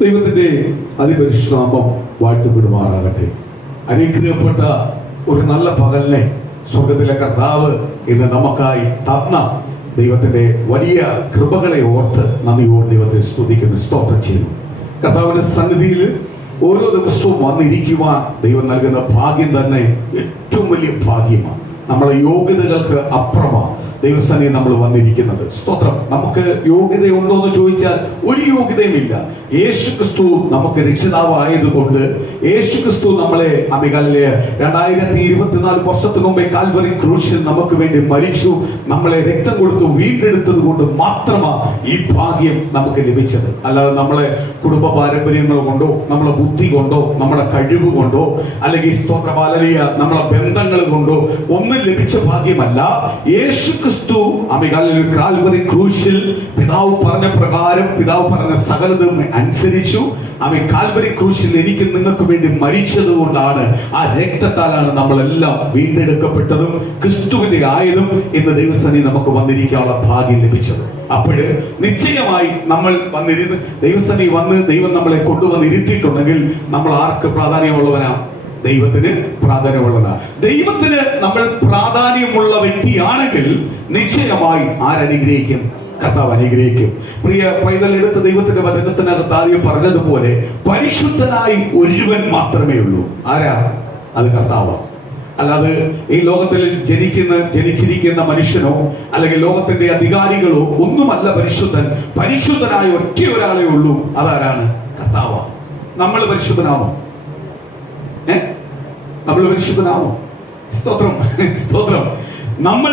ദൈവത്തിന്റെ അതിപരിശുദ്ധനാമം വാഴ്ത്തപ്പെടുമാറാകട്ടെ. അനുഗ്രഹപ്പെട്ട ഒരു നല്ല പകലിനെ സ്വർഗത്തിലെ കർത്താവ് ഇന്ന് നമുക്കായി തന്ന ദൈവത്തിന്റെ വലിയ കൃപകളെ ഓർത്ത് നന്ദിയോട് ദൈവത്തെ സ്തുതിക്കുന്നു, സ്തോത്രം ചെയ്യുന്നു. കർത്താവിന്റെ സന്നിധിയിൽ ഓരോ ദിവസവും വന്നിരിക്കുവാൻ ദൈവം നൽകുന്ന ഭാഗ്യം തന്നെ ഏറ്റവും വലിയ ഭാഗ്യമാണ്. നമ്മുടെ യോഗ്യതകൾക്ക് അപ്പുറമാണ് ദൈവസന്നിധി നമ്മൾ വന്നിരിക്കുന്നത്. സ്തോത്രം. നമുക്ക് യോഗ്യതയുണ്ടോ എന്ന് ചോദിച്ചാൽ ഒരു യോഗ്യതയുമില്ല. യേശുക്രിസ്തു നമുക്ക് രക്ഷിതാവായതുകൊണ്ട് യേശുക്രിസ്തു നമ്മളെ 2024 വർഷത്തിന് മുമ്പേ കാൽവറി ക്രൂശിൽ നമുക്ക് വേണ്ടി മരിച്ചു, നമ്മളെ രക്തം കൊടുത്തു വീണ്ടെടുത്തത് കൊണ്ട് മാത്രമാണ് ഈ ഭാഗ്യം നമുക്ക് ലഭിച്ചത്. അല്ലാതെ നമ്മളെ കുടുംബ പാരമ്പര്യങ്ങൾ കൊണ്ടോ നമ്മളെ ബുദ്ധി കൊണ്ടോ നമ്മളെ കഴിവ് കൊണ്ടോ അല്ലെങ്കിൽ സ്തോത്രപാലനീയ നമ്മളെ ബന്ധങ്ങൾ കൊണ്ടോ ഒന്നും ലഭിച്ച ഭാഗ്യമല്ല. യേശുക്രിസ്തു കാൽവറി ക്രൂശിൽ പിതാവ് പറഞ്ഞ പ്രകാരം, പിതാവ് പറഞ്ഞ സകലതും അനുസരിച്ചു കാൽവറി ക്രൂശിൽ എനിക്ക് നിങ്ങൾക്ക് വേണ്ടി മരിച്ചത് കൊണ്ടാണ്, ആ രക്തത്താലാണ് നമ്മളെല്ലാം വീണ്ടെടുക്കപ്പെട്ടതും ക്രിസ്തുവിന്റെ ആയതും ഇന്ന് ദൈവസന്നിധി നമുക്ക് വന്നിരിക്കാനുള്ള ഭാഗ്യം ലഭിച്ചത്. അപ്പോഴ് നിശ്ചയമായി നമ്മൾ വന്നിരുന്ന് ദൈവസന്നിധി വന്ന് ദൈവം നമ്മളെ കൊണ്ടുവന്ന് ഇരുത്തിയിട്ടുണ്ടെങ്കിൽ നമ്മൾ ആർക്ക് പ്രാധാന്യമുള്ളവനാ? ദൈവത്തിന് പ്രാധാന്യമുള്ളതാണ്. ദൈവത്തിന് നമ്മൾ പ്രാധാന്യമുള്ള വ്യക്തിയാണെങ്കിൽ നിശ്ചയമായി ആരനുഗ്രഹിക്കും? കർത്താവ് അനുഗ്രഹിക്കും. പ്രിയ പൈതൽ എടുത്ത ദൈവത്തിന്റെ വചനത്തിനകത്ത് ആദ്യം പറഞ്ഞതുപോലെ പരിശുദ്ധനായി ഒരുവൻ മാത്രമേ ഉള്ളൂ. ആരാ? അത് കർത്താവ്. അല്ലാതെ ഈ ലോകത്തിൽ ജനിച്ചിരിക്കുന്ന മനുഷ്യനോ അല്ലെങ്കിൽ ലോകത്തിന്റെ അധികാരികളോ ഒന്നുമല്ല പരിശുദ്ധൻ. പരിശുദ്ധനായ ഒറ്റ ഒരാളെ ഉള്ളൂ. അതാരാണ്? കർത്താവ്. നമ്മൾ പരിശുദ്ധനാമോ? നമ്മൾ പരിശുദ്ധനാമോ? സ്തോത്രം, സ്തോത്രം. നമ്മൾ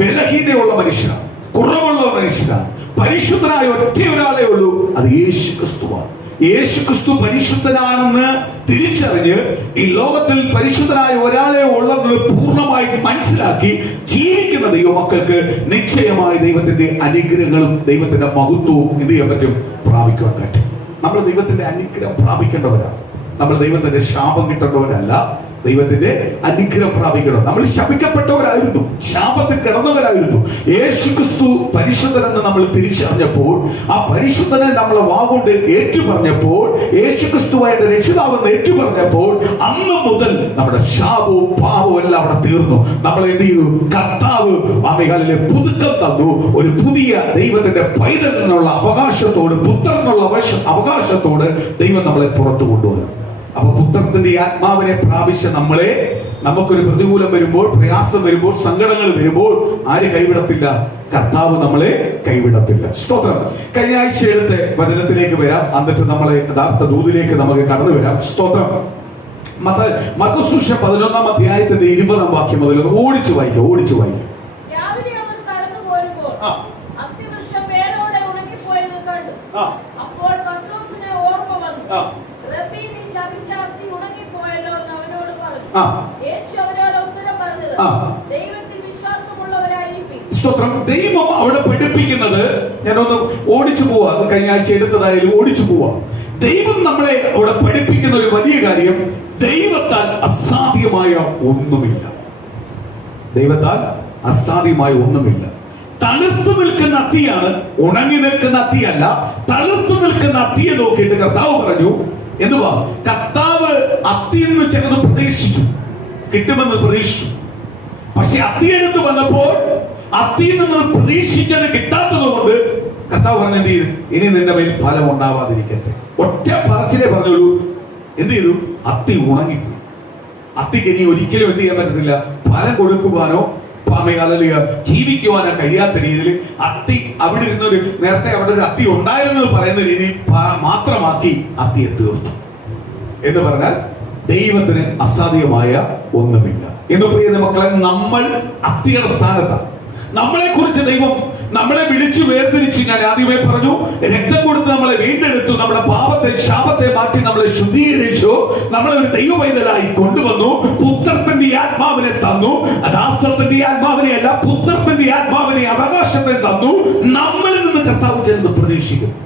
ബലഹീനയുള്ള മനുഷ്യരാണ്, കുറവുള്ള മനുഷ്യരാണ്. പരിശുദ്ധനായ ഒറ്റ ഒരാളെ ഉള്ളൂ, അത് യേശു ക്രിസ്തുവാണ്. യേശു ക്രിസ്തു പരിശുദ്ധനാണെന്ന് തിരിച്ചറിഞ്ഞ് ഈ ലോകത്തിൽ പരിശുദ്ധനായ ഒരാളെ ഉള്ളത് പൂർണ്ണമായി മനസ്സിലാക്കി ജീവിക്കുന്ന ദൈവമക്കൾക്ക് നിശ്ചയമായി ദൈവത്തിന്റെ അനുഗ്രഹങ്ങളും ദൈവത്തിന്റെ മഹത്വവും എന്ത് ചെയ്യാൻ പറ്റും? പ്രാപിക്കുവാൻ പറ്റും. നമ്മൾ ദൈവത്തിന്റെ അനുഗ്രഹം പ്രാപിക്കേണ്ടവരാണ്. നമ്മൾ ദൈവത്തിന്റെ ശാപം കിട്ടേണ്ടവരല്ല, ദൈവത്തിന്റെ അനുഗ്രഹം പ്രാപിക്കണം. നമ്മൾ ശപിക്കപ്പെട്ടവരായിരുന്നു, ശാപത്തിൽ കിടന്നവരായിരുന്നു. യേശുക്രിസ്തു പരിശുദ്ധനെന്ന് നമ്മൾ തിരിച്ചറിഞ്ഞപ്പോൾ, ആ പരിശുദ്ധനെ നമ്മളെ വാഗൊണ്ട് ഏറ്റുപറഞ്ഞപ്പോൾ, യേശുക്രിസ്തുവായ രക്ഷിതാവെന്ന് ഏറ്റുപറഞ്ഞപ്പോൾ, അന്ന് മുതൽ നമ്മുടെ ശാപവും പാപവും എല്ലാം അവിടെ തീർന്നു. നമ്മൾ എന്ത് ചെയ്തു? കർത്താവ് ആമേകാലിലെ പുതുക്കം തന്നു. ഒരു പുതിയ ദൈവത്തിന്റെ പൈതലിനുള്ള അവകാശത്തോട്, പുത്രനുള്ള അവകാശത്തോട് ദൈവം നമ്മളെ പുറത്തു കൊണ്ടുവന്നു. അപ്പൊ പുത്രത്തിന്റെ ആത്മാവിനെ പ്രാപിച്ച നമുക്കൊരു പ്രതികൂലം വരുമ്പോൾ, പ്രയാസം വരുമ്പോൾ, സങ്കടങ്ങൾ വരുമ്പോൾ ആര് കൈവിടത്തില്ല? കർത്താവ് നമ്മളെ കൈവിടത്തില്ല. സ്തോത്രം. കഴിഞ്ഞ ആഴ്ച എടുത്ത് വചനത്തിലേക്ക് വരാം, എന്നിട്ട് നമ്മളെ യഥാർത്ഥ ദൂതിലേക്ക് നമുക്ക് കടന്നു വരാം. സ്തോത്രം. മർക്കോസ് സുവിശേഷം 11-ാം അധ്യായത്തിന്റെ 20-ാം വാക്യം മുതൽ ഓടിച്ചു വായിക്കാം. സ്തോത്രം. ദൈവം അവിടെ പഠിപ്പിക്കുന്നത്, ഞാനൊന്ന് ഓടിച്ചു പോവാ, കഴിഞ്ഞ ആഴ്ച എടുത്തതായാലും ഓടിച്ചു പോവാ. ദൈവം നമ്മളെ അവിടെ പഠിപ്പിക്കുന്ന ഒരു വലിയ കാര്യം, ദൈവത്താൽ അസാധ്യമായ ഒന്നുമില്ല. ദൈവത്താൽ അസാധ്യമായ ഒന്നുമില്ല. തളിർത്തു നിൽക്കുന്ന അത്തിയാണ്, ഉണങ്ങി നിൽക്കുന്ന അത്തിയല്ല. തളിർത്തു നിൽക്കുന്ന അത്തിയെ നോക്കിയിട്ട് കർത്താവ് പറഞ്ഞു, എന്തുവാ? കർത്താവ് അത്തിയിൽ നിന്ന് ചിലത് പ്രതീക്ഷിച്ചു, കിട്ടുമെന്ന് പ്രതീക്ഷിച്ചു. പക്ഷെ അത്തിയെടുത്ത് വന്നപ്പോൾ അത്തിയിൽ നിന്ന് പ്രതീക്ഷിച്ചത് കിട്ടാത്തത് കൊണ്ട് കർത്താവ് പറഞ്ഞ ഇനി നിന്റെ മേൽ ഫലം ഉണ്ടാവാതിരിക്കട്ടെ. ഒറ്റ പറച്ചിലേ പറഞ്ഞോളൂ. എന്ത് ചെയ്തു? അത്തി ഉണങ്ങിപ്പോയി. അത്തിക്ക് ഇനി ഒരിക്കലും എന്ത് ചെയ്യാൻ പറ്റത്തില്ല, ഫലം കൊടുക്കുവാനോ ജീവിക്കുവാനോ കഴിയാത്ത രീതിയിൽ അത്തി അവിടെ ഇരുന്നൊരു, നേരത്തെ അവിടെ ഒരു അത്തി ഉണ്ടായിരുന്നത് പറയുന്ന രീതിയിൽ മാത്രമാക്കി അത്തിയെ തീർത്തു. എന്ന് പറഞ്ഞാൽ ദൈവത്തിന് അസാധ്യമായ ഒന്നുമില്ല. എന്ന് പ്രിയ മക്കളെ, നമ്മൾ അത്തിയുടെ സ്ഥാനത്താണ്. നമ്മളെ കുറിച്ച് ദൈവം നമ്മളെ വിളിച്ചു വേർതിരിച്ച്, ഞാൻ ആദ്യമേ പറഞ്ഞു, രക്തം കൊടുത്ത് നമ്മളെ വീണ്ടെടുത്തു, നമ്മുടെ പാപത്തെ ശാപത്തെ മാറ്റി നമ്മളെ ശുദ്ധീകരിച്ചു, നമ്മളെ ഒരു ദൈവവൈതലായി കൊണ്ടുവന്നു, പുത്രത്തിന്റെ ആത്മാവിനെ തന്നു. ദാസത്തിന്റെ ആത്മാവിനെ അല്ല, പുത്രത്തിന്റെ ആത്മാവിനെ, അവകാശത്തെ തന്നു. നമ്മളിൽ നിന്ന് കർത്താവ് ചെന്ന് പ്രതീക്ഷിക്കുന്നു.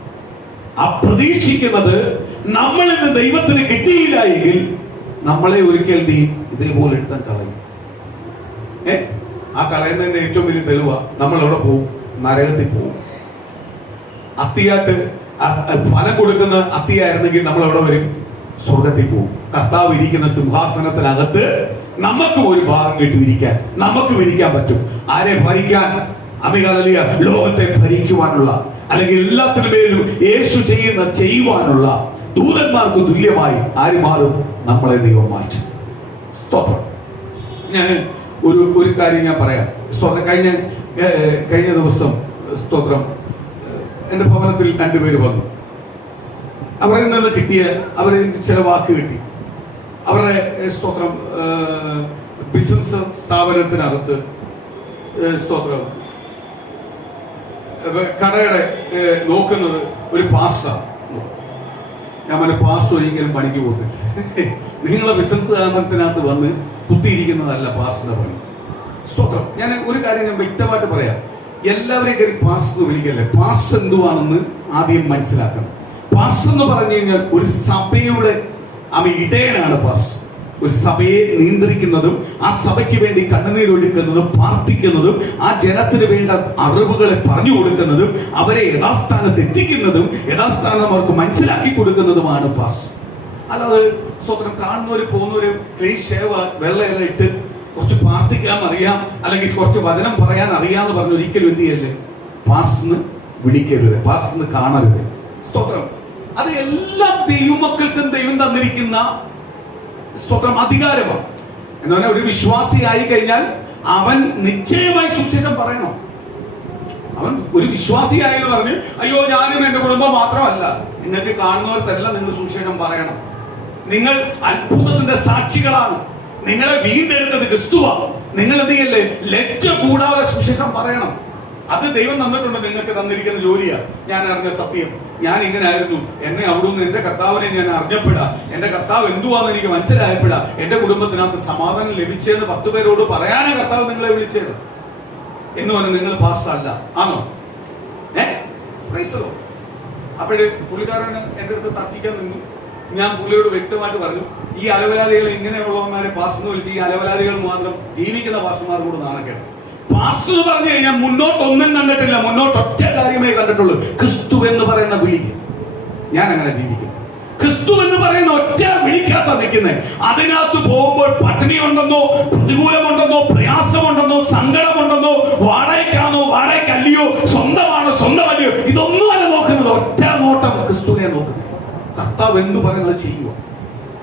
ആ പ്രതീക്ഷിക്കുന്നത് നമ്മളിൽ നിന്ന് ദൈവത്തിന് കിട്ടിയില്ല എങ്കിൽ നമ്മളെ ഒരിക്കൽ ഇതേപോലെ എടുത്താൻ കളയും. ആ കളയുന്നതിന്റെ ഏറ്റവും വലിയ തെളിവാ നമ്മൾ എവിടെ പോവും? നരകത്തിൽ പോവും. അത്തിയാട്ട് ഫലം കൊടുക്കുന്ന അത്തിയായിരുന്നെങ്കിൽ നമ്മൾ എവിടെ വരും? സ്വർഗത്തിൽ പോകും. കർത്താവ് ഇരിക്കുന്ന സിംഹാസനത്തിനകത്ത് നമുക്കും ഒരു ഭാഗം കിട്ടിയിരിക്കാൻ, നമുക്കും ഇരിക്കാൻ പറ്റും. ആരെ ഭരിക്കാൻ? അമികാലിയ ലോകത്തെ ഭരിക്കുവാനുള്ള, അല്ലെങ്കിൽ എല്ലാത്തിനു മേലും യേശു ചെയ്യുവാനുള്ള ദൂതന്മാർക്ക് തുല്യമായി ആര് മാറും? നമ്മളെ ദൈവം മാറ്റും. സ്തോത്രം. ഞാൻ ഒരു കാര്യം ഞാൻ പറയാം. കഴിഞ്ഞ ദിവസം സ്തോത്രം എന്റെ ഭവനത്തിൽ രണ്ടുപേര് വന്നു. അവരിൽ നിന്ന് കിട്ടിയ ചില വാക്ക് കിട്ടി. അവരുടെ സ്തോത്രം ബിസിനസ് സ്ഥാപനത്തിനകത്ത് സ്തോത്രം കടയുടെ നോക്കുന്നത് ഒരു പാസ്റ്റർ. ഞാൻ പറഞ്ഞ പാസ്റ്റർ ഒരിക്കലും പണിക്ക് പോകുന്നത് നിങ്ങളെ ബിസിനസ് സ്ഥാപനത്തിനകത്ത് വന്ന് കുത്തിയിരിക്കുന്നതല്ല പാസ്റ്ററുടെ പണി. സ്തോത്രം. ഞാൻ ഒരു കാര്യം ഞാൻ വ്യക്തമായിട്ട് പറയാം. എല്ലാവരെയും കയറി പാസ്റ്റർ വിളിക്കല്ലേ. പാസ്റ്റർ എന്തുവാണെന്ന് ആദ്യം മനസ്സിലാക്കണം. പാസ്റ്റർ എന്ന് പറഞ്ഞു കഴിഞ്ഞാൽ ഒരു സഭയുടെ ഇടയനാണ് പാസ്റ്റർ. ഒരു സഭയെ നിയന്ത്രിക്കുന്നതും ആ സഭയ്ക്ക് വേണ്ടി കണ്ണുനീരൊഴുക്കുന്നതും പ്രാർത്ഥിക്കുന്നതും ആ ജനത്തിന് വേണ്ട അറിവുകളെ പറഞ്ഞു കൊടുക്കുന്നതും അവരെ യഥാസ്ഥാനത്ത് എത്തിക്കുന്നതും യഥാസ്ഥാനം അവർക്ക് മനസ്സിലാക്കി കൊടുക്കുന്നതുമാണ് പാസ്റ്റർ. അല്ലാതെ സ്തോത്രം കാണുന്നവര് പോകുന്നവര് ക്ലീൻ ഷേവ് വെള്ളയെല്ലാം ഇട്ട് കുറച്ച് പ്രാർത്ഥിക്കാൻ അറിയാം, അല്ലെങ്കിൽ കുറച്ച് വചനം പറയാൻ അറിയാന്ന് പറഞ്ഞ് ഒരിക്കലും എന്ത് ചെയ്യല്ലേ? പാസ്റ്ററിന് വിളിക്കരുത്, പാസ്റ്ററിന് കാണരുത്. സ്തോത്രം. അത് എല്ലാ ദൈവമക്കൾക്കും ദൈവം തന്നിരിക്കുന്ന സ്തോത്രം അധികാരമാണ്. എന്ന് പറഞ്ഞാൽ ഒരു വിശ്വാസി ആയി കഴിഞ്ഞാൽ അവൻ നിശ്ചയമായി സുവിശേഷം പറയണം. അവൻ ഒരു വിശ്വാസി ആയെന്ന് പറഞ്ഞ് അയ്യോ ഞാനും എന്റെ കുടുംബം മാത്രമല്ല, നിങ്ങൾക്ക് കാണുന്നവർക്കെല്ലാം നിങ്ങൾ സുവിശേഷം പറയണം. നിങ്ങൾ അത്ഭുതത്തിന്റെ സാക്ഷികളാണ്. നിങ്ങളെ വീണ്ടെടുത്തത് ക്രിസ്തുവാണ്. നിങ്ങൾ എന്ത് ചെയ്യല്ലേ? ലജ്ജ കൂടാതെ സുവിശേഷം പറയണം. അത് ദൈവം തന്നിട്ടുണ്ട്. നിങ്ങൾക്ക് തന്നിരിക്കുന്ന ജോലിയാ. ഞാൻ അറിഞ്ഞ സത്യം, ഞാൻ ഇങ്ങനെ ആയിരുന്നു, എന്നെ അവിടുന്ന് എന്റെ കർത്താവിനെ ഞാൻ അറിഞ്ഞപ്പെടാ, എന്റെ കർത്താവ് എന്തുവാന്ന് എനിക്ക് മനസ്സിലായപ്പെടാ, എന്റെ കുടുംബത്തിനകത്ത് സമാധാനം ലഭിച്ചതെന്ന് 10 പേരോട് പറയാനാ കർത്താവ് നിങ്ങളെ വിളിച്ചത് എന്ന് പറഞ്ഞാൽ നിങ്ങൾ പാസ്റ്റർ അല്ല. ആണോ? അപ്പോഴ് പുള്ളിക്കാരന് എന്റെ അടുത്ത് തർക്കിക്കാൻ നിന്നു. ഞാൻ പുള്ളിയോട് വ്യക്തമായിട്ട് പറഞ്ഞു, ഈ അലവലാദികൾ ഇങ്ങനെയുള്ളവന്മാരെ പാസ്റ്റർ എന്ന് വിളിച്ച് ഈ അലവലാദികൾ മാത്രം ജീവിക്കുന്ന പാസ്റ്റർമാർ കൂടെ നാണക്കേട്. പാസ്റ്റർ എന്ന് പറഞ്ഞു കഴിഞ്ഞാൽ മുന്നോട്ട് ഒന്നും കണ്ടിട്ടില്ല, മുന്നോട്ട് ഒറ്റ കാര്യമേ കണ്ടിട്ടുള്ളൂ, ക്രിസ്തു എന്ന് പറയുന്ന വിളി. ഞാൻ അങ്ങനെ ജീവിക്കും. ക്രിസ്തു എന്ന് പറയുന്ന ഒറ്റ വിളിക്കാത്ത നിൽക്കുന്നത്. അതിനകത്ത് പോകുമ്പോൾ പട്ടിണി ഉണ്ടെന്നോ, പ്രതികൂലമുണ്ടെന്നോ, പ്രയാസമുണ്ടെന്നോ, സങ്കടമുണ്ടെന്നോ, വാടകയ്ക്കാണോ, വാടകയ്ക്കല്ലയോ, സ്വന്തമാണോ, സ്വന്തമല്ലയോ, ഇതൊന്നും അല്ല നോക്കുന്നത്. ഒറ്റ നോട്ടം ക്രിസ്തുവിനെ നോക്കുന്നത്. കർത്താവ് എന്ന് പറയുന്നത് ചെയ്യുക.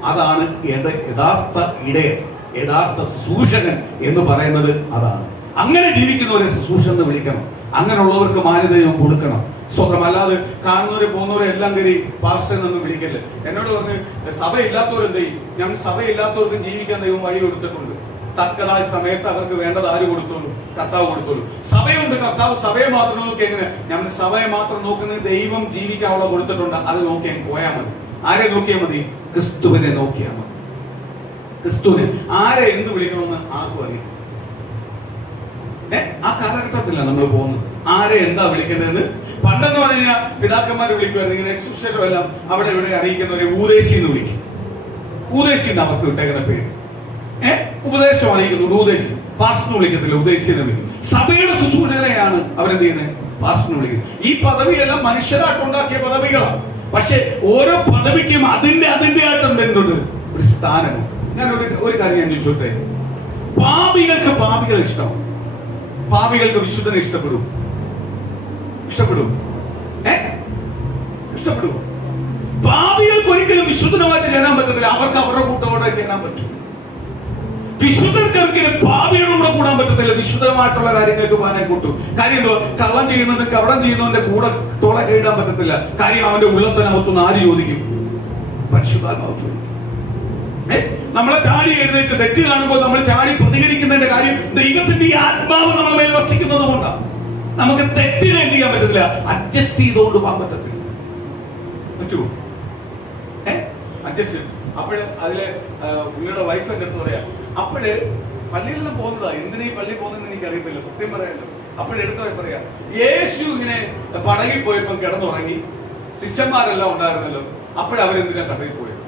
അതാണ് യഥാർത്ഥ ഇടയൻ, യഥാർത്ഥ ശുശ്രൂഷകൻ എന്ന് പറയുന്നത്. അതാണ്. അങ്ങനെ ജീവിക്കുന്നവരെ ശുശ്രൂഷ എന്ന് വിളിക്കണം. അങ്ങനെയുള്ളവർക്ക് മാന്യതയും കൊടുക്കണം. സ്വന്തം. അല്ലാതെ കാണുന്നവരെ പോകുന്നവരെ എല്ലാം കയറി പാസ്റ്റർ എന്നൊന്നും വിളിക്കല്ലേ. എന്നോട് പറഞ്ഞ് സഭയില്ലാത്തവരെന്ത് ചെയ്യും? ഞാൻ സഭയില്ലാത്തവർക്കും ജീവിക്കാൻ ദൈവം വഴി കൊടുത്തിട്ടുണ്ട്. തക്കതായ സമയത്ത് അവർക്ക് വേണ്ടത് ആര് കൊടുത്തോളൂ? കർത്താവ് കൊടുത്തോളൂ. സഭയുണ്ട്, കർത്താവ് സഭയെ മാത്രം നോക്കി. എങ്ങനെ? ഞാൻ സഭയെ മാത്രം നോക്കുന്നത് ദൈവം ജീവിക്കാനുള്ള കൊടുത്തിട്ടുണ്ട്. അത് നോക്കിയാൽ പോയാൽ മതി. ആരെ നോക്കിയാൽ മതി? ക്രിസ്തുവിനെ നോക്കിയാൽ മതി. ക്രിസ്തുവിനെ ആരെ എന്ത് വിളിക്കണമെന്ന് ആർക്കും അറിയാം. ആ കാലഘട്ടത്തിലാണ് നമ്മൾ പോകുന്നത്. ആരെ എന്താ വിളിക്കേണ്ടതെന്ന് പണ്ടെന്ന് പറഞ്ഞു കഴിഞ്ഞാൽ പിതാക്കന്മാരെ വിളിക്കുമായിരുന്നു. ഇങ്ങനെ സുശേഷമെല്ലാം അവിടെ ഇവിടെ അറിയിക്കുന്നവരെ ഉപദേശി എന്ന് വിളിക്കും. ഉപദേശി നമുക്ക് വിട്ടേക്കുന്ന പേര്. ഉപദേശം അറിയിക്കുന്നു ഉപദേശി. പാസ്റ്റർ വിളിക്കത്തില്ല, ഉപദേശിനെ വിളിക്കും. സഭയുടെ ശുശ്രൂഷകരെയാണ് അവരെന്ത് ചെയ്യുന്നത്? പാസ്റ്റർ വിളിക്കുന്നത്. ഈ പദവിയെല്ലാം മനുഷ്യരായിട്ടുണ്ടാക്കിയ പദവികളാണ്. പക്ഷെ ഓരോ പദവിക്കും അതിന്റെ ആയിട്ടുണ്ട് ഒരു സ്ഥാനമാണ്. ഞാൻ ഒരു കാര്യം ഞാൻ ചോദിച്ചോട്ടെ. പാപികൾക്ക് പാപികൾ ഇഷ്ടമാണ്, പാപികൾക്ക് വിശുദ്ധനെ ഇഷ്ടപ്പെടും. പാപികൾക്ക് ഒരിക്കലും വിശുദ്ധനുമായിട്ട് ചേരാൻ പറ്റത്തില്ല. അവർക്ക് അവരുടെ കൂട്ടത്തോടെ ചേരാൻ പറ്റും. വിശുദ്ധർക്ക് ഒരിക്കലും പാപിയുടെ കൂടെ കൂടാൻ പറ്റത്തില്ല. വിശുദ്ധമായിട്ടുള്ള കാര്യങ്ങൾക്ക് പോകാനെ കൂട്ടും. കാര്യം എന്തോ? കള്ളം ചെയ്യുന്നത് കവടം ചെയ്യുന്നവന്റെ കൂടെ തോളെ കീഴാൻ പറ്റത്തില്ല. കാര്യം അവന്റെ ഉള്ളത്തിനകത്തുനിന്ന് ആര് ചോദിക്കും? പരിശുദ്ധാത്മാവ് ചോദിക്കും. നമ്മളെ ചാടി എഴുന്നേറ്റ് തെറ്റ് കാണുമ്പോൾ നമ്മൾ ചാടി പ്രതികരിക്കുന്നതിന്റെ കാര്യം ദൈവത്തിന്റെ ഈ ആത്മാവ് നമ്മുടെ മേൽ വസിക്കുന്നത് കൊണ്ടാണ്. നമുക്ക് തെറ്റിനെ എന്ത് ചെയ്യാൻ പറ്റത്തില്ല? അഡ്ജസ്റ്റ് ചെയ്തുകൊണ്ട് പോകാൻ പറ്റത്തില്ല. പറ്റുമോ? അഡ്ജസ്റ്റ്. അപ്പോഴ് അതില് പുള്ളിയുടെ വൈഫ് എന്റെ അടുത്ത് പറയാം, അപ്പോഴ് പള്ളിയിലെല്ലാം പോകുന്നതാ. എന്തിനാ ഈ പള്ളിയിൽ പോകുന്നതെന്ന് എനിക്ക് അറിയത്തില്ല, സത്യം പറയാമല്ലോ. അപ്പോഴെടുത്ത പറയാ, യേശു ഇങ്ങനെ പടകിൽ പോയപ്പോ കിടന്നുറങ്ങി, ശിഷ്യന്മാരെല്ലാം ഉണ്ടായിരുന്നല്ലോ. അപ്പോഴവരെന്തിനാ കടയിൽ പോയത്?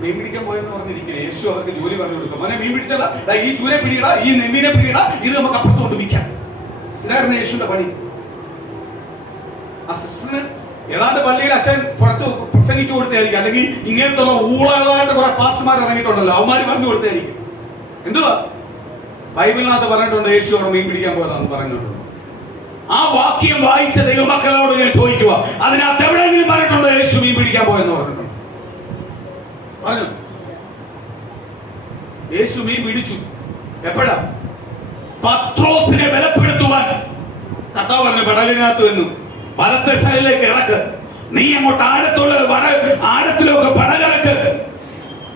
മീൻ പിടിക്കാൻ പോയെന്ന് പറഞ്ഞിരിക്കുക. യേശു അവർക്ക് ജോലി പറഞ്ഞു കൊടുക്കും. മോനെ മീൻ പിടിച്ചല്ല, ഈ ചൂരെ പിടിയിടാ, ഈ നെമ്മീനെ പിടിയിടാ, ഇത് നമുക്ക് അപ്പുറത്തോട്ട് വിൽക്കാം. ഇതായിരുന്നു യേശുവിന്റെ പണി. ആ സിസ്റ്ററിന് ഏതാണ്ട് പള്ളിയിൽ അച്ഛൻ പുറത്ത് പ്രസംഗിച്ചു കൊടുത്തായിരിക്കും, അല്ലെങ്കിൽ ഇങ്ങനത്തുള്ള ഊളകളായിട്ട് കുറെ പാസ്റ്റർമാർ ഇറങ്ങിയിട്ടുണ്ടല്ലോ, അവന്മാര് പറഞ്ഞു കൊടുത്തായിരിക്കും. എന്തുവാ ബൈബിളിനകത്ത് പറഞ്ഞിട്ടുണ്ട് യേശു അവിടെ മീൻ പിടിക്കാൻ പോയതാണെന്ന് പറഞ്ഞിട്ടുണ്ട്. ആ വാക്യം വായിച്ച ദൈവമക്കളോട് ഞാൻ ചോദിക്കുക, അതിനകത്ത് എവിടെയെങ്കിലും പറഞ്ഞിട്ടുണ്ടോ യേശു മീൻ പിടിക്കാൻ പോയെന്ന് പറഞ്ഞിട്ടുണ്ട്? പറഞ്ഞു. യേശു മീൻ പിടിച്ചു. എപ്പോഴാ? പത്രോസിനെ ബലപ്പെടുത്തുവാൻ കർത്താവ് പറഞ്ഞു, പടകിനകത്ത് വന്നു വലത്തെ സൈഡിലേക്ക് ഇറക്ക്, നീ അങ്ങോട്ട് ആഴത്തിലൊക്കെ പടകിറക്ക്.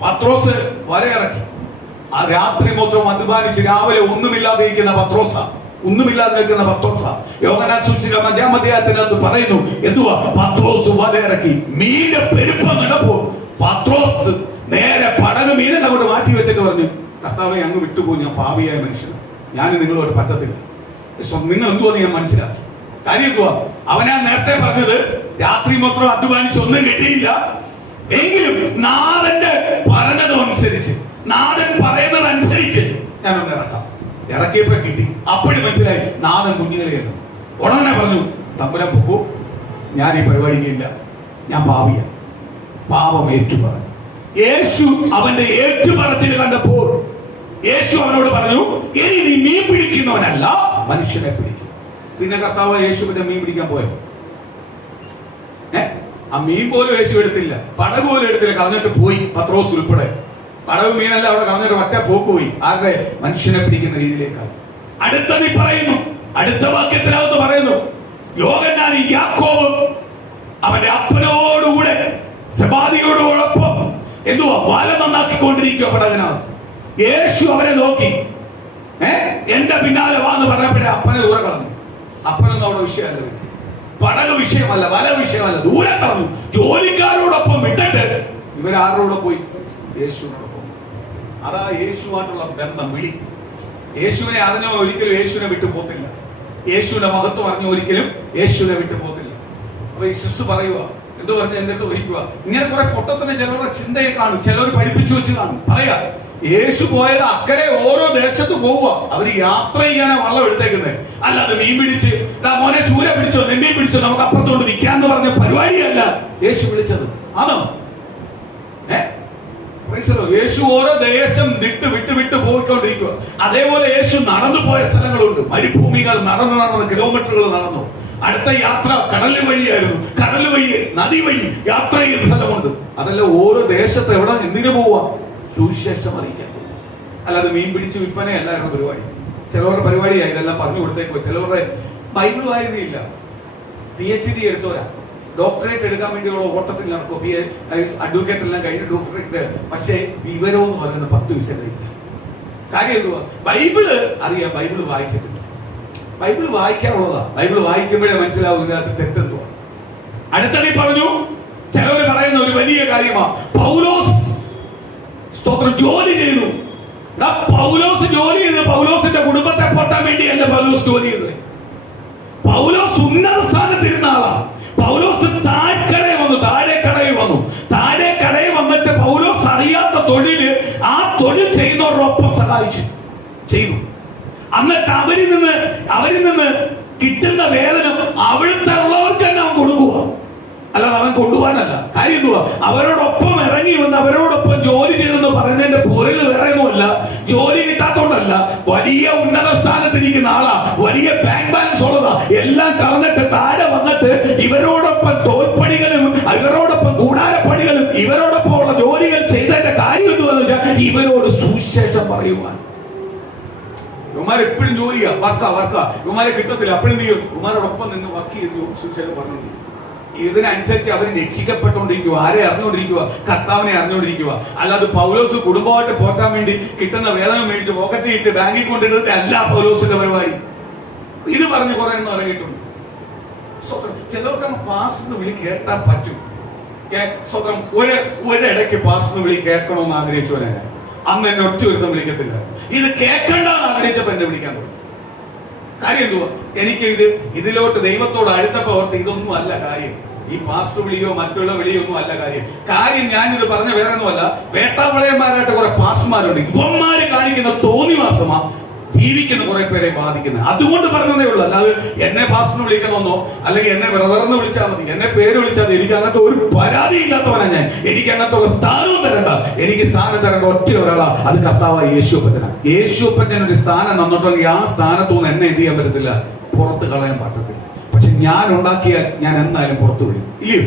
പത്രോസ് വലയിറക്കി. ആ രാത്രി മൊത്തം അധ്വാനിച്ച് രാവിലെ ഒന്നുമില്ലാതെ നിൽക്കുന്ന പത്രോസ യോഹന്നാൻ സുവിശേഷം 5-ാം അധ്യായത്തിനകത്ത് പറയുന്നു, എന്തുവാ? പത്രോസ് വലയിറക്കി. മീന്റെ പെരുപ്പം കണ്ടപ്പോൾ പത്രോസ് നേരെ പടക് മീനെ അങ്ങോട്ട് മാറ്റി വെച്ചിട്ട് പറഞ്ഞു, കർത്താവെ അങ്ങ് വിട്ടുപോയി, ഞാൻ പാപിയായ മനുഷ്യനാണ്, ഞാൻ നിങ്ങളോട് പറ്റത്തില്ല. നിങ്ങൾ എന്തുവാന്ന് ഞാൻ മനസ്സിലാക്കി. കാര്യം എന്തുവാ? അവനാ നേരത്തെ പറഞ്ഞത് രാത്രി മൊത്തം അധ്വാനിച്ച് ഒന്നും കിട്ടിയില്ല, എങ്കിലും നാഥന്റെ പറഞ്ഞതനുസരിച്ച്, നാഥൻ പറയുന്നതനുസരിച്ച് ഞാനൊന്ന് ഇറക്കാം. ഇറക്കിയപ്പോ കിട്ടി. അപ്പോഴും മനസ്സിലായി നാഥൻ കുഞ്ഞുങ്ങളെയാണ്. ഉടനെ പറഞ്ഞു, തമ്പുരാൻ പൊക്കൂ, ഞാൻ ഈ പരിപാടിക്കില്ല, ഞാൻ പാപിയ. പാപം ഏറ്റുപറഞ്ഞു. യേശു അവന്റെ ഏറ്റുപറച്ചിൽ കണ്ടപ്പോൾ യേശു അവനോട് പറഞ്ഞു, ഇനി നീ മീൻ പിടിക്കുന്നവനല്ല, മനുഷ്യനെ പിടിക്കും. പിന്നെ കർത്താവ് യേശുവിന്റെ മീൻ പിടിക്കാൻ പോയോ? ആ മീൻ പോലും യേശു എടുത്തില്ല, പടക് പോലും എടുത്തില്ല, കളഞ്ഞിട്ട് പോയി. പത്രോസ് ഉൾപ്പെടെ പടവ് മീനല്ല അവിടെ കളഞ്ഞിട്ട് ഒറ്റ പോക്ക് പോയി. ആരുടെ? മനുഷ്യനെ പിടിക്കുന്ന രീതിയിലേക്കാണ്. അടുത്തത് പറയുന്നു, അടുത്ത വാക്യത്തിനകത്ത് പറയുന്നു, യോഹന്നാനും യാക്കോബും അവന്റെ അപ്പനോടുകൂടെ സെബാദിയോടൊപ്പം എന്തുവാ വല നന്നാക്കിക്കൊണ്ടിരിക്കുക പടകിനകത്ത്. യേശു അവരെ നോക്കി, എന്റെ പിന്നാലെ വാന്ന് പറഞ്ഞപ്പോഴേ അപ്പനെ ദൂരെ കളഞ്ഞു. അപ്പനൊന്നും അവിടെ വിഷയമല്ല, പടക് വിഷയമല്ല, വല വിഷയമല്ല, ദൂരെ കളഞ്ഞു. ജോലിക്കാരോടൊപ്പം വിട്ടിട്ട് ഇവരാരോടെ പോയി? യേശുവിനോടൊപ്പം. അതാ യേശുവായിട്ടുള്ള ബന്ധം, വിളി. യേശുവിനെ അറിഞ്ഞോ ഒരിക്കലും യേശുവിനെ വിട്ടു പോകത്തില്ല. യേശുവിന്റെ മഹത്വം അറിഞ്ഞോ ഒരിക്കലും യേശുവിനെ വിട്ടു പോകത്തില്ല. അപ്പൊ ഈ ശിശു പറയുക, എന്ത് പറഞ്ഞ് എന്റെ അടുത്ത് ഒഴിക്കുക, ഇങ്ങനെ കുറെ പൊട്ടത്തിന് ചിലരുടെ ചിന്തയെ കാണും, ചിലർ പഠിപ്പിച്ചു വെച്ച് കാണും. പറയാ യേശു പോയത് അക്കരെ ഓരോ ദേശത്ത് പോവുക, അവര് യാത്ര ചെയ്യാനാ വള്ളം എടുത്തേക്കുന്നത്, അല്ലാതെ മീൻ പിടിച്ച് മോനെ ചൂര പിടിച്ചോ നെമ്മീൻ പിടിച്ചോ നമുക്ക് അപ്പുറത്തോട്ട് വിൽക്കാന്ന് പറഞ്ഞ പരിപാടിയല്ല യേശു വിളിച്ചത്. ആണോ? യേശു ഓരോ ദേശം വിട്ട് പോയിക്കൊണ്ടിരിക്കുക. അതേപോലെ യേശു നടന്നു പോയ സ്ഥലങ്ങളുണ്ട്, മരുഭൂമികൾ നടന്ന് കിലോമീറ്ററുകൾ നടന്നു. അടുത്ത യാത്ര കടൽ വഴിയായിരുന്നു, കടൽ വഴി നദി വഴി യാത്ര ചെയ്യുന്ന സ്ഥലമുണ്ട്. അതല്ല ഓരോ ദേശത്ത് എവിടെ എന്തിനു പോവാ? സുവിശേഷം അറിയിക്കാൻ. അല്ലാതെ മീൻ പിടിച്ച് വിൽപ്പനയല്ലായിരുന്നു പരിപാടി. ചിലവരുടെ പരിപാടിയായി ഇതെല്ലാം പറഞ്ഞു കൊടുത്തേക്കോ. ചിലവരുടെ ബൈബിൾ വായനയില്ല, PhD എടുത്തോരാ, ഡോക്ടറേറ്റ് എടുക്കാൻ വേണ്ടിയുള്ള ഓട്ടത്തിൽ നടക്കും. അഡ്വക്കേറ്റ് എല്ലാം കഴിഞ്ഞ് ഡോക്ടറേറ്റ്, പക്ഷേ വിവരം എന്ന് പറയുന്ന 10 വിഷയമില്ല. കാര്യം എന്തുവാ? ബൈബിള് അറിയാം, ബൈബിള് വായിച്ചിട്ടില്ല. ബൈബിൾ വായിക്കാനുള്ളതാ, ബൈബിൾ വായിക്കുമ്പോഴേ മനസ്സിലാവും ഇതിനകത്ത് തെറ്റെന്തുവാ. അടുത്തടി പറഞ്ഞു, ചിലവർ പറയുന്ന ഒരു വലിയ കാര്യമാ, പൗലോസ് സ്തോത്രം ജോലി ചെയ്തു. പൗലോസ് ജോലി ചെയ്ത് പൗലോസിന്റെ കുടുംബത്തെ പൊട്ടാൻ വേണ്ടിയല്ല പൗലോസ് ജോലി ചെയ്തത്. പൗലോസ് ഉന്നത സ്ഥാനത്തിരുന്ന ആളാ. പൗലോസ് താഴെ കടയിൽ വന്നിട്ട് പൗലോസ് അറിയാത്ത തൊഴില് ആ തൊഴിൽ ചെയ്യുന്നവരോടൊപ്പം ചെയ്തു. എന്നിട്ട് അവരിൽ നിന്ന് കിട്ടുന്ന വേതനം അവിടുത്തെ ഉള്ളവർക്ക് തന്നെ അവൻ കൊടുക്കുക, അല്ലാതെ അവൻ കൊണ്ടുപോകാനല്ല. കാര്യം എന്തുവാ? അവരോടൊപ്പം ഇറങ്ങി വന്ന് അവരോടൊപ്പം ജോലി ചെയ്തെന്ന് പറയുന്നതിന്റെ പൊരുൾ വേറെ ഒന്നുമല്ല, ജോലി കിട്ടാത്തോണ്ടല്ല, വലിയ ഉന്നത സ്ഥാനത്തിരിക്കുന്ന ആളാ, വലിയ ബാങ്ക് ബാലൻസ് ഉള്ളതാ. എല്ലാം കളഞ്ഞിട്ട് താഴെ വന്നിട്ട് ഇവരോടൊപ്പം തോൽപ്പണികളും ഇവരോടൊപ്പം കൂടാരപ്പണികളും ഇവരോടൊപ്പം ഉള്ള ജോലികൾ ചെയ്തതിന്റെ കാര്യം എന്തുവാന്ന് വെച്ചാൽ ഇവരോട് സുവിശേഷം പറയുവാൻ. ഇവന്മാർ എപ്പോഴും ജോലിയാ, വർക്കാ. ഇവന്മാരെ കിട്ടത്തില്ല, അപ്പോഴും ചെയ്യും. ഇവന്മാരോടൊപ്പം നിന്ന് വർക്ക് ചെയ്ത് സുവിശേഷം പറഞ്ഞു. ഇതിനനുസരിച്ച് അവർ രക്ഷിക്കപ്പെട്ടുകൊണ്ടിരിക്കുക. ആരെ അറിഞ്ഞുകൊണ്ടിരിക്കുക? കർത്താവിനെ അറിഞ്ഞുകൊണ്ടിരിക്കുക. അല്ലാതെ പൗലോസ് കുടുംബമായിട്ട് പോറ്റാൻ വേണ്ടി കിട്ടുന്ന വേതനം മേടിച്ച് പോക്കറ്റ് ഇട്ട് ബാങ്കിൽ കൊണ്ടിടുന്നത് അല്ല പൗലോസിന്റെ പരിപാടി. ഇത് പറഞ്ഞ് കുറെ ഒന്നും ഇറങ്ങിയിട്ടുണ്ട്. ചിലർക്ക് പാസ് വിളി കേട്ടാൻ പറ്റും. സ്വന്തം ഒരിടയ്ക്ക് പാസ് വിളി കേൾക്കണമെന്ന് ആഗ്രഹിച്ചവനാണ്. അന്ന് എന്നെ ഒറ്റ ഒരുത്തം വിളിക്കത്തില്ല. ഇത് കേൾക്കണ്ടെന്ന് ആഗ്രഹിച്ചപ്പോ എന്നെ വിളിക്കാൻ തുടങ്ങി. കാര്യം എന്തുവാ? എനിക്ക് ഇതിലോട്ട് ദൈവത്തോട് അടുത്തപ്പോ ഓർത്ത് ഇതൊന്നും അല്ല കാര്യം. ഈ പാസ്റ്റർ വിളിയോ മറ്റുള്ള വിളിയോ ഒന്നും അല്ല കാര്യം. ഞാനിത് പറഞ്ഞ വേറെ ഒന്നുമല്ല, വേട്ടാവളയന്മാരായിട്ട് കുറെ പാസ്റ്റർമാരുണ്ട്. ഇവന്മാര് കാണിക്കുന്ന തോന്നിവാസമാ ജീവിക്കുന്ന കുറെ പേരെ ബാധിക്കുന്നത്. അതുകൊണ്ട് പറഞ്ഞതേ ഉള്ളൂ. അല്ലാതെ എന്നെ പാസ്റ്റർ വിളിക്കണമെന്നോ അല്ലെങ്കിൽ എന്നെ ബ്രദർന്ന് വിളിച്ചാൽ മതി, എന്നെ പേര് വിളിച്ചാൽ മതി, എനിക്ക് അങ്ങനത്തെ ഒരു പരാതി ഇല്ലാത്തവനാണ് ഞാൻ. എനിക്ക് അങ്ങനത്തെ ഒരു സ്ഥാനവും തരണ്ട. എനിക്ക് സ്ഥാനം തരേണ്ട ഒറ്റ ഒരാളാ, അത് കർത്താവായ യേശുപ്പനാണ്. യേശുപ്പൻ ഒരു സ്ഥാനം തന്നിട്ടുണ്ടെങ്കിൽ ആ സ്ഥാനത്തുനിന്ന് എന്നെ എന്ത് ചെയ്യാൻ പറ്റത്തില്ല, പുറത്ത് കളയാൻ പറ്റത്തില്ല. പക്ഷെ ഞാൻ ഉണ്ടാക്കിയാൽ ഞാൻ എന്തായാലും പുറത്തു വരും, ഇല്ലയോ?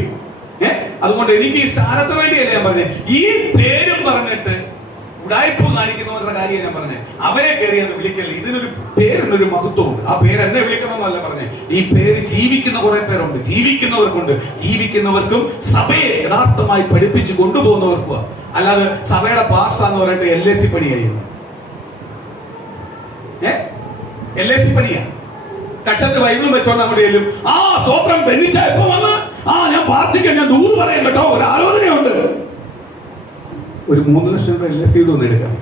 അതുകൊണ്ട് എനിക്ക് ഈ സ്ഥാനത്ത് വേണ്ടിയല്ല ഞാൻ പറഞ്ഞത്. ഈ പേരും പറഞ്ഞിട്ട് ഉടായ്പ കാണിക്കുന്നവരുടെ കാര്യം ഞാൻ പറഞ്ഞേ. അവരെ കയറി അത് വിളിക്കല്ലേ. ഇതിനൊരു പേരിനൊരു മഹത്വമുണ്ട്. ആ പേര് എന്നെ വിളിക്കണമെന്നല്ല പറഞ്ഞേ. ഈ പേര് ജീവിക്കുന്ന കുറെ പേരുണ്ട്, ജീവിക്കുന്നവർക്കുണ്ട്. ജീവിക്കുന്നവർക്കും സഭയെ യഥാർത്ഥമായി പഠിപ്പിച്ച് കൊണ്ടുപോകുന്നവർക്കും. അല്ലാതെ സഭയുടെ പാസ്സാന്ന് പറഞ്ഞിട്ട് LAC പണി കഴിയുന്നു. LAC പണിയാ. കക്ഷത്ത് ബൈബിളും വെച്ചോണ്ട് അങ്ങോട്ട് ചെല്ലും. ആ സ്വത്രം ബെന്നിച്ച എപ്പോ വന്ന്, ആ ഞാൻ പ്രാർത്ഥിക്കാൻ, ഞാൻ ദൂത് പറയാൻ കേട്ടോ, ഒരു ആലോചനയുണ്ട്. ഒരു 3 ലക്ഷം രൂപ LAC ഒന്ന് എടുക്കാം.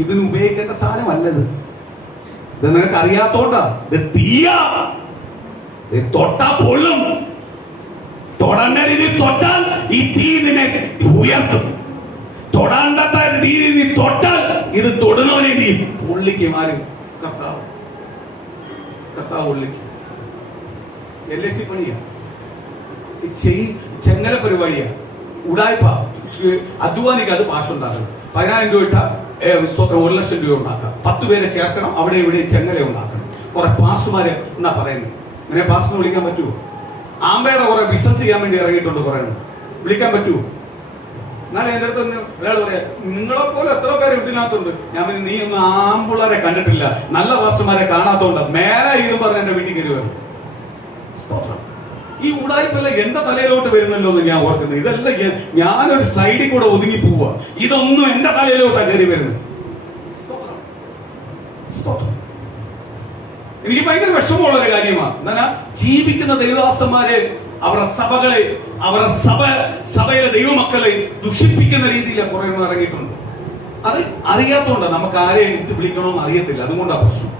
ഇതിന് ഉപയോഗിക്കേണ്ട സാധനമല്ലത്. ഇത് നിനക്ക് അറിയാത്തോണ്ടാ. ഇത് തീയാ, തൊട്ടാ പൊള്ളും. തൊടേണ്ട രീതിയിൽ തൊട്ടാൽ ഈ തീ നിന്നെ ഉയർത്തും. തൊടാണ്ട രീതിയിൽ നീ തൊട്ടാൽ ഇത് തൊടുന്നവനെ നീ ഉള്ളിക്കും. ആരും? കർത്താവ് ഉള്ളിക്കും. LAC പണിയാ, ചെങ്ങല പരിപാടിയാ, ഉടായ്പ. അധ്വാനിക്ക് അത് പാശുണ്ടാക്കണം. 10,000 രൂപ ഇട്ട 1 ലക്ഷം രൂപ ഉണ്ടാക്കാം. 10 പേരെ ചേർക്കണം, അവിടെ ഇവിടെ ചെങ്ങല ഉണ്ടാക്കണം. കുറെ പാസ്സുമാര് എന്നാ പറയുന്നത്. അങ്ങനെ പാസ്സിന് വിളിക്കാൻ പറ്റുമോ? ആമ്പയുടെ കുറെ ബിസിനസ് ചെയ്യാൻ വേണ്ടി ഇറങ്ങിയിട്ടുണ്ട് കുറെ. വിളിക്കാൻ പറ്റുമോ? എന്നാലും എന്റെ അടുത്ത് ഒരാൾ പറയാ, നിങ്ങളെ പോലെ എത്ര പേര് ഇതിനകത്തുണ്ട്. ഞാൻ പിന്നെ നീ ഒന്നും ആമ്പിള്ളേരെ കണ്ടിട്ടില്ല, നല്ല പാസ്റ്റർമാരെ കാണാത്തോണ്ട് മേലെ ഇതും പറഞ്ഞ് എന്റെ വീട്ടിൽ കയറി വരും. ഈ ഉടായ്പല്ല എന്റെ തലയിലോട്ട് വരുന്നല്ലോ എന്ന് ഞാൻ ഓർക്കുന്നത്. ഇതെല്ലാം ഞാനൊരു സൈഡിൽ കൂടെ ഒതുങ്ങി പോവുക. ഇതൊന്നും എന്റെ തലയിലോട്ടാ കയറി വരുന്നത്. എനിക്ക് ഭയങ്കര വിഷമമുള്ള ഒരു കാര്യമാണ്. എന്നാ ജീവിക്കുന്ന ദൈവദാസന്മാരെ, അവരുടെ സഭകളെ, അവരുടെ സഭയിലെ ദൈവമക്കളെ ദുഷിപ്പിക്കുന്ന രീതിയിൽ കുറെ ഇറങ്ങിയിട്ടുണ്ട്. അത് അറിയാത്തോണ്ടാ. നമുക്ക് ആരെയും ഇത് വിളിക്കണമെന്ന് അറിയത്തില്ല. അതുകൊണ്ടാ പ്രശ്നം.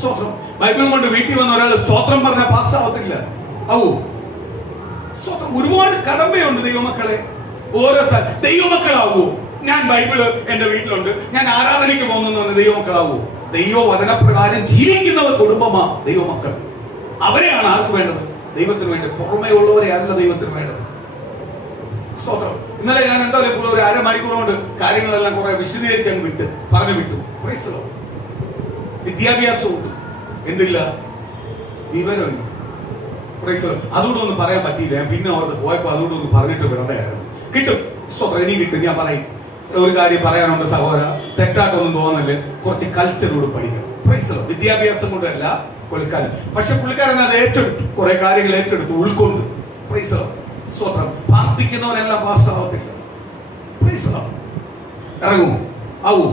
സ്തോത്രം. ബൈബിൾ കൊണ്ട് വീട്ടിൽ വന്ന ഒരാൾ സ്തോത്രം പറഞ്ഞാൽ പാസ്സാവത്തില്ല. സ്തോത്രം. ഒരുപാട് കടമ്പയുണ്ട് ദൈവമക്കളെ. ഓരോ ദൈവമക്കളാവൂ. ഞാൻ ബൈബിള് എന്റെ വീട്ടിലുണ്ട്, ഞാൻ ആരാധനയ്ക്ക് പോകുന്നു പറഞ്ഞ ദൈവമക്കളാവൂ. ദൈവവചനപ്രകാരം ജീവിക്കുന്നവർ കുടുംബമാ ദൈവമക്കൾ. അവരെയാണ് ആർക്ക് വേണ്ടത്? ദൈവത്തിന് വേണ്ടി. പുറമേ ഉള്ളവരെ അല്ല ദൈവത്തിന് വേണ്ടത്. സ്തോത്രം. ഇന്നലെ ഞാൻ എന്തായാലും ഒരു 1/2 മണിക്കൂർ കൊണ്ട് കാര്യങ്ങളെല്ലാം കുറെ വിശദീകരിച്ച് പറഞ്ഞു വിട്ടു. വിദ്യാഭ്യാസമുണ്ട്, എന്തില്ല? വിവരമില്ല. അതുകൂടെ ഒന്നും പറയാൻ പറ്റിയില്ല. പിന്നെ അവർക്ക് പോയപ്പോ അതുകൂടെ ഒന്ന് പറഞ്ഞിട്ട് വിടണ്ടായിരുന്നു. കിട്ടും. സ്തോത്രം. ഇനി കിട്ടും. ഞാൻ പറയും. ഒരു കാര്യം പറയാനുണ്ട് സഹോദര, തെറ്റായിട്ടൊന്നും തോന്നല്ലേ. കുറച്ച് കൾച്ചറോട് പഠിക്കണം. വിദ്യാഭ്യാസം കൊണ്ടല്ല പുള്ളിക്കാരൻ. പക്ഷെ പുള്ളിക്കാരൻ അത് ഏറ്റെടുത്തു, കുറെ കാര്യങ്ങൾ ഏറ്റെടുത്തു, ഉൾക്കൊണ്ട്. സ്തോത്രം. പ്രാർത്ഥിക്കുന്നവരെല്ലാം പാസ്സാവത്തില്ല. ഇറങ്ങുമോ? ആവൂ?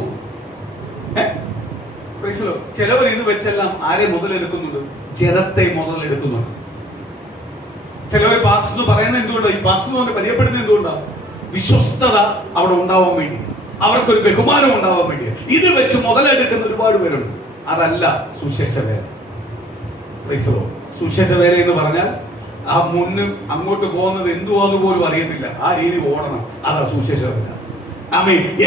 ചിലവർ ഇത് വെച്ചെല്ലാം ആരെ മുതലെടുക്കുന്നുണ്ട്? ജനത്തെ മുതലെടുക്കുന്നുണ്ട്. ചിലവർ പാസ്റ്റർ പറയുന്നത് എന്തുകൊണ്ടാണ്? ഈ പാസ്റ്റർ കൊണ്ട് പരിചയപ്പെടുന്നത് എന്തുകൊണ്ടാണ്? വിശ്വസ്തത അവിടെ ഉണ്ടാവാൻ വേണ്ടി, അവർക്കൊരു ബഹുമാനം ഉണ്ടാവാൻ വേണ്ടി. ഇത് വെച്ച് മുതലെടുക്കുന്ന ഒരുപാട് പേരുണ്ട്. അതല്ല സുശേഷ വേല. സുശേഷ വേല എന്ന് പറഞ്ഞാൽ ആ മുന്നും അങ്ങോട്ട് പോകുന്നത് എന്തുവാന്ന് പോലും അറിയത്തില്ല. ആ രീതി ഓടണം. അതാ സുശേഷ വേല.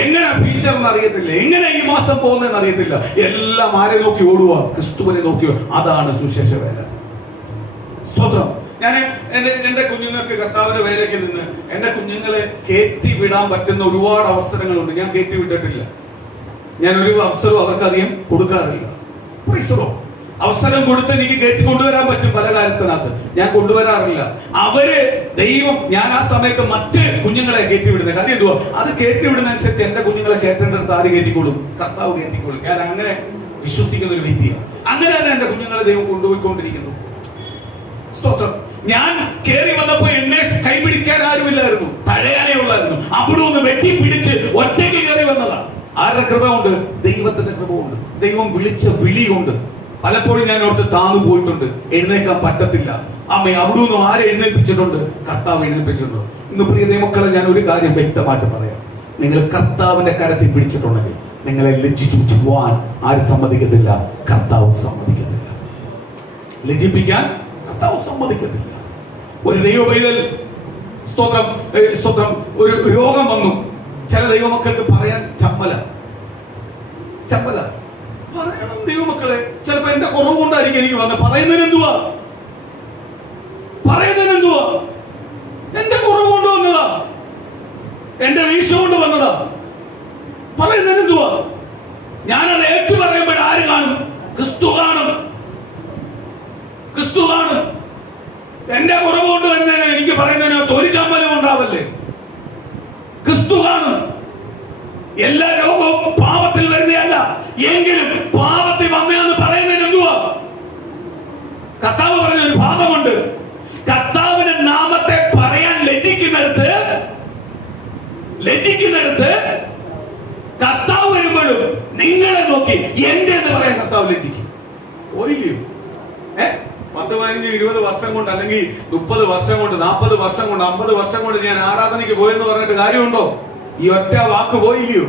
എങ്ങനെ ഫീച്ചർന്ന് അറിയത്തില്ല, എങ്ങനെ ഈ മാസം പോകുന്നതെന്ന് അറിയത്തില്ല. എല്ലാം ആരെ നോക്കി ഓടുക? ക്രിസ്തുവിനെ നോക്കി. അതാണ് സുശേഷ വേല. സ്തോത്രം. ഞാൻ എന്റെ കുഞ്ഞുങ്ങൾക്ക് കർത്താവിന്റെ വേലയ്ക്ക് നിന്ന് എന്റെ കുഞ്ഞുങ്ങളെ കയറ്റി വിടാൻ പറ്റുന്ന ഒരുപാട് അവസരങ്ങളുണ്ട്. ഞാൻ കയറ്റി വിട്ടിട്ടില്ല. ഞാൻ ഒരു അവസരവും അവർക്കധികം കൊടുക്കാറില്ല. അവസരം കൊടുത്ത് എനിക്ക് കയറ്റി കൊണ്ടുവരാൻ പറ്റും പല കാര്യത്തിനകത്ത്. ഞാൻ കൊണ്ടുവരാറില്ല. അവര് ദൈവം, ഞാൻ ആ സമയത്ത് മറ്റ് കുഞ്ഞുങ്ങളെ കയറ്റിവിടുന്നത് കാര്യം എന്തുവാ? അത് കയറ്റിവിടുന്ന അനുസരിച്ച് എന്റെ കുഞ്ഞുങ്ങളെ കയറ്റേണ്ടടുത്ത് ആര് കയറ്റിക്കൊള്ളും? കർത്താവ് കയറ്റിക്കൊള്ളും. ഞാൻ അങ്ങനെ വിശ്വസിക്കുന്ന ഒരു വ്യക്തിയാണ്. അങ്ങനെ തന്നെ എന്റെ കുഞ്ഞുങ്ങളെ ദൈവം കൊണ്ടുപോയിക്കൊണ്ടിരിക്കുന്നു. സ്തോത്രം. ഞാൻ കയറി വന്നപ്പോ എന്നെ കൈപിടിക്കാൻ ആരുമില്ലായിരുന്നു, തഴയാനേ ഉള്ളായിരുന്നു. അവിടെ ഒന്ന് വെട്ടി പിടിച്ച് ഒറ്റയ്ക്ക് കയറി വന്നതാ. ആരുടെ കൃപ കൊണ്ട്? ദൈവത്തിന്റെ കൃപ കൊണ്ട്. ദൈവം വിളിച്ച വിളി കൊണ്ട്. പലപ്പോഴും ഞാൻ ഓർത്ത് താന്നു പോയിട്ടുണ്ട്, എഴുന്നേക്കാൻ പറ്റത്തില്ല. അവിടെ നിന്നും ആരെ എഴുന്നേൽപ്പിച്ചിട്ടുണ്ട്? കർത്താവ് എഴുന്നേൽപ്പിച്ചിട്ടുണ്ട്. ഇന്ന് പ്രിയ ദൈവമക്കളെ, ഞാൻ ഒരു കാര്യം വ്യക്തമായിട്ട് പറയാം. നിങ്ങൾ കർത്താവിന്റെ കരത്തിൽ പിടിച്ചിട്ടുണ്ടെങ്കിൽ നിങ്ങളെ ലജ്ജിച്ചു പോവാൻ ആര് സമ്മതിക്കത്തില്ല? കർത്താവ് സമ്മതിക്കത്തില്ല. ലജ്ജിപ്പിക്കാൻ കർത്താവ് സമ്മതിക്കത്തില്ല. ഒരു ദൈവപൈതൽ സ്തോത്രം ഒരു രോഗം വന്നു. ചില ദൈവമക്കൾക്ക് പറയാൻ ചമ്മല. ചമ്മല. പറയണം ദൈവമക്കളെ. ചിലപ്പോ എന്റെ കുറവ് കൊണ്ടായിരിക്കും എനിക്ക് വന്നത്. പറയുന്നതിനെന്തുവാ? എന്റെ കുറവ് കൊണ്ട് വന്നതാ, എന്റെ വീഴ്ച കൊണ്ട് വന്നതാ. പറയുന്നതിനെന്തുവാ? ഞാനത് ഏറ്റു പറയുമ്പോൾ ആര് കാണും? ക്രിസ്തു കാണും. എന്റെ കുറവ് കൊണ്ട് വരുന്നതിന് എനിക്ക് പറയുന്നതിനകത്ത് ഒരു ചമ്മലും ഉണ്ടാവല്ലേ? ക്രിസ്തു കാണും. എല്ലാ രോഗവും പാപത്തിൽ വരുന്നതല്ല, എങ്കിലും പാപത്തിൽ വന്നതെന്ന് പറയുന്നതിന് എന്തുവാ? കർത്താവ് പറഞ്ഞൊരു ഭാഗമുണ്ട്. കർത്താവിന്റെ നാമത്തെ പറയാൻ ലജ്ജിക്കുന്നിടത്ത് കർത്താവ് വരുമ്പോഴും നിങ്ങളെ നോക്കി എന്റെ എന്ന് പറയാൻ കർത്താവ് ലജ്ജിക്കും. പോയില്ലയോ? 10, 15, 20 വർഷം കൊണ്ട്, അല്ലെങ്കിൽ 30 വർഷം കൊണ്ട്, 40 വർഷം കൊണ്ട്, 50 വർഷം കൊണ്ട് ഞാൻ ആരാധനയ്ക്ക് പോയെന്ന് പറഞ്ഞിട്ട് കാര്യമുണ്ടോ? ഈ ഒറ്റ വാക്ക് പോയില്ലയോ?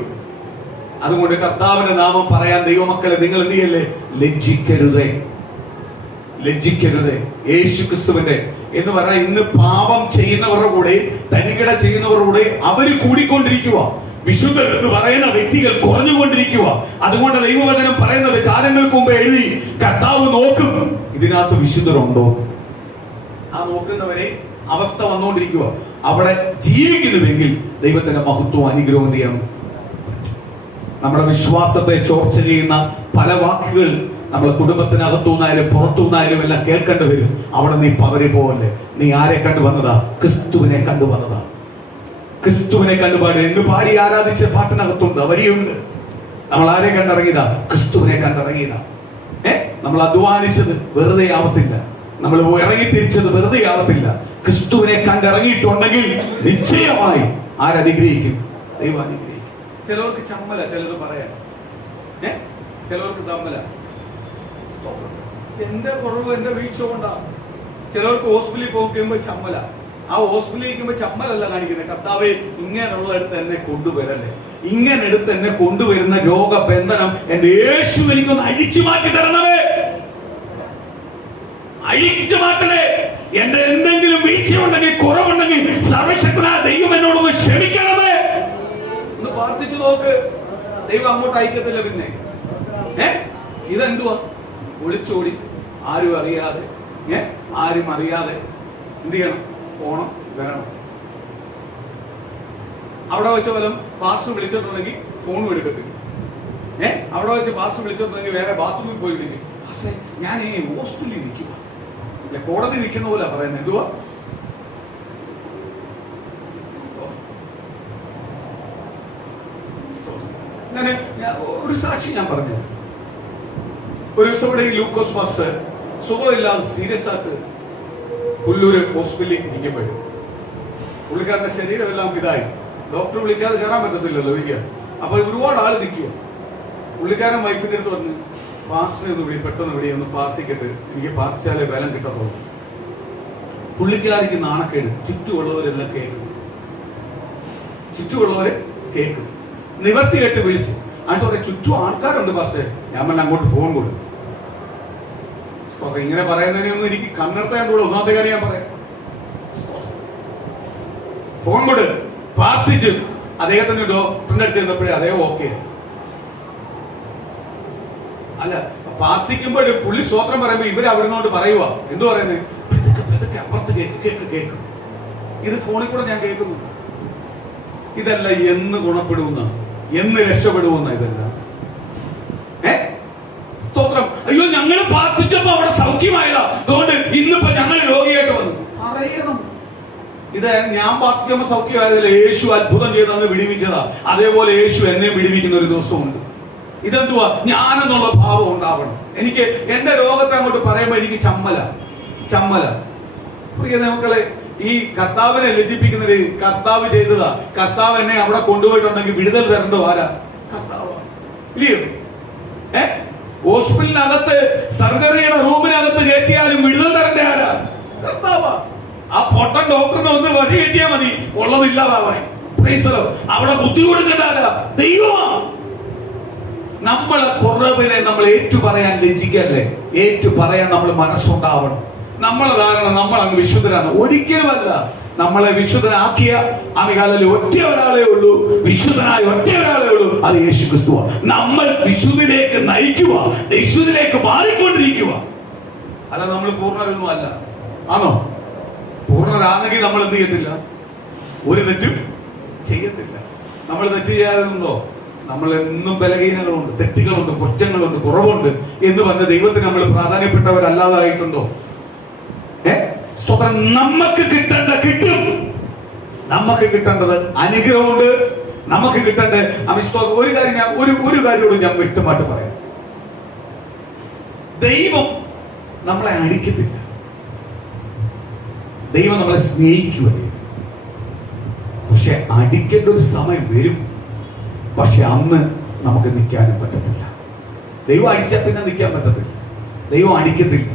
അതുകൊണ്ട് കർത്താവിന്റെ നാമം പറയാൻ ദൈവമക്കളെ നിങ്ങൾ എന്ത് ചെയ്യല്ലേ? ലജ്ജിക്കരുതേ. യേശു ക്രിസ്തുവിന്റെ എന്ന് പറഞ്ഞാൽ ഇന്ന് പാപം ചെയ്യുന്നവരുടെ കൂടെ, തനികിട ചെയ്യുന്നവരുടെ കൂടെ അവര് കൂടിക്കൊണ്ടിരിക്കുക. വിശുദ്ധർ എന്ന് പറയുന്ന വ്യക്തികൾ കുറഞ്ഞുകൊണ്ടിരിക്കുക. അതുകൊണ്ട് ദൈവവചനം പറയുന്നത് കാലങ്ങൾക്ക് മുമ്പ് എഴുതി, കർത്താവ് നോക്കും ഇതിനകത്ത് വിശുദ്ധരുണ്ടോ. ആ നോക്കുന്നവരെ അവസ്ഥ വന്നുകൊണ്ടിരിക്കുക. അവിടെ ജീവിക്കുന്നുവെങ്കിൽ ദൈവത്തിന്റെ മഹത്വം അനുഗ്രഹം ചെയ്യാം. നമ്മുടെ വിശ്വാസത്തെ ചോർച്ച ചെയ്യുന്ന പല വാക്കുകൾ നമ്മളെ കുടുംബത്തിനകത്തുനിന്നായാലും പുറത്തുനിന്നായാലും എല്ലാം കേൾക്കേണ്ടി വരും. അവിടെ നീ പവറി പോവല്ലേ. നീ ആരെ കണ്ടുവന്നതാ? ക്രിസ്തുവിനെ കണ്ടുവന്നതാ. ക്രിസ്തുവിനെ കണ്ടുപാട് എന്ന് പാടി ആരാധിച്ച പാട്ടിനകത്തുണ്ട്, വരിയുണ്ട്. നമ്മൾ ആരെ കണ്ടിറങ്ങിയതാ? ക്രിസ്തുവിനെ കണ്ടിറങ്ങിയതാ. നമ്മൾ അധ്വാനിച്ചത് വെറുതെ ആവത്തില്ല, നമ്മൾ ഇറങ്ങി തിരിച്ചത് വെറുതെ ആവത്തില്ല. ക്രിസ്തുവിനെ കണ്ടിറങ്ങിയിട്ടുണ്ടെങ്കിൽ നിശ്ചയമായി ആരനുഗ്രഹിക്കും? ദൈവം അനുഗ്രഹിക്കും. ചിലവർക്ക് ചമ്മല, ചിലർ പറയാം, ചിലവർക്ക് തമ്മല. എന്റെ കുറവ് എന്റെ വീഴ്ച കൊണ്ടാ. ചിലവർക്ക് ഹോസ്പിറ്റലിൽ പോകുമ്പോ ചമ്മല. ആ ഹോസ്പിറ്റലിൽ ഇരിക്കുമ്പോ ചമ്മലല്ല കാണിക്കുന്നത്. കർത്താവേ, ഇങ്ങനെയുള്ള എടുത്ത് എന്നെ കൊണ്ടുവരല്ലേ, ഇങ്ങനെ എടുത്ത് എന്നെ കൊണ്ടുവരുന്ന രോഗബന്ധനം എന്റെ യേശു എനിക്കൊന്ന് അഴിച്ചു മാറ്റി തരണമേ, അഴിച്ചു മാറ്റണേ. എന്റെ എന്തെങ്കിലും വീഴ്ചയുണ്ടെങ്കിൽ, കുറവുണ്ടെങ്കിൽ സർവശക്തനായ ദൈവം എന്നോടൊന്ന് ക്ഷമിക്കണമേ ഒന്ന് പ്രാർത്ഥിച്ചു നോക്ക്. ദൈവം അങ്ങോട്ട് അയക്കത്തില്ല. പിന്നെ ഇതെന്തുവാ? ഒളിച്ചോടി ആരും അറിയാതെ എന്ത് ചെയ്യണം? പോണം, വരണം. അവിടെ വെച്ച് വല്ലതും പാസ്റ്റർ വിളിച്ചിട്ടുണ്ടെങ്കിൽ ഫോണും എടുക്കത്തില്ല. അവിടെ വെച്ച് പാസ്റ്റർ വിളിച്ചിട്ടുണ്ടെങ്കിൽ വേറെ ബാത്റൂമിൽ പോയി വിളിക്കും. പക്ഷേ ഞാൻ ഹോസ്പിറ്റലിൽ നിൽക്കുക, കോടതി നിൽക്കുന്ന പോലെ പറയുന്നത്. എന്തുവാ? ഒരു സാക്ഷി ഞാൻ പറഞ്ഞത്. ഒരു ദിവസം ഇവിടെ ലൂക്കോസ് പാസ്റ്റർ സുഖമില്ലാതെ സീരിയസ് ആയിട്ട് പുല്ലൂര് ഹോസ്പിറ്റലിൽ ഇരിക്കുമ്പോഴും പുള്ളിക്കാരന്റെ ശരീരമെല്ലാം ഇതായി. ഡോക്ടർ വിളിക്കാതെ കയറാൻ പറ്റത്തില്ലല്ലോ വിളിക്കുക. അപ്പൊ ഒരുപാട് ആള് നിൽക്കുക. പുള്ളിക്കാരൻ വൈഫിന്റെ അടുത്ത് പറഞ്ഞ്, പാസ്റ്ററെ ഒന്ന് വിളി, പെട്ടെന്ന് വിളി, ഒന്ന് പ്രാർത്ഥിക്കട്ടെ, എനിക്ക് പ്രാർത്ഥിച്ചാലേ ബലം കിട്ടത്തുള്ളൂ. പുള്ളിക്കാരിക്ക് നാണക്കേട്. ചുറ്റുമുള്ളവരെല്ലാം കേൾക്കും. നിവർത്തി കേട്ട് വിളിച്ച് എന്നിട്ട് പറയാം, ചുറ്റും ആൾക്കാരുണ്ട് പാസ്റ്ററെ. ഞാൻ പറഞ്ഞ അങ്ങോട്ട് ഫോൺ കൊടുക്കും. ഇങ്ങനെ പറയുന്നതിനൊന്നും എനിക്ക് കണ്ണെടുത്താൻ കൂടെ ഒന്നാമത്തെ കാര്യം ഞാൻ പറയാം. ഫോൺ കൊടു പ്രാർത്ഥിച്ചു. അദ്ദേഹത്തിന് ഡോക്ടറിന്റെ അടുത്ത് ചെന്നപ്പോഴേ അദ്ദേഹം ഓക്കെ. അല്ല, പ്രാർത്ഥിക്കുമ്പോൾ പുള്ളി സ്തോത്രം പറയുമ്പോ ഇവര് അവിടുന്നോട്ട് പറയുക, എന്തു പറയുന്നത്? അപ്പുറത്ത് കേൾക്കും. ഇത് ഫോണിൽ കൂടെ ഞാൻ കേൾക്കുന്നു. ഇതല്ല എന്ന് ഗുണപ്പെടുന്ന, എന്ന് രക്ഷപ്പെടുന്ന, ഇതല്ല. സ്തോത്രം. അയ്യോ, ഞങ്ങൾ പ്രാർത്ഥിച്ചപ്പോ അവിടെ സൗഖ്യമായതാ, അതുകൊണ്ട് ഇന്നിപ്പോ ഞങ്ങൾ രോഗിയായിട്ട് വന്നു. അറിയണം, ഇത് ഞാൻ പ്രാർത്ഥിക്കുമ്പോ സൗഖ്യമായതല്ല, യേശു അത്ഭുതം ചെയ്തന്ന് വിടിവിച്ചതാ. അതേപോലെ യേശു എന്നെ വിടിവിക്കുന്ന ഒരു ദിവസമുണ്ട്. ഇതെന്തുവാ? ഞാനെന്നുള്ള ഭാവം ഉണ്ടാവണം എനിക്ക്. എന്റെ രോഗത്തെ അങ്ങോട്ട് പറയുമ്പോ എനിക്ക് ചമ്മല. പ്രിയ മക്കളെ, ഈ കർത്താവിനെ ലജ്ജിപ്പിക്കുന്നവര് കർത്താവ് ചെയ്തതാ. കർത്താവ് എന്നെ അവിടെ കൊണ്ടുപോയിട്ടുണ്ടെങ്കിൽ വിടുതൽ തരണ്ടോ? ആരാ? കർത്താവ്. ഇല്ലയോ? ഹോസ്പിറ്റലിനകത്ത് സർജറിയുടെ റൂമിനകത്ത് കയറ്റിയാലും വിടുതൽ തരണ്ടേ ആരാ? കർത്താവാ. ആ പൊട്ടൻ ഡോക്ടറിനെ ഒന്ന് വഴി കെട്ടിയാൽ മതി, ഉള്ളതില്ലാതാവാൻ. അവിടെ ബുദ്ധി കൊടുക്കേണ്ട ആരാ? ദൈവമാ. നമ്മളെ കുറവിനെ നമ്മൾ ഏറ്റു പറയാൻ ലജ്ജിക്കല്ലേ? ഏറ്റു പറയാൻ നമ്മൾ മനസ്സുണ്ടാവണം. നമ്മളെ ധാരണ നമ്മൾ അങ്ങ് വിശുദ്ധരാണ്. ഒരിക്കലുമല്ല. നമ്മളെ വിശുദ്ധനാക്കിയ ആമികാലിൽ ഒറ്റ ഒരാളേ ഉള്ളൂ, വിശുദ്ധനായ ഒറ്റ ഒരാളേ ഉള്ളൂ, അത് യേശു ക്രിസ്തുവാണ്. നമ്മൾ വിശുദ്ധിയിലേക്ക് നയിക്കുക, വിശുദ്ധിയിലേക്ക് മാറിക്കൊണ്ടിരിക്കുക. അല്ല നമ്മൾ പൂർണ്ണരൊന്നും അല്ല. ആണോ? പൂർണ്ണരാണെങ്കിൽ നമ്മൾ എന്ത് ചെയ്യത്തില്ല? ഒരു തെറ്റും ചെയ്യത്തില്ല. നമ്മൾ തെറ്റ് ചെയ്യാറുണ്ടോ? നമ്മൾ എന്നും ബലഹീനങ്ങളുണ്ട്, തെറ്റുകളുണ്ട്, കുറ്റങ്ങളുണ്ട്, കുറവുണ്ട് എന്ന് പറഞ്ഞ ദൈവത്തിന് നമ്മൾ പ്രാധാന്യപ്പെട്ടവരല്ലാതായിട്ടുണ്ടോ? സ്തോത്രം. നമുക്ക് കിട്ടേണ്ട കിട്ടും. നമുക്ക് കിട്ടേണ്ടത് അനുഗ്രഹമുണ്ട്. നമുക്ക് കിട്ടേണ്ട അവിശ്വാസം. ഒരു കാര്യം ഒരു കാര്യത്തോട് ഞാൻ വ്യക്തമായിട്ട് പറയാം. ദൈവം നമ്മളെ അടിക്കത്തില്ല. ദൈവം നമ്മളെ സ്നേഹിക്കുക ചെയ്യും. പക്ഷെ അടിക്കേണ്ട ഒരു സമയം വരും. പക്ഷെ അന്ന് നമുക്ക് നിൽക്കാനും പറ്റത്തില്ല. ദൈവം അടിച്ചാൽ പിന്നെ നിൽക്കാൻ പറ്റത്തില്ല. ദൈവം അടിക്കത്തില്ല.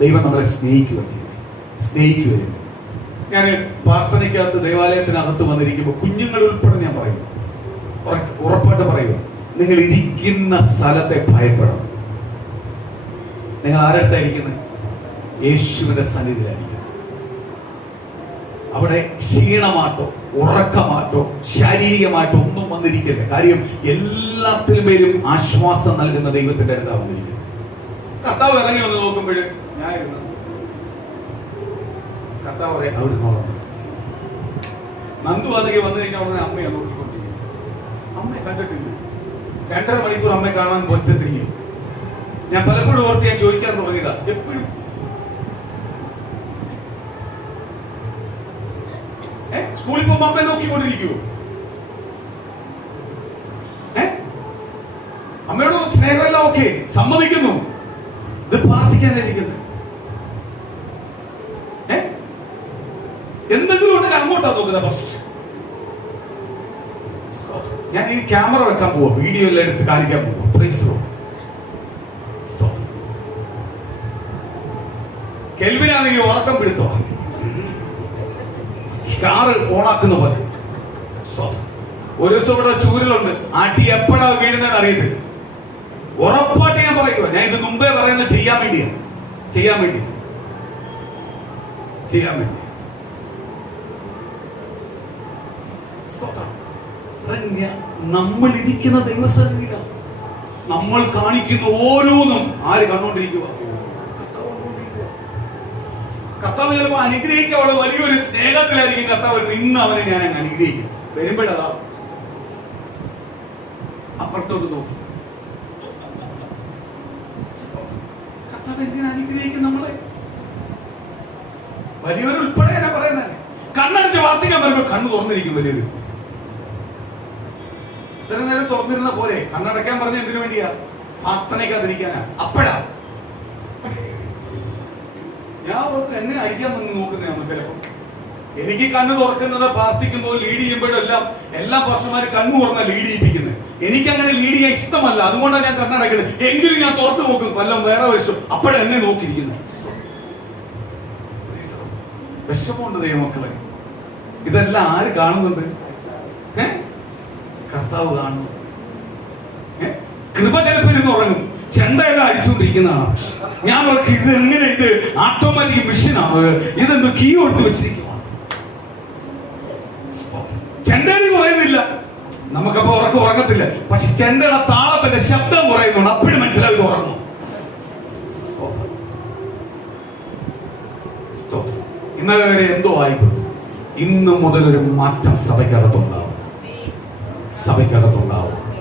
ദൈവം നമ്മളെ സ്നേഹിക്കുക ചെയ്യും. സ്നേഹിക്കുക ചെയ്യും. ഞാൻ പ്രാർത്ഥനയ്ക്കകത്ത് ദേവാലയത്തിനകത്ത് വന്നിരിക്കുമ്പോൾ കുഞ്ഞുങ്ങൾ ഉൾപ്പെടെ ഞാൻ പറയും, ഉറപ്പായിട്ട് പറയുക, നിങ്ങൾ ഇരിക്കുന്ന സ്ഥലത്തെ ഭയപ്പെടണം. നിങ്ങൾ ആരടുത്തായിരിക്കുന്നത്? യേശുവിന്റെ സന്നിധിയിലായിരിക്കുന്നത്. അവിടെ ക്ഷീണമാട്ടോ ഉറക്കമാട്ടോ ശാരീരികമായിട്ടോ ഒന്നും വന്നിരിക്കില്ല. കാര്യം എല്ലാത്തിലും പേരും ആശ്വാസം നൽകുന്ന ദൈവത്തിന്റെ അടുത്താണ് വന്നിരിക്കുന്നത്. കർത്താവ് ഇറങ്ങി വന്ന് നോക്കുമ്പോൾ ഞാൻ ഇരുന്നത് കർത്താവ് പറയാം അവിടെ നോക്കണം. നന്ദു അതെങ്കിൽ വന്നു കഴിഞ്ഞാൽ ഉടനെ അമ്മയെ നോക്കിക്കൊണ്ടിരിക്കും. അമ്മയെ കണ്ടിട്ടില്ല. 2.5 മണിക്കൂർ അമ്മയെ കാണാൻ പറ്റത്തില്ല. ഞാൻ പലപ്പോഴും ഓർത്ത് ഞാൻ ചോദിക്കാൻ തുടങ്ങിയതാ, എപ്പോഴും സ്കൂളിൽ പോകുമ്പോ അമ്മയെ നോക്കിക്കൊണ്ടിരിക്കുവോ? അമ്മയോട് സ്നേഹമല്ല, ഓക്കെ, സമ്മതിക്കുന്നു. ഇത് പ്രാർത്ഥിക്കാനായിരിക്കുന്നത്. എന്തെങ്കിലും ഉണ്ടെങ്കിൽ അങ്ങോട്ടാ നോക്കുന്നത് ഫസ്റ്റ്. ഞാൻ ഈ ക്യാമറ വെക്കാൻ പോവാ, വീഡിയോ എല്ലാം എടുത്ത് കാണിക്കാൻ പോവാ. പ്രൈസ് കെൽവിനാണെങ്കിൽ ഉറക്കം പിടുത്തോ, കാറ് ഓണാക്കുന്ന പോലെ. ഒരു ദിവസം ഇവിടെ ചൂരലുണ്ട്, ആട്ടി എപ്പോഴാ വീഴുന്നതെന്ന് അറിയത്തില്ല. ഉറപ്പായിട്ട് ഞാൻ പറയുക, ഞാൻ ഇത് മുമ്പേ പറയുന്നത് ചെയ്യാൻ വേണ്ടി നമ്മൾ ഇരിക്കുന്ന ദൈവസന്നിധിയില നമ്മൾ കാണിക്കുന്ന ഓരോന്നും ആര് കണ്ടോണ്ടിരിക്കുക? കർത്താവ് ചിലപ്പോൾ അനുഗ്രഹിക്കുക. അവിടെ വലിയൊരു സ്നേഹത്തിലായിരിക്കും കർത്താവ് വരുന്നത്. ഇന്ന് അവനെ ഞാൻ അങ്ങ് അനുഗ്രഹിക്കും. വരുമ്പോഴതാ അപ്പുറത്തോട്ട് നോക്കി, കർത്താവ് എന്തിനാ അനുഗ്രഹിക്കും നമ്മളെ? വലിയൊരു ഉൾപ്പെടെ ഞാൻ പറയുന്നത്. കണ്ണടച്ച് പ്രാർത്ഥിക്കാൻ വരുമ്പോ കണ്ണ് തുറന്നിരിക്കും വലിയൊരു. ഇത്ര നേരം തുറന്നിരുന്ന പോലെ കണ്ണടയ്ക്കാൻ പറഞ്ഞ എന്തിനു വേണ്ടിയാ? പ്രാർത്ഥനയ്ക്കാതിരിക്കാനാ. അപ്പഴാ ഞാൻ എന്നെ അടിക്കാൻ വന്ന് നോക്കുന്നതാണ്. ചിലപ്പോൾ എനിക്ക് കണ്ണ് തുറക്കുന്നത് പ്രാർത്ഥിക്കുമ്പോൾ ലീഡ് ചെയ്യുമ്പോഴെല്ലാം എല്ലാ പാസ്റ്റർമാരും കണ്ണു തുറന്ന ലീഡ് ചെയ്യിപ്പിക്കുന്നത്. എനിക്ക് അങ്ങനെ ലീഡ് ചെയ്യാൻ ഇഷ്ടമല്ല. അതുകൊണ്ടാണ് ഞാൻ കണ്ണടയ്ക്കുന്നത്. എങ്കിലും ഞാൻ തുറന്നു നോക്കും, വല്ലതും വേറെ വശം. അപ്പോഴെന്നെ നോക്കിയിരിക്കുന്നു. വിഷമമുണ്ട് ദൈവമക്കളെ. ഇതെല്ലാം ആര് കാണുന്നുണ്ട്? കർത്താവ് കാണുന്നു. കൃപ ചിലപ്പോൾ ഉറങ്ങും, ചെണ്ടയെല്ലാം അടിച്ചുകൊണ്ടിരിക്കുന്നതാണ്. ഞാൻ അവർക്ക് ഇത് എങ്ങനെ, ഇത് ഓട്ടോമാറ്റിക് മെഷീനാണ്, ഇതെന്തോ കീ കൊടുത്ത് വെച്ചിരിക്കുകയാണ്. ചെണ്ടടി കുറയുന്നില്ല, നമുക്കപ്പോ ഉറക്കത്തില്ല. പക്ഷെ ചെണ്ടയുടെ താളത്തിന്റെ ശബ്ദം കുറയുന്നുണ്ട്. അപ്പോഴും മനസ്സിലായി ഉറങ്ങും. ഇന്നലെ വരെ എന്തോ ആയിക്കോട്ടെ, ഇന്ന് മുതലൊരു മാറ്റം സഭയ്ക്കകത്തുണ്ടാവും.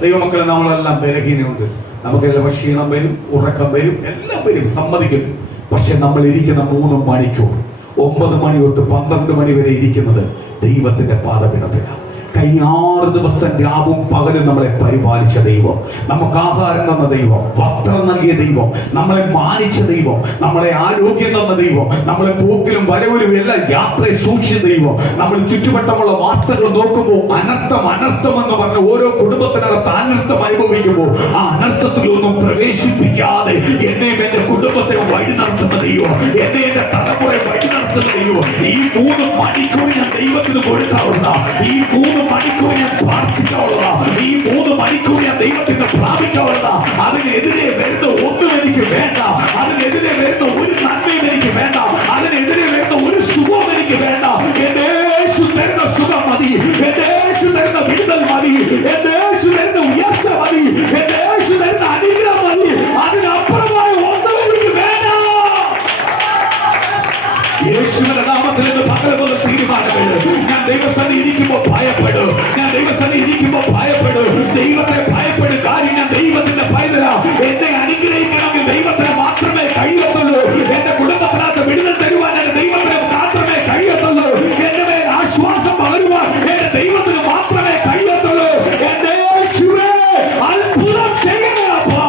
ദൈവമക്കളെ, നമ്മളെല്ലാം ബലഹീനമുണ്ട്. നമുക്കെല്ലാം ക്ഷീണം വരും, ഉറക്കം വരും, എല്ലാം വരും, സമ്മതിക്കും. പക്ഷെ നമ്മൾ ഇരിക്കുന്ന 3 മണിക്കൂർ 9 മണി തൊട്ട് 12 മണി വരെ ഇരിക്കുന്നത് ദൈവത്തിന്റെ പാദപീഠത്തിലാണ്. കഴിഞ്ഞ 6 ദിവസം രാവും പകലും നമ്മളെ പരിപാലിച്ച ദൈവം, നമുക്ക് ആഹാരം തന്ന ദൈവം, വസ്ത്രം നൽകിയ ദൈവം, നമ്മളെ മാനിച്ച ദൈവം, നമ്മളെ ആരോഗ്യം തന്ന ദൈവം, നമ്മളെ പോക്കിലും വരവിലും എല്ലാം യാത്രയെ സൂക്ഷിച്ച ദൈവം. നമ്മൾ ചുറ്റുവട്ടമുള്ള വാർത്തകൾ നോക്കുമ്പോൾ അനർത്ഥം എന്ന് പറഞ്ഞ ഓരോ കുടുംബത്തിനകത്ത് അനർത്ഥം അനുഭവിക്കുമ്പോൾ ആ അനർത്ഥത്തിലൊന്നും പ്രവേശിപ്പിക്കാതെ എന്നെയും എന്റെ കുടുംബത്തെ വഴി നടത്തുന്ന ദൈവം, എന്നെ എന്റെ തലമുറയെ വഴി നടത്തുന്ന ദൈവം. ഈ 3 മണിക്കൂർ ഞാൻ ദൈവത്തിന് കൊടുക്കാവുന്ന, ഈ 3 മണിക്കൂർ ഞാൻ പ്രാർത്ഥിക്കാവുള്ള, ഈ 3 മണിക്കൂർ ഞാൻ ദൈവത്തിന് പ്രാപിക്കാവുള്ള, അതിനെതിരെ വരുന്ന ഒന്നും എനിക്ക് വേണ്ട. അതിനെതിരെ വരുന്ന ഒരു നന്മയും എനിക്ക് എനിക്ക് വേണ്ട, അതിനെതിരെ വേണ്ട ഒരു സുഖവും എനിക്ക് വേണ്ട. എന്റെ യേശു തരുന്ന സുഖം മതി, എന്റെ യേശു തരുന്ന വിടുതൽ മതി, എന്റെ യേശു തരുന്ന ഉയർച്ച മതി, എന്റെ യേശു തരുന്ന അനുഗ്രഹം മതി. അതിനപ്പുറമായി ഒന്നും എനിക്ക് വേണ്ട. യേശുവിന്റെ നാമത്തിൽ നിന്ന് പകരമുള്ള തീരുമാനങ്ങൾ. ഞാൻ ദൈവസന്നിധി ഇരിക്കുമ്പോൾ ഭയപ്പെടും, ഞാൻ ദൈവസന്നിധി ഇരിക്കുമ്പോൾ ഭയപ്പെടും. ദൈവത്തെ ഭയപ്പെടും. കാര്യം ഞാൻ ദൈവത്തിന്റെ പൈതല. എന്നെ അനുഗ്രഹിക്കണമെങ്കിൽ ദൈവത്തിന് മാത്രമേ കഴിയത്തുള്ളൂ. എന്റെ കുടുംബത്തിനകത്ത് വിടുതൽ തരുവാൻ എന്റെ ദൈവത്തിന് മാത്രമേ കഴിയത്തുള്ളൂ. എന്റെ മേൽ ആശ്വാസം പകരുവാൻ എന്റെ ദൈവത്തിന് മാത്രമേ കഴിയത്തുള്ളൂ. എന്റെ യേശുവേ, അത്ഭുതം ചെയ്യണേ അപ്പാ,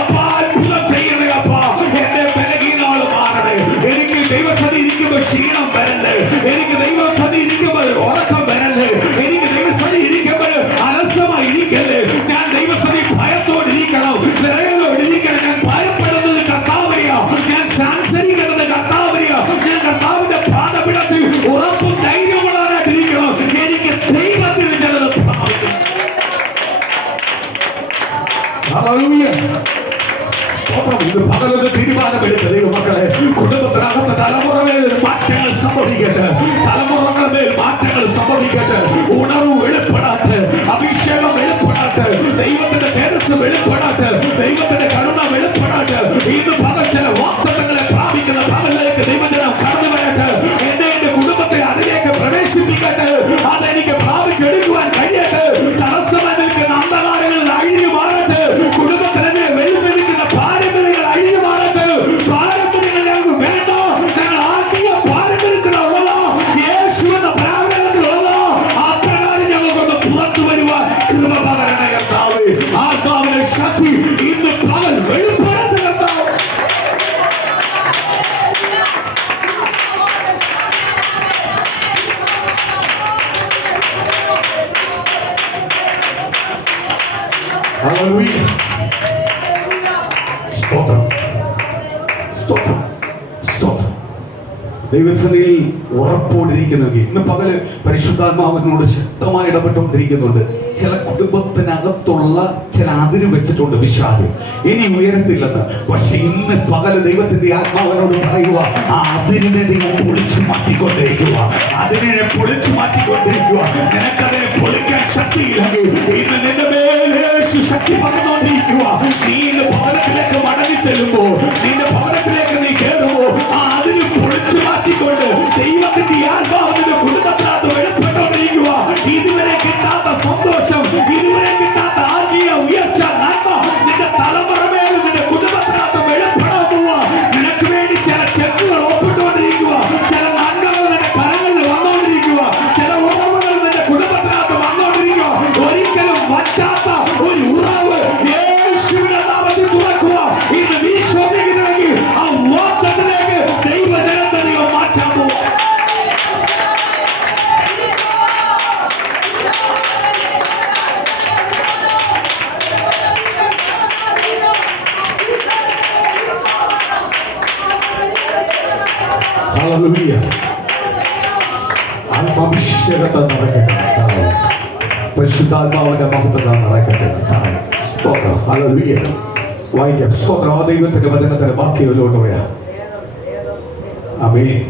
അപ്പാ അത്ഭുതം ചെയ്യണേ അപ്പാ. എന്റെ ബലഹീനതകൾ മാറണേ. എനിക്ക് ദൈവസന്നിധി ഇരിക്കുമ്പോൾ ക്ഷീണം വരല്ലേ, എനിക്ക് ദൈവസന്നിധി ഇരിക്കുമ്പോൾ ഉറക്കം വരല്ലേ, എനിക്ക് ദൈവസന്നിധി ഇരിക്കുമ്പോൾ അലസമായി ഇരിക്കല്ലേ. ഞാൻ ദൈവസന്നിധി ഭയത്തോടിരിക്കണം, വിറയലോടിരിക്കണം. ഞാൻ ഭയപ്പെടുന്നത് കർത്താവിനെയാ, ഞാൻ സംസാരിക്കുന്നത് കർത്താവിനെയാ. ഞാൻ കർത്താവിന്റെ പാദപീഠത്തിൽ ഉറപ്പും ധൈര്യമുള്ളവരായിട്ടിരിക്കണം. എനിക്ക് ദൈവത്തിൽ ചിലത് പ്രാപിക്കും. ഇത് പകലൊരു തീരുമാനമെടുത്ത ദൈവമക്കളെ, കുടുംബത്തിനകത്ത് തലമുറകളിൽ മാറ്റങ്ങൾ സംഭവിക്കട്ടെ, തലമുറകളിൽ മാറ്റങ്ങൾ സംഭവിക്കട്ടെ. ഉണർവ് വെളിപ്പെടാത്തെ, അഭിഷേകം വെളിപ്പെടാത്തെ, ദൈവത്തിന്റെ തേജസ് വെളിപ്പെടാത്തെ, ദൈവത്തിന്റെ കരുണ വെളിപ്പെടാത്തെ. ഇന്ന് പകൽ ചില വാഗ്ദത്തങ്ങളെ പ്രാപിക്കുന്ന പകലിലേക്ക് ദൈവജനം കടന്നു വരട്ടെ. എന്റെ കുടുംബത്തെ അതിലേക്ക് പ്രവേശിപ്പിക്കട്ടെ. അതെനിക്ക് പ്രാപിച്ചെടുക്കുവാൻ കഴിയട്ടെ. തടസ്സമായി നിൽക്കുന്ന അന്ധകാരങ്ങളിൽ അഴിഞ്ഞു മാറട്ടെ. കുടുംബത്തിനെതിരെ വെല്ലുവിളിക്കുന്ന പാരമ്പര്യങ്ങൾ അഴിഞ്ഞു മാറട്ടെ. പാരമ്പര്യങ്ങൾ ഞങ്ങൾക്ക് വേണ്ട. ഞങ്ങൾ ആത്മീയ പാരമ്പര്യത്തിലുള്ളതോ യേശുവിന്റെ പ്രാരംഭത്തിലുള്ളതോ അപ്രകാരം ഞങ്ങൾക്കൊന്ന് പുറത്തു വരുവാൻ കൃപ പകരണേ കർത്താവേ. ആത്മാവിന്റെ ശക്തി ഇന്ന് പകൽ വെളിപ്പെടുത്തുക കർത്താവേ. Hallelujah. സ്തോത്രം, സ്തോത്രം, സ്തോത്രം. ദൈവസന്നിധിയിൽ ഉറപ്പോടിരിക്കുന്നെങ്കിൽ ഇന്ന് പകല് പരിശുദ്ധാത്മാവിനോട് ശക്തമായി ഇടപെട്ടുകൊണ്ടിരിക്കുന്നുണ്ട്. ചില കുടുംബത്തിനകത്തുള്ള ചില അതിര് വെച്ചിട്ടുണ്ട് വിശ്വാസം, ഇനി ഉയരത്തില്ലെന്ന്. പക്ഷെ ഇന്ന് പകല് ദൈവത്തിന്റെ ആത്മാവിനോട് പറയുക, ആ അതിരിനെ ദൈവം പൊളിച്ചു മാറ്റിക്കൊണ്ടിരിക്കുക, അതിനെ പൊളിച്ചു മാറ്റിക്കൊണ്ടിരിക്കുക. നിനക്കതിനെ പൊളിക്കാൻ ശക്തിയില്ലെങ്കിൽ ഇന്ന് നിന്റെ മേലെ ശക്തി പകർന്നുകൊണ്ടിരിക്കുക. നീ ഇന്ന് ഭവനത്തിലേക്ക് മടങ്ങി ചെല്ലുമ്പോ, നിന്റെ ഭവനത്തിലേക്ക് നീ കയറുമ്പോ, ആ അതിന് പൊളിച്ചു മാറ്റിക്കൊണ്ട് ദൈവത്തിന്റെ ആത്മാവിന്റെ കുടുംബത്തിനകത്ത് വെളിപ്പെട്ടുകൊണ്ടിരിക്കുക. ഇതുവരെ കിട്ടാത്ത സന്തോഷം, ഇതുവരെ കിട്ടാത്ത ആത്മീയ ഉയർച്ച, നന്മ നിന്റെ തലമുറമേലും നിന്റെ കുടുംബത്തിനകത്ത് വെളിപ്പെടാൻ പോവുക. നിനക്ക് വേണ്ടി ചില ചെക്കുകൾ ഒപ്പിട്ടുകൊണ്ടിരിക്കുക, ചില നന്മകൾ നിന്റെ കരങ്ങളിൽ വന്നുകൊണ്ടിരിക്കുക, ചില ഉറവുകൾ നിന്റെ കുടുംബത്തിനകത്ത് വന്നുകൊണ്ടിരിക്കുക. ഒരിക്കലും മാറ്റാത്ത ഒരു ഉറവ് യേശുവിന്റെ നാമത്തിൽ തുറക്കുക. ഇന്ന് വിശ്വസിക്കുന്നുവെങ്കിൽ ആ വാഗ്ദത്തത്തിലേക്ക് ദൈവജനത്തെ ദൈവം മാറ്റാൻ പോകും. ഹല്ലേലൂയ. ആത്മാഭിഷേകത്തെ നടക്കട്ടെ, പരിശുദ്ധാത്മാവിന്റെ മഹത്വം നടക്കട്ടെ. സ്തോത്രം, ഹല്ലേലൂയ. വായിക്കാം. സ്തോത്രം. ആ ദൈവത്തിന്റെ വചനത്തിന്റെ ബാക്കിയിലോട്ട് പോയാ. ആമേൻ.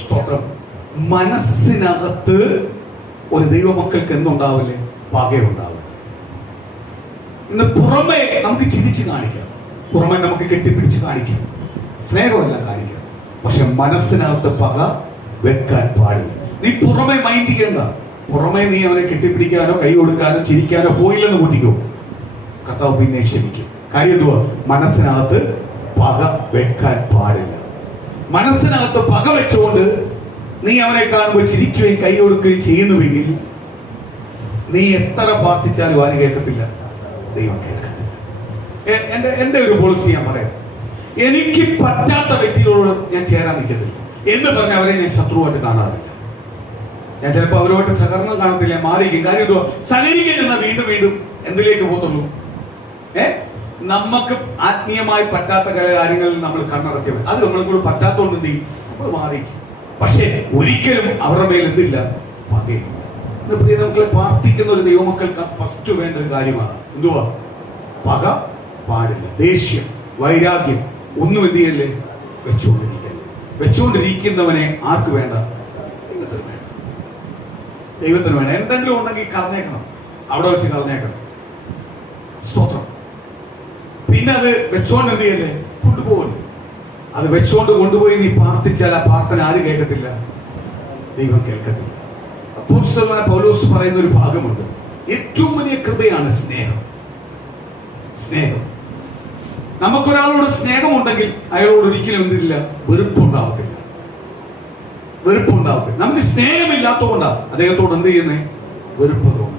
സ്തോത്രം. മനസ്സിനകത്ത് ഒരു ദൈവമക്കൾക്ക് എന്തുണ്ടാവില്ലേ? പകയുണ്ടാവും. ഇന്ന് പുറമെ നമുക്ക് ചിരിച്ച് കാണിക്കാം, പുറമെ നമുക്ക് കെട്ടിപ്പിടിച്ച് കാണിക്കാം, സ്നേഹമല്ല കാണിക്കാം. പക്ഷെ മനസ്സിനകത്ത് പക വെക്കാൻ പാടില്ല. നീ പുറമെ മൈൻഡ് ചെയ്യണ്ട. പുറമെ നീ അവനെ കെട്ടിപ്പിടിക്കാനോ കൈ കൊടുക്കാനോ ചിരിക്കാനോ പോയില്ലെന്ന് കൂട്ടിക്കോ, കർത്താവ് പിന്നെ ക്ഷമിക്കും. കാര്യം എന്തുവാ? മനസ്സിനകത്ത് പക വെക്കാൻ പാടില്ല. മനസ്സിനകത്ത് പക വെച്ചുകൊണ്ട് നീ അവനെ കാണുമ്പോൾ ചിരിക്കുകയും കൈ കൊടുക്കുകയും ചെയ്യുന്നുവെങ്കിൽ നീ എത്ര പ്രാർത്ഥിച്ചാലും ആരും കേൾക്കത്തില്ല, ദൈവം കേൾക്കത്തില്ല. എന്റെ ഒരു പോളിസി ഞാൻ പറയാം, എനിക്ക് പറ്റാത്ത വ്യക്തികളോട് ഞാൻ ചേരാൻ നിൽക്കത്തില്ല എന്ന് പറഞ്ഞ അവരെ ഞാൻ ശത്രുവായിട്ട് കാണാറില്ല. ഞാൻ ചിലപ്പോൾ അവരുമായിട്ട് സഹകരണം കാണത്തില്ല, മാറിയിരിക്കും. കാര്യം എന്തുവാ? സഹകരിക്കാൻ ചെന്നാൽ വീണ്ടും വീണ്ടും എന്തിലേക്ക് പോകത്തുള്ളൂ? നമുക്ക് ആത്മീയമായി പറ്റാത്ത ചില കാര്യങ്ങളിൽ നമ്മൾ കണ്ണടത്തിയത്, അത് നമ്മളെ കൂടെ പറ്റാത്തോണ്ട് എന്ത് ചെയ്യും, നമ്മൾ മാറിക്കും. പക്ഷെ ഒരിക്കലും അവരുടെ മേൽ എന്തില്ല, പകയില്ല. പ്രിയ മക്കളെ, പ്രാർത്ഥിക്കുന്ന ഒരു ദൈവമക്കൾക്ക് ഫസ്റ്റ് വേണ്ട ഒരു കാര്യമാണ് എന്തുവാ? പക പാടില്ല. ദേഷ്യം, വൈരാഗ്യം ഒന്നും എന്ത് ചെയ്യല്ലേ, വെച്ചുകൊണ്ടിരിക്കല്ലേ. വെച്ചുകൊണ്ടിരിക്കുന്നവനെ ആർക്ക് വേണ്ട? ദൈവത്തിന് വേണ്ട. ദൈവത്തിന് വേണ്ട. എന്തെങ്കിലും ഉണ്ടെങ്കിൽ കളഞ്ഞേക്കണം, അവിടെ വെച്ച് കളഞ്ഞേക്കണം. സ്തോത്രം. പിന്നെ അത് വെച്ചോണ്ട് എന്ത് ചെയ്യല്ലേ, കൊണ്ടുപോകല്ലേ. അത് വെച്ചോണ്ട് കൊണ്ടുപോയി നീ പ്രാർത്ഥിച്ചാൽ ആ പ്രാർത്ഥന ആര് കേൾക്കത്തില്ല? ദൈവം കേൾക്കത്തില്ല. അപ്പോസ്തലനായ പൗലോസ് പറയുന്ന ഒരു ഭാഗമുണ്ട്, ഏറ്റവും വലിയ കൃപയാണ് സ്നേഹം. സ്നേഹം. നമുക്കൊരാളോട് സ്നേഹമുണ്ടെങ്കിൽ അയാളോട് ഒരിക്കലും എന്തില്ല, വെറുപ്പുണ്ടാവത്തില്ല. വെറുപ്പുണ്ടാവത്തില്ല. നമുക്ക് സ്നേഹമില്ലാത്തതുകൊണ്ടാണ് അദ്ദേഹത്തോട് എന്ത് ചെയ്യുന്നേ, വെറുപ്പ് തോന്നുന്നത്.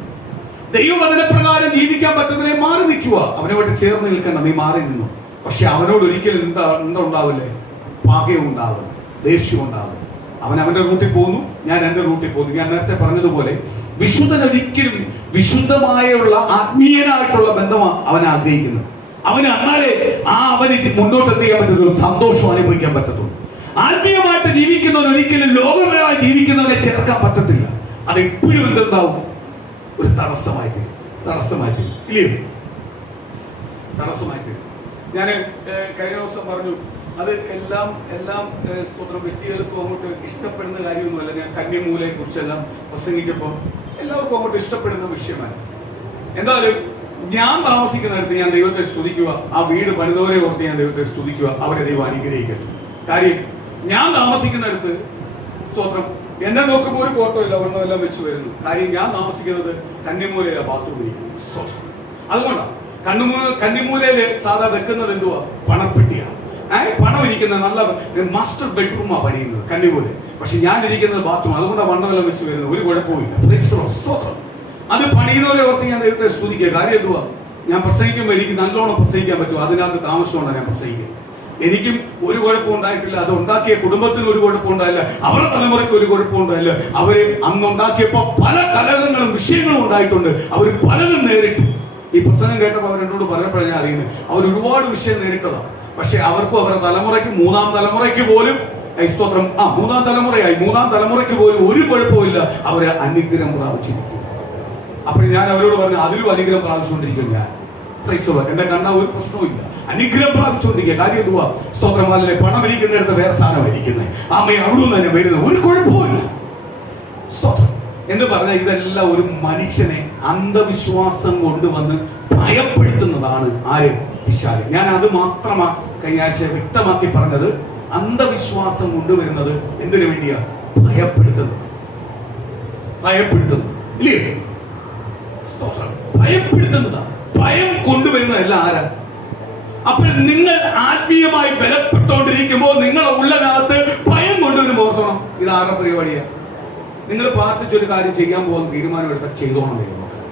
ദൈവവചനപ്രകാരം ജീവിക്കാൻ പറ്റുന്നതിനെ മാറി നിൽക്കുക. അവനോട്ട് ചേർന്ന് നിൽക്കണ്ട, നീ മാറി നിന്നു. പക്ഷെ അവനോട് ഒരിക്കലും എന്താ ഉണ്ടാവില്ലേ, പകയുണ്ടാവില്ല, ദേഷ്യം ഉണ്ടാവില്ല. അവൻ അവന്റെ റൂട്ടിൽ പോകുന്നു, ഞാൻ എന്റെ റൂട്ടിൽ പോകുന്നു. ഞാൻ നേരത്തെ പറഞ്ഞതുപോലെ വിശുദ്ധൻ ഒരിക്കലും വിശുദ്ധമായുള്ള ആത്മീയനായിട്ടുള്ള ബന്ധമാണ് അവൻ ആഗ്രഹിക്കുന്നത്. അവന് എന്നാലേ അവന് മുന്നോട്ട് എന്ത് ചെയ്യാൻ പറ്റത്തുള്ളൂ, സന്തോഷം അനുഭവിക്കാൻ പറ്റത്തുള്ളൂ. ആത്മീയമായിട്ട് ജീവിക്കുന്നവൻ ഒരിക്കലും ലോകപരമായി ജീവിക്കുന്നവനെ ചേർക്കാൻ പറ്റത്തില്ല. അത് എപ്പോഴും എന്തുണ്ടാവും, ഒരു തടസ്സമായി തീരും. തടസ്സമായി തീരും, ഇല്ലയോ? തടസ്സമായി തീരും. ഞാൻ കഴിഞ്ഞ ദിവസം പറഞ്ഞു, അത് എല്ലാം സ്വന്തം വ്യക്തികൾക്കും അങ്ങോട്ട് ഇഷ്ടപ്പെടുന്ന കാര്യമൊന്നുമല്ല. ഞാൻ കന്യമൂലയെ കുറിച്ചെല്ലാം പ്രസംഗിച്ചപ്പോൾ എല്ലാവർക്കും അങ്ങോട്ട് ഇഷ്ടപ്പെടുന്ന വിഷയമാണ്. എന്തായാലും ഞാൻ താമസിക്കുന്നിടത്ത് ഞാൻ ദൈവത്തെ സ്തുതിക്കുക, ആ വീട് പണിതവരെ ഓർത്ത് ഞാൻ ദൈവത്തെ സ്തുതിക്കുക, അവരെ ദൈവം അനുഗ്രഹിക്കട്ടെ. കാര്യം ഞാൻ താമസിക്കുന്നിടത്ത് സ്തോത്രം, എന്നെ നോക്കുമ്പോൾ ഒരു ഫോട്ടോ ഇല്ല, ഒന്നെല്ലാം വെച്ച് വരുന്നു. കാര്യം ഞാൻ താമസിക്കുന്നത് കന്നിമൂലയിലാണ്, ബാത്റൂം ഇരിക്കുന്നത്. സ്തോത്രം. അതുകൊണ്ടാണ് കന്നിമൂലയില് സാധാ വെക്കുന്നത് എന്തുവാ, പണപ്പെട്ടിയാണ്. പണം ഇരിക്കുന്ന നല്ല മാസ്റ്റർ ബെഡ്റൂമാണ് പണിയുന്നത് കന്നിമൂല. പക്ഷെ ഞാൻ ഇരിക്കുന്നത് ബാത്റൂം. അതുകൊണ്ടാണ് വണ്ണമെല്ലാം വെച്ച് വരുന്നത്, ഒരു കുഴപ്പമില്ല. സ്തോത്രം. അത് പണിയുന്നവരെ ഓർത്ത് ഞാൻ ദൈവത്തെ സ്തുതിക്കുക. കാര്യം എന്തുവാ, ഞാൻ പ്രസംഗിക്കുമ്പോൾ എനിക്ക് നല്ലോണം പ്രസംഗിക്കാൻ പറ്റും. അതിനകത്ത് താമസമുണ്ടാണ് ഞാൻ പ്രസംഗിക്കുന്നത്. എനിക്കും ഒരു കുഴപ്പം ഉണ്ടായിട്ടില്ല. അത് ഉണ്ടാക്കിയ കുടുംബത്തിന് ഒരു കുഴപ്പം ഉണ്ടായില്ല, അവരുടെ തലമുറയ്ക്ക് ഒരു കുഴപ്പം ഉണ്ടായില്ല. അവര് അന്നുണ്ടാക്കിയപ്പോ പല കലഹങ്ങളും വിഷയങ്ങളും ഉണ്ടായിട്ടുണ്ട്. അവർ പലതും നേരിട്ടു. ഈ പ്രസംഗം കേട്ടപ്പോൾ അവരെന്നോട് പറഞ്ഞപ്പോഴാണ് ഞാൻ അറിയുന്നത്, അവർ ഒരുപാട് വിഷയം നേരിട്ടതാണ്. പക്ഷെ അവർക്കും അവരുടെ തലമുറയ്ക്ക്, മൂന്നാം തലമുറയ്ക്ക് പോലും സ്തോത്രം, മൂന്നാം തലമുറയായി, മൂന്നാം തലമുറയ്ക്ക് പോലും ഒരു കുഴപ്പമില്ല. അവര് അനുഗ്രഹം പ്രാപിച്ചിരിക്കും. അപ്പോൾ ഞാൻ അവരോട് പറഞ്ഞു, അതിലും അനുഗ്രഹം പ്രാപിച്ചുകൊണ്ടിരിക്കും ഞാൻ. എന്റെ കണ്ട ഒരു പ്രശ്നവും ഇല്ല, അനുഗ്രഹം പ്രാപിച്ചുകൊണ്ടിരിക്കുക. കാര്യം എന്തുവാ, സ്തോത്രം. അല്ലെ, പണം ഇരിക്കുന്നിടത്ത് വേറെ സാധനം ഇരിക്കുന്നത്, അമ്മയെ അവിടെ തന്നെ വരുന്നത്, ഒരു കുഴപ്പമില്ല. സ്തോത്രം. എന്ന് പറഞ്ഞാൽ ഇതെല്ലാം ഒരു മനുഷ്യനെ അന്ധവിശ്വാസം കൊണ്ടുവന്ന് ഭയപ്പെടുത്തുന്നതാണ്. ആര്? പിശാച്. ഞാൻ അത് മാത്രമാണ് കഴിഞ്ഞ ആഴ്ച വ്യക്തമാക്കി പറഞ്ഞത്. അന്ധവിശ്വാസം കൊണ്ടുവരുന്നത് എന്തിനു വേണ്ടിയാ? ഭയപ്പെടുത്തുന്നത്. ഭയപ്പെടുത്തുന്നു, ഇല്ലേ? സ്തോത്രം. ഭയപ്പെടുത്തുന്നതാണ്. ഭയം കൊണ്ടുവരുന്നതല്ല ആരാ? അപ്പോൾ നിങ്ങൾ ആത്മീയമായി ബലപ്പെട്ടുകൊണ്ടിരിക്കുമ്പോൾ നിങ്ങളെ ഉള്ളതിനകത്ത് ഭയം കൊണ്ടുവരുമ്പോൾ ഓർക്കണം, ഇത് ആരുടെ പരിപാടിയാ? നിങ്ങൾ പ്രാർത്ഥിച്ചൊരു കാര്യം ചെയ്യാൻ പോകുന്ന തീരുമാനമെടുത്താൽ ചെയ്തോണം ദൈവമക്കളെ,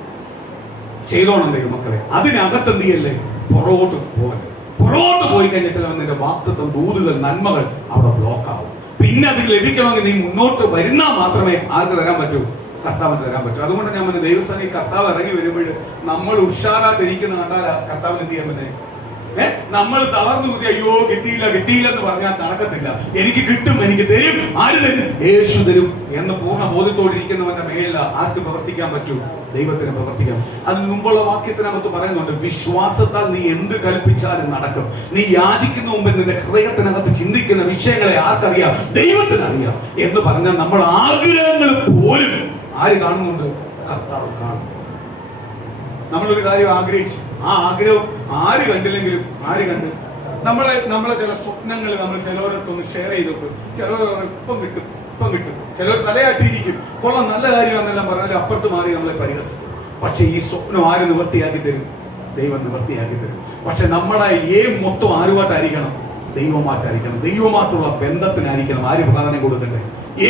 ചെയ്തോണം ദൈവമക്കളെ. അതിനകത്ത് എന്ത് ചെയ്യല്ലേ? പുറകോട്ട് പോകല്ലേ. പുറകോട്ട് പോയി കഴിഞ്ഞാൽ നിന്റെ വാക്തത്വം, ദൂതുകൾ, നന്മകൾ അവിടെ ബ്ലോക്ക് ആവും. പിന്നെ അത് ലഭിക്കണമെങ്കിൽ നീ മുന്നോട്ട് വരുന്നാൽ മാത്രമേ ആർക്ക് തരാൻ പറ്റൂ? കർത്താവിന് തരാൻ പറ്റും. അതുകൊണ്ട് ഞാൻ പറഞ്ഞ ദൈവസ്ഥാനം കർത്താവ് ഇറങ്ങി വരുമ്പോൾ നമ്മൾ ഉഷാറായിട്ട് ഇരിക്കുന്ന കണ്ടാൽ കർത്താവിന് എന്ത് ചെയ്യാൻ പറ്റേ? നമ്മൾ തളർന്നു കൂടി അയ്യോ കിട്ടിയില്ല എന്ന് പറഞ്ഞാൽ നടക്കത്തില്ല. എനിക്ക് കിട്ടും, എനിക്ക് തരും. ആര് തരും? യേശു തരും എന്ന് പൂർണ്ണ ബോധ്യത്തോടിരിക്കുന്നവന്റെ മേലിൽ ആർക്ക് പ്രവർത്തിക്കാൻ പറ്റൂ? ദൈവത്തിന് പ്രവർത്തിക്കാം. അതിന് മുമ്പുള്ള വാക്യത്തിനകത്ത് പറയുന്നുണ്ട്, വിശ്വാസത്താൽ നീ എന്ത് കൽപ്പിച്ചാലും നടക്കും. നീ യാചിക്കുന്ന മുമ്പ് നിന്റെ ഹൃദയത്തിനകത്ത് ചിന്തിക്കുന്ന വിഷയങ്ങളെ ആർക്കറിയാം? ദൈവത്തിന് അറിയാം എന്ന് പറഞ്ഞാൽ നമ്മൾ ആഗ്രഹങ്ങൾ പോലും ആര് കാണുന്നുണ്ട്? കർത്താവ് കാണുന്നു. നമ്മളൊരു കാര്യം ആഗ്രഹിച്ചു, ആ ആഗ്രഹം ആര് കണ്ടില്ലെങ്കിലും ആര് കണ്ട്? നമ്മളെ ചില സ്വപ്നങ്ങൾ നമ്മൾ ചിലവരൊക്കെ ഷെയർ ചെയ്തിട്ട് ചിലവർ ഇപ്പം കിട്ടും. ചിലർ തലയാട്ടിയിരിക്കും, കൊള്ളാം നല്ല കാര്യമാണെന്നെല്ലാം പറഞ്ഞാൽ അപ്പുറത്ത് മാറി നമ്മളെ പരിഹസിക്കും. പക്ഷെ ഈ സ്വപ്നം ആര് നിവർത്തിയാക്കി തരും? ദൈവം നിവർത്തിയാക്കി തരും. പക്ഷെ നമ്മുടെ മൊത്തം ആരുമായിട്ടായിരിക്കണം? ദൈവമായിട്ടായിരിക്കണം. ദൈവമായിട്ടുള്ള ബന്ധത്തിനായിരിക്കണം ആര് പ്രാധാന്യം കൊടുക്കട്ടെ?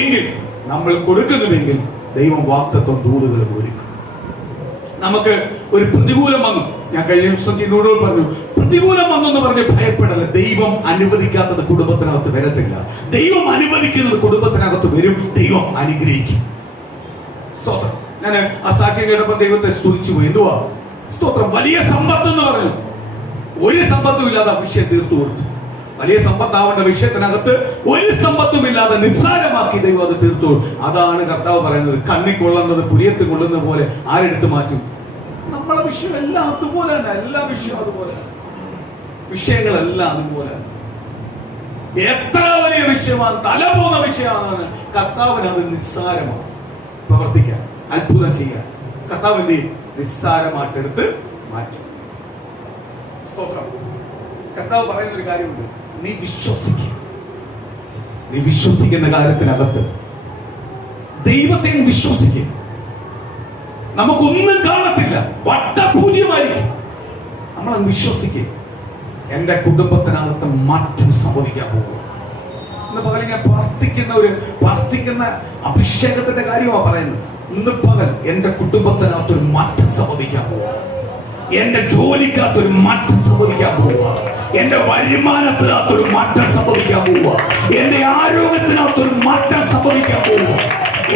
എങ്കിൽ നമ്മൾ കൊടുക്കുന്നുവെങ്കിൽ ദൈവം വാക്തത്വം ദൂതുകൾ ഒരുക്കും. നമുക്ക് ഒരു പ്രതികൂലം വന്നു, ഞാൻ കഴിഞ്ഞ ദിവസം ചിന്നോട് പറഞ്ഞു, പ്രതികൂലം വന്നെന്ന് പറഞ്ഞ് ഭയപ്പെടല്ല. ദൈവം അനുവദിക്കാത്തത് കുടുംബത്തിനകത്ത് വരത്തില്ല. ദൈവം അനുവദിക്കുന്നത് കുടുംബത്തിനകത്ത് വരും. ദൈവം അനുഗ്രഹിക്കും. സ്തോത്രം. ഞാൻ ആ സാക്ഷ്യം കേട്ടപ്പോൾ ദൈവത്തെ സ്തുതിച്ചു പോയി. എന്തുവാ? സ്തോത്രം. വലിയ സമ്പത്ത് എന്ന് പറഞ്ഞു. ഒരു സമ്പത്തും ഇല്ലാതെ വിഷയം തീർത്തു കൊടുത്തു. വലിയ സമ്പത്താവേണ്ട വിഷയത്തിനകത്ത് ഒരു സമ്പത്തും ഇല്ലാതെ നിസ്സാരമാക്കി ദൈവം അത് തീർത്തു. അതാണ് കർത്താവ് പറയുന്നത്, കണ്ണി കൊള്ളുന്നത് പുലിയത്ത് കൊള്ളുന്ന പോലെ ആരെടുത്ത് മാറ്റും? നമ്മളെ വിഷയം എല്ലാം അതുപോലെ തന്നെ, എല്ലാ വിഷയവും അതുപോലെ, വിഷയങ്ങളെല്ലാം അതുപോലെ. എത്ര വലിയ വിഷയമാണ്, തല പോകുന്ന വിഷയമാണ്, കർത്താവിന് അത് നിസ്സാരമാണ്. പ്രവർത്തിക്കാൻ, അത്ഭുതം ചെയ്യാൻ കർത്താവിന്റെ നിസ്സാരമായിട്ടെടുത്ത് മാറ്റും. സ്തോത്രം. കർത്താവ് പറയുന്ന ഒരു കാര്യമുണ്ട്, നീ വിശ്വസിക്കുക. നീ വിശ്വസിക്കുന്ന കാര്യത്തിനകത്ത് ദൈവത്തെ വിശ്വസിക്കുക. നമുക്കൊന്നും കാണത്തില്ല, വട്ടപൂജ്യമായിരിക്കും, നമ്മളത് വിശ്വസിക്കുക. എന്റെ കുടുംബത്തിനകത്ത് മാറ്റം സംഭവിക്കാൻ പോകും ഇന്ന് പകൽ. ഞാൻ പ്രാർത്ഥിക്കുന്ന അഭിഷേകത്തിന്റെ കാര്യമാണ് പറയുന്നത്. ഇന്ന് പകൽ എന്റെ കുടുംബത്തിനകത്തൊരു മാറ്റം സംഭവിക്കാൻ പോവുക. എന്റെ ജോലിക്കകത്തൊരു മാറ്റം സംഭവിക്കാൻ പോവുക. എന്റെ വരുമാനത്തിനകത്തൊരു മാറ്റം സംഭവിക്കാൻ പോവുക. എന്റെ ആരോഗ്യത്തിനകത്തൊരു മാറ്റം സംഭവിക്കാൻ പോവുക.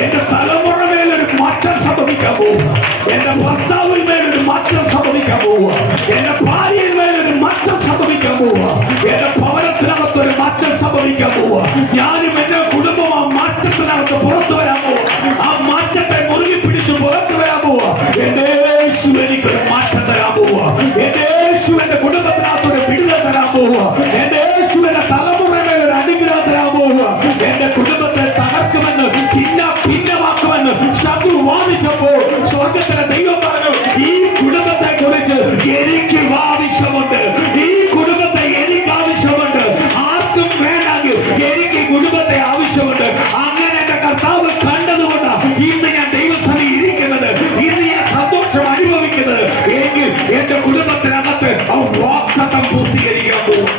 എന്റെ തലമുറ മേലൊരു മാറ്റം സംഭവിക്കാൻ പോവുക. എന്റെ ഭർത്താവിൽ മേലൊരു മാറ്റം സംഭവിക്കാൻ പോവുക. എന്റെ ഭാര്യയിൽ മേലൊരു മാറ്റം സംഭവിക്കാൻ പോവുക. എന്റെ ഭവനത്തിനകത്തൊരു മാറ്റം സംഭവിക്കാൻ പോവുക. ഞാനും എന്റെ കുടുംബവും ആ മാറ്റത്തിനകത്ത് പുറത്തു വരാൻ പോവുക. ആ മാറ്റത്തെ മുറുകി പിടിച്ച് പുറത്തു വരാൻ പോവുക. എന്റെ യേശു എനിക്കൊരു മാറ്റം തരാൻ പോവുക. എന്റെ യേശു എന്റെ കുടുംബത്തിനകത്തൊരു വിടുതൽ തരാൻ പോവുക. എന്റെ യേശു എന്റെ തലമുറയിൽ ഒരു അനുഗ്രഹം തരാൻ പോവുക. എന്റെ കുടുംബത്തെ തകർക്കുമെന്ന്, ചിന്ന ഭിന്നമാക്കുമെന്ന് ശത്രു വാദിച്ചപ്പോൾ സ്വർഗത്തിലെ ദൈവം പറഞ്ഞു, ഈ കുടുംബത്തെ കുറിച്ച് എനിക്ക് ആവശ്യമുണ്ട്. ഈ കുടുംബത്തെ എനിക്ക് ആവശ്യമുണ്ട്. ആർക്കും വേണമെങ്കിൽ എനിക്ക് കുടുംബത്തെ ആവശ്യമുണ്ട്. അങ്ങനെ എന്റെ കർത്താവ് കണ്ടതുകൊണ്ടാണ് ഇന്ന് ഞാൻ ദൈവസഭയിൽ ഇരിക്കുന്നത്, ഇന്ന് ഞാൻ സന്തോഷം അനുഭവിക്കുന്നത്. എങ്കിൽ എന്റെ കുടുംബത്തിനകത്ത് ആ വാഗ്ദത്തം പൂർത്തീകരിക്കാൻ പോകും.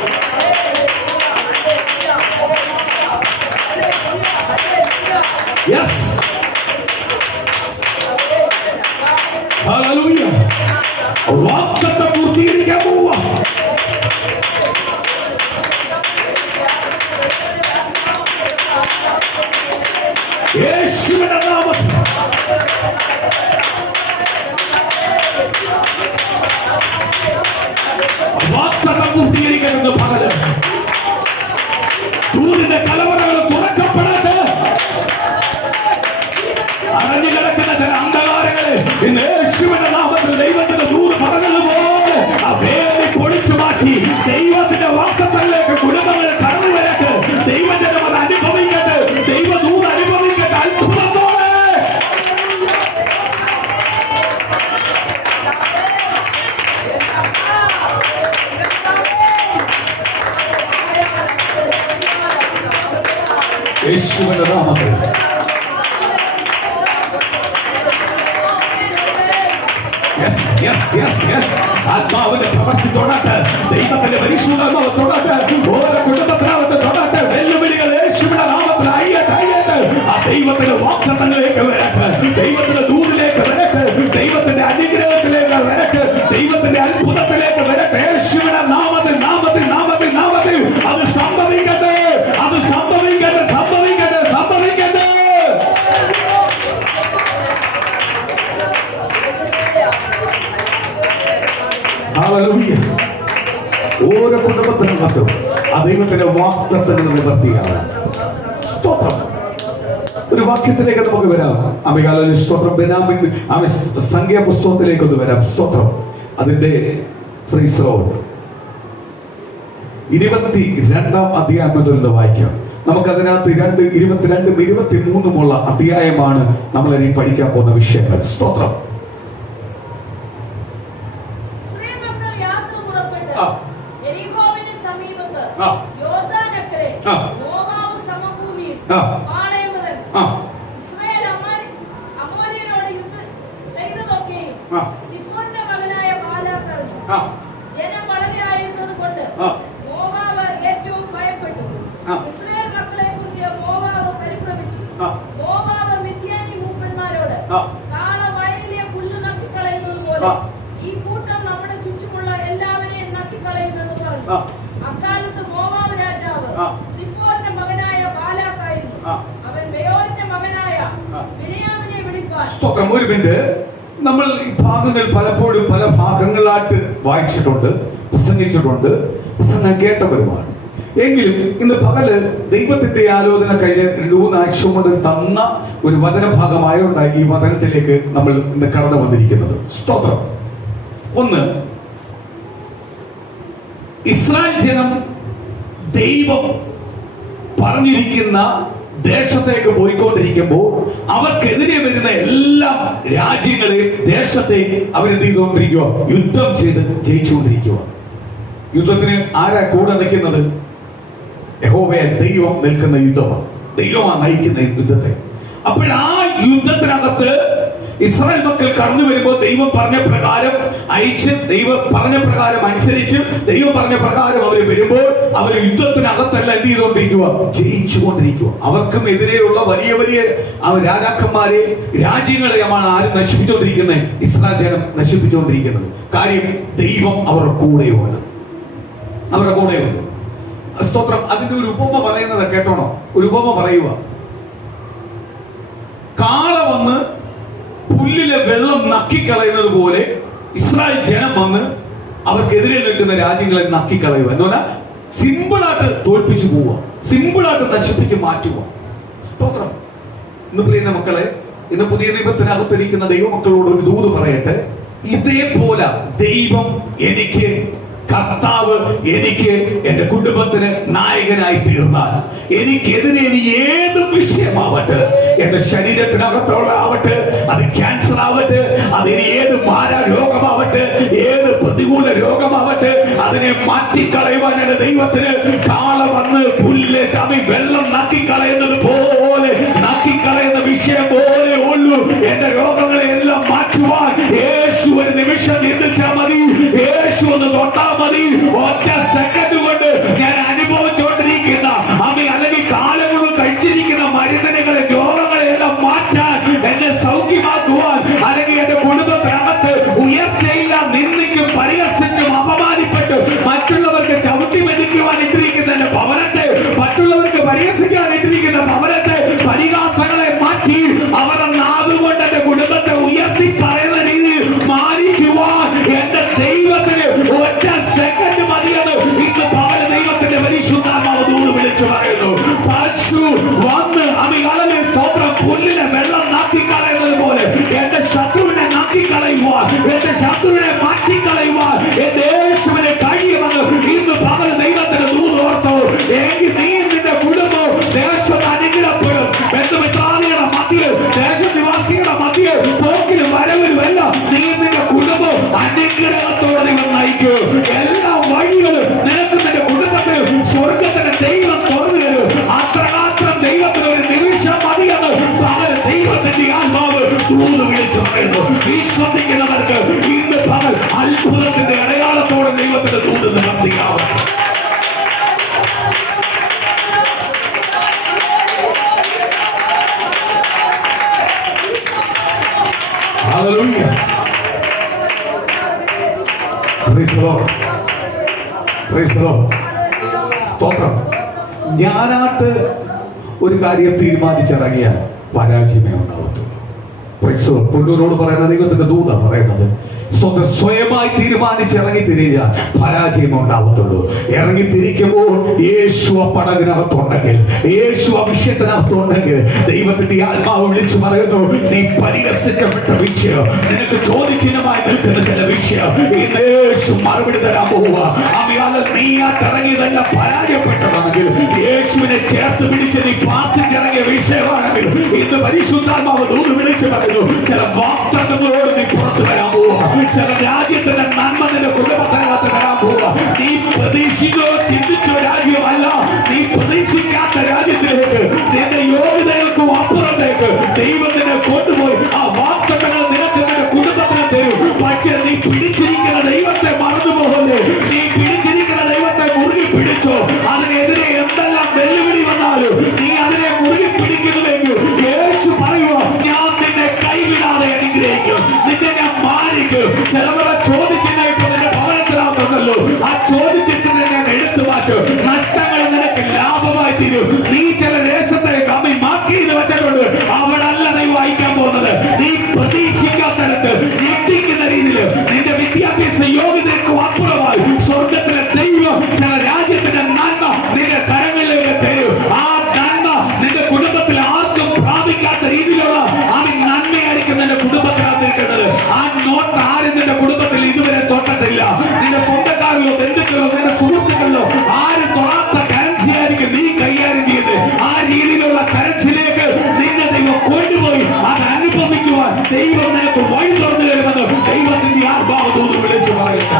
Yes, hallelujah. വാഗ്ദത്തം പൂർത്തീകരിക്കാൻ പോവുക. യേശുവിന്റെ നാമത്തിൽ വാഗ്ദത്തം പൂർത്തീകരിക്കണമെന്ന് പകല് ദൂരിന്റെ കലവറകൾ തുറക്കപ്പെടാതെ അടഞ്ഞു കിടക്കുന്ന ചില അന്ധകാരങ്ങളെ ഇന്ന് യേശുവിന്റെ നാമത്തിൽ ദൈവത്തിന്റെ ദൂത് പറഞ്ഞതുപോലെ ആ വേദന പൊളിച്ചു മാറ്റി ദൈവത്തിന്റെ വാഗ്ദത്തത്തിലേക്ക് കുടുംബങ്ങളെ കടന്നു വരട്ടെ. ദൈവജനം അത് അനുഭവിക്കട്ടെ. ദൈവദൂത് അനുഭവിക്കട്ടെ. അത്ഭുതത്തോടെ യേശുവിന്റെ നാമത്തിൽ ആത്മാവിന്റെ പ്രവൃത്തി തൊടട്ടെ. ദൈവത്തിന്റെ പരിശുദ്ധാത്മാവ് തൊടട്ടെ. ഓരോ കുടുംബത്തിനകത്ത് തൊടട്ടെ. വെല്ലുവിളികൾ യേശുവിന്റെ നാമത്തിൽ അയ്യട്ടെ. ആ ദൈവത്തിന്റെ വാഗ്ദത്തങ്ങളിലേക്ക് വരട്ടെ. ദൈവത്തിന്റെ ദൂതിലേക്ക് വരട്ടെ. ദൈവത്തിന്റെ അനുഗ്രഹത്തിലേക്ക് വരട്ടെ. ദൈവത്തിന്റെ അത്ഭുതത്തിലേക്ക് വരട്ടെ. യേശുവിന്റെ നാമത്തിൽ അത് സംഭവിക്കട്ടെ. അത് സംഭവിക്കട്ടെ. ഓരോ കുടുംബത്തിനകത്തും ആ ദൈവത്തിന്റെ വാഗ്ദത്തങ്ങൾ നിവർത്തിയാണ്. സ്തോത്രം. ഒരു വാക്യത്തിലേക്ക് നമുക്ക് വരാം. സ്തോത്രം. ബെന്യാമിൻ സംഖ്യാപുസ്തകത്തിലേക്ക് ഒന്ന് വരാം. സ്തോത്രം. അതിന്റെ 22-ാം അധ്യായം മുതൽ വായിക്കാം. നമുക്കതിനകത്ത് 22, 23 അധ്യായമാണ് നമ്മൾ ഇനി പഠിക്കാൻ പോകുന്ന വിഷയങ്ങൾ. സ്തോത്രം. ജനം വളരെ ആയിരുന്നത് കൊണ്ട് മോവാബ് ഏറ്റവും ഭയപ്പെട്ടു. ഇസ്രായേൽ മക്കളെ കുറിച്ച് മോവാബ് പരിഭ്രമിച്ചു. മോവാബ് മിദ്യാനി മൂപ്പന്മാരോട് കാള വയലിലെ പുല്ല് നക്കിക്കളയുന്നത് പോലെ ഈ കൂട്ടം നമ്മുടെ ചുറ്റുമുള്ള എല്ലാവരെയും നക്കിക്കളയുമെന്ന് പറഞ്ഞു. അക്കാലത്ത് മോവാബ് രാജാവ് സിപ്പോറിന്റെ മകനായ ബാലാക്കായിരുന്നു. അവൻ ബെയോരിന്റെ മകനായ ബിനയാമിനെ വിളിപ്പാൻ. നമ്മൾ ഈ ഭാഗങ്ങൾ പലപ്പോഴും പല ഭാഗങ്ങളായിട്ട് വായിച്ചിട്ടുണ്ട്. പ്രസംഗിച്ചിട്ടുണ്ട്, പ്രസംഗം കേട്ടവരുമാണ്. എങ്കിലും ഇന്ന് പകല് ദൈവത്തിന്റെ ആലോചന കഴിഞ്ഞ 3 ആഴ്ച കൊണ്ട് തന്ന ഒരു വചനഭാഗമായോണ്ട് ഈ വചനത്തിലേക്ക് നമ്മൾ ഇന്ന് കടന്നു വന്നിരിക്കുന്നത്. സ്തോത്രം. ഒന്ന്, ഇസ്രായേൽ ജനം ദൈവം പറഞ്ഞിരിക്കുന്ന ദേശത്തേക്ക് പോയിക്കൊണ്ടിരിക്കുമ്പോൾ അവർക്കെതിരെ വരുന്ന എല്ലാ രാജ്യങ്ങളെയും ദേശത്തെയും അവരെന്ത് ചെയ്തുകൊണ്ടിരിക്കുക? യുദ്ധം ചെയ്ത് ജയിച്ചുകൊണ്ടിരിക്കുക. യുദ്ധത്തിന് ആരാ കൂടെ നിൽക്കുന്നത്? യഹോവയായ ദൈവം നിൽക്കുന്ന യുദ്ധമാണ്. ദൈവമാണ് നയിക്കുന്ന യുദ്ധത്തെ. അപ്പോൾ ആ യുദ്ധത്തിനകത്ത് ഇസ്രായേൽ മക്കൾ കടന്നു വരുമ്പോൾ ദൈവം പറഞ്ഞ പ്രകാരം അയച്ച്, ദൈവം പറഞ്ഞ പ്രകാരം അനുസരിച്ച്, ദൈവം പറഞ്ഞ പ്രകാരം അവർ വരുമ്പോൾ അവർ യുദ്ധത്തിനകത്തല്ല എന്ത് ചെയ്തുകൊണ്ടിരിക്കുക? ജയിച്ചുകൊണ്ടിരിക്കുക. അവർക്കും എതിരെയുള്ള വലിയ വലിയ രാജാക്കന്മാരെ, രാജ്യങ്ങളെയാണ് ആര് നശിപ്പിച്ചുകൊണ്ടിരിക്കുന്നത്? ഇസ്രായേൽ ജനം നശിപ്പിച്ചുകൊണ്ടിരിക്കുന്നത്. കാര്യം ദൈവം അവരുടെ കൂടെയുണ്ട്, അവരുടെ കൂടെയുണ്ട്. സ്തോത്രം. അതിന്റെ ഒരു ഉപമ പറയുന്നത് കേട്ടോണോ? ഒരു ഉപമ പറയുക. കാള വന്ന് പുല്ലിലെ വെള്ളം നക്കിക്കളയുന്നത് പോലെ ഇസ്രായേൽ ജനം വന്ന് അവർക്കെതിരെ നിൽക്കുന്ന രാജ്യങ്ങളെ നക്കിക്കളയുക. എന്ന് പറഞ്ഞാൽ സിമ്പിളായിട്ട് തോൽപ്പിച്ചു പോവുക, സിമ്പിളായിട്ട് നശിപ്പിച്ച് മാറ്റുക. സ്തോത്രം. ഇന്ന് പ്രിയ മക്കളെ, ഇന്ന് പുതിയ നിയമത്തിനകത്തിരിക്കുന്ന ദൈവമക്കളോട് ഒരു ദൂത് പറയട്ടെ. ഇതേപോലെ ദൈവം എനിക്ക്, കർത്താവ് എനിക്ക്, എന്റെ കുടുംബത്തിന് നായകനായി തീർന്നാൽ എനിക്കെതിരെ ഇനി ഏത് വിഷയമാവട്ടെ, എന്റെ ശരീരത്തിനകത്തുള്ള ആവട്ടെ, അത് ക്യാൻസർ ആവട്ടെ, അതിന് ഏത് മാരാ രോഗമാവട്ടെ, ഏത് പ്രതികൂല രോഗമാവട്ടെ, അതിനെ മാറ്റിക്കളയുവാൻ എന്റെ ദൈവത്തിന് കാള വന്ന് പുല്ലിലെ തമി വെള്ളം നക്കിക്കളയുന്നത് പോലെ, നക്കിക്കളയുന്ന വിഷയം പോലെ ഉള്ളൂ. എന്റെ രോഗങ്ങളെ എല്ലാം മാറ്റുവാൻ യേശു ഒരു നിമിഷം നിന്ദിച്ചാൽ മതി, യേശു ഒന്ന് തൊട്ടാൽ മതി. ഒറ്റ സെക്കൻഡ് കൊണ്ട് ഞാൻ അനുഭവിച്ചുകൊണ്ടിരിക്കുന്ന അല്ലെങ്കിൽ കാലങ്ങളും കഴിച്ചിരിക്കുന്ന മരുന്നുകളെ, രോഗങ്ങളെ എല്ലാം മാറ്റാൻ, എന്നെ സൗഖ്യമാക്കുവാൻ, അല്ലെങ്കിൽ എന്റെ കുടുംബത്തിനകത്ത് ഉയർച്ചയില്ല, നിന്ദിക്കും, പരിഹസിക്കും, അപമാനിപ്പെട്ട് മറ്റുള്ളവർക്ക് ചവിട്ടി മെതിക്കുവാൻ ഇട്ടിരിക്കുന്ന എന്റെ ഭവനത്തെ, മറ്റുള്ളവർക്ക് പരിഹസിക്കാൻ ഇട്ടിരിക്കുന്ന ഭവനത്തെ, പരിഹാസങ്ങളെ മാറ്റി അവരുടെ നാവുകൊണ്ട് എന്റെ കുടുംബത്തെ ഉയർത്തി പറയുന്ന രീതിയിൽ മാറിക്കുവാൻ എന്റെ ദൈവത്തിന് ഒറ്റ സെക്കൻഡ് മതിയാണ്. ഇന്ന് പകൽ ദൈവത്തിന്റെ പരിശുദ്ധാത്മാവ് ദൂത് വിളിച്ചു പറയുന്നു. പശു വന്ന് അമികളെ സ്തോത്രം പുല്ലിനെ വെള്ളം നാക്കിക്കളയുന്നത് പോലെ എന്റെ ശത്രുവിനെ നാക്കിക്കളയുവാൻ, എന്റെ ശത്രുവിനെ മാറ്റിക്കളയുവാൻ എന്റെ യേശുവിനെ കഴിയുമെന്ന് ഇന്ന് പകൽ ദൈവത്തിന്റെ ദൂത് ഓർത്തു. എങ്കിൽ നീ നിന്റെ കുടുംബം ദേശത്ത് അനുഗ്രഹപ്പെടും. ബന്ധുമിത്രാദികളുടെ മധ്യയിൽ, ദേശനിവാസികളുടെ മധ്യയിൽ, പോക്കിലും വരവിലും എല്ലാം നീ നിന്റെ കുടുംബം അനുഗ്രഹത്തോടെ നിങ്ങൾ നയിക്കും. എല്ലാ വഴികളും നിനക്ക് നിന്റെ കുടുംബത്തിൽ സ്വർഗത്തിന്റെ ദൈവം തുറന്നു തരും. അത്രമാത്രം ദൈവത്തിന് ഒരു നിമിഷം മതിയെന്ന് പകൽ ദൈവത്തിന്റെ ആത്മാവ് ദൂത് വിളിച്ചു പറയുന്നു. വിശ്വസിക്കുന്നവർക്ക് ഇന്ന് പകൽ അത്ഭുതത്തിന്റെ അടയാളത്തോടെ ദൈവത്തിന്റെ ദൂത് നിവർത്തിക്കാവും. Hallelujah. Praise the Lord. Praise the Lord. സ്തോത്രം. ഞാനായിട്ട് ഒരു കാര്യം തീരുമാനിച്ചിറങ്ങിയാൽ പരാജയമേ ഉണ്ടാവത്തുള്ളൂ. Praise the Lord. പുല്ലൂരോട് പറയുന്ന ദൈവത്തിന്റെ ദൂത പറയുന്നത്, സ്വയമായി തീരുമാനിച്ചിറങ്ങി തിരിഞ്ഞ പരാജയം ഉണ്ടാവത്തുള്ളൂ. ഇറങ്ങി തിരിക്കുമ്പോൾ യേശു പടകിനകത്തുണ്ടെങ്കിൽ, യേശു അഭിഷേകത്തിനകത്തുണ്ടെങ്കിൽ ദൈവത്തിന്റെ ആത്മാവ് വിളിച്ചു പറയുന്നു, നീ പരിഹസിക്കപ്പെട്ട വിഷയം, നിനക്ക് ചോദ്യചിഹ്നമായി നിൽക്കുന്ന ചില വിഷയം ഇന്ന് യേശു മറുപടി തരാൻ പോവുക. അമിയാതെ നീ ഇറങ്ങിയതെല്ലാം പരാജയപ്പെട്ടതാണെങ്കിൽ, യേശുവിനെ ചേർത്ത് പിടിച്ച് നീ പ്രാർത്ഥിച്ചിറങ്ങിയ വിഷയമാണെങ്കിൽ ഇന്ന് പരിശുദ്ധാത്മാവ് ദൂത് വിളിച്ചു പറയുന്നു, ചില വാഗ്ദത്തങ്ങളോട് നീ പുറത്തു വരാൻ പോവുക. ചില രാജ്യത്തിന്റെ നന്മ നിന്റെ കുടുംബത്തിനകത്ത് വരാൻ പോവുക. നീ പ്രതീക്ഷിച്ചോ ചിന്തിച്ചോ രാജ്യമല്ല, നീ പ്രതീക്ഷിക്കാത്ത രാജ്യത്തിലേക്ക്, നിന്റെ യോഗ്യതകൾക്കും അപ്പുറത്തേക്ക് ദൈവത്തിനെ കൊണ്ടുപോയി ആ വാഗ്ദത്തങ്ങൾ നിനക്ക് നിന്റെ കുടുംബത്തിന് തരും. പക്ഷേ നീ പിടിച്ചിരിക്കുന്ന ദൈവത്തെ മറന്നുപോകല്ലേ. നീ പിടിച്ചിരിക്കുന്ന ദൈവത്തെ മുറുകി പിടിച്ചോ. അതിനെതിരെ എന്തെല്ലാം വെല്ലുവിളി വന്നാലും നീ അതിനെ മുറുകി പിടിക്കുന്നുവെങ്കിൽ യേശു പറയുക, ഞാൻ നിന്നെ കൈവിടാതെ അനുഗ്രഹിക്കും, നിന്നെ ഞാൻ മാനിക്കും. ചിലവരെ ചോദിച്ചിട്ട് നിന്റെ ഭവനത്തിലാകുന്നല്ലോ, ആ ചോദിച്ചിട്ട് ഞാൻ എടുത്തു മാറ്റും. നഷ്ടങ്ങൾ നിനക്ക് ലാഭമായി തീരും. നീ ചില ദേശത്തെ കമ്മി മാറ്റി ചെയ്ത് വെച്ചിട്ടുണ്ട്, അവളല്ല നീ വായിക്കാൻ പോകുന്നത്. നീ പ്രതീക്ഷിക്കാത്തടത്ത് ഞെട്ടിക്കുന്ന രീതിയിൽ നിന്റെ വിദ്യാഭ്യാസ യോഗ്യതയ്ക്കും അപ്പുറമായി ദൈവം നിനക്ക് വഴി തുറന്നു തരുമെന്ന് ദൈവത്തിന്റെ ആത്മാവ് തോന്നി വിളിച്ചു പറയുക.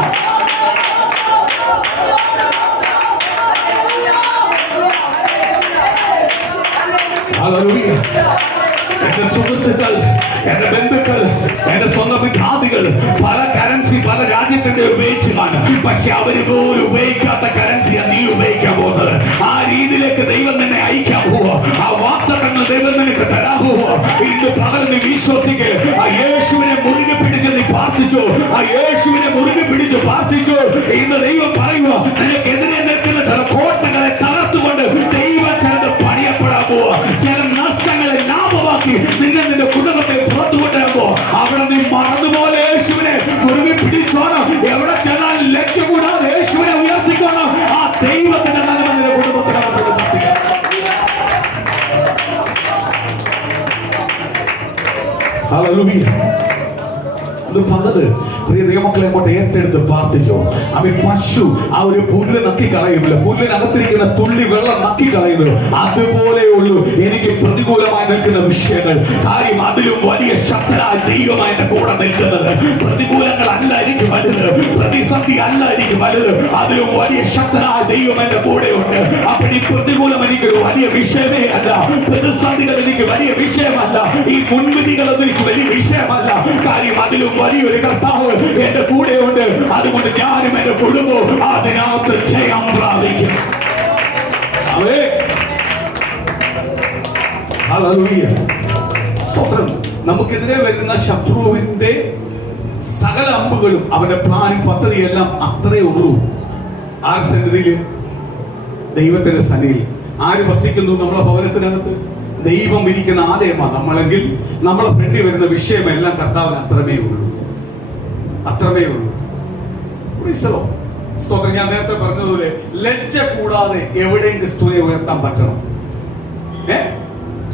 എന്റെ സുഹൃത്തുക്കൾ, എന്റെ ബന്ധുക്കൾ, എന്റെ സ്വന്തം വിദ്യാർത്ഥികൾ പല കറൻസി പല രാജ്യത്തിന്റെ ഉപയോഗിച്ചു കാണും. പക്ഷെ അവര് പോലും ഉപയോഗിക്കാത്ത കറൻസിയാണ് നീ ഉപയോഗിക്കാൻ പോകുന്നത്. ആ രീതിയിലേക്ക് ദൈവം തന്നെ അയക്കാൻ പോവോ. ആ വാഗ്ദത്തങ്ങൾ ദൈവം നിനക്ക് തരാൻ പോവോ. ഇന്ന് പകൽ നീ വിശ്വസിക്ക്. ആ യേശുവിനെ മുറുകെ പിടിച്ച് നീ പ്രാർത്ഥിച്ചു. ആ യേശുവിനെ മുറുകെ പിടിച്ച് പ്രാർത്ഥിച്ചു. ഇന്ന് ദൈവം പറയുക, നിനക്കെതിരെ നിൽക്കുന്ന ചില കോട്ടകളെ തകർത്തുകൊണ്ട് ദൈവം ചിലത് പണിയപ്പെടാൻ പോവാ. ചില നഷ്ടങ്ങളെ ലാഭമാക്കി നിന്റെ കുടുംബത്തെ പുറത്തു കൊണ്ടുവരുമ്പോ അവിടെ നീ മറന്നുപോലെ യേശുവിനെ മുറുകെ പിടിച്ചോണം. എവിടെ ചെന്നാൽ ലക്ഷ്യം കൂടാതെ യേശുവിനെ ഉയർത്തിക്കോണം. ആ ദൈവത്തിന്റെ നന്മ നിന്റെ കുടുംബത്തിനകത്ത് പ്രിയ ദൈവമക്കളെ അങ്ങോട്ട് ഏറ്റെടുത്ത് പ്രാർത്ഥിച്ചോ. അവൻ പശു ആ ഒരു പുല്ല് നക്കി കളയുമല്ലോ, പുല്ലിനകത്തിരിക്കുന്ന തുള്ളി വെള്ളം നക്കി കളയുമല്ലോ, അതുപോലെയുള്ളൂ എനിക്ക് പ്രതികൂലമായി നിൽക്കുന്ന വിഷയങ്ങൾ. കാര്യം അതിലും വലിയ ശക്തനായ ദൈവമായി എന്റെ കൂടെ നിൽക്കുന്നത്. പ്രതികൂലങ്ങൾ അല്ല എനിക്ക് വലുത്, പ്രതിസന്ധി അല്ല എനിക്ക് വലുത്, അതിലും വലിയ ശക്തനായ ദൈവം എന്റെ കൂടെയുണ്ട്. അപ്പോൾ ഈ പ്രതികൂലം എനിക്കൊരു വലിയ വിഷയമേ അല്ല, പ്രതിസന്ധികൾ എനിക്ക് വലിയ വിഷയമല്ല, ഈ മുൻവിധികളൊന്നും എനിക്ക് വലിയ വിഷയമല്ല. കാര്യം അതിലും വലിയൊരു കർത്താവ് എന്റെ കൂടെയുണ്ട്. അതുകൊണ്ട് ഞാനും എന്റെ കുടുംബവും അതിനകത്ത് ജയം പ്രാപിക്കും. സ്തോത്രം. നമുക്കെതിരെ വരുന്ന ശത്രുവിന്റെ സകല അമ്പുകളും അവന്റെ പ്ലാനും പദ്ധതിയെല്ലാം അത്രേ ഉള്ളൂ. ആര് സന്നിധിയില്? ദൈവത്തിന്റെ സന്നിധിയിൽ. ആര് വസിക്കുന്നു? നമ്മളെ ഭവനത്തിനകത്ത് ദൈവം ഇരിക്കുന്ന ആലയമാണ് നമ്മളെങ്കിൽ നമ്മളെ ഫ്രണ്ടിൽ വരുന്ന വിഷയമെല്ലാം കർത്താവിന് അത്രമേ ഉള്ളൂ, അത്രമേ ഉള്ളൂ. സ്തോത്രം. ഞാൻ നേരത്തെ പറഞ്ഞതുപോലെ ലജ്ജ കൂടാതെ എവിടെയും ക്രിസ്തുവിനെ ഉയർത്താൻ പറ്റണം.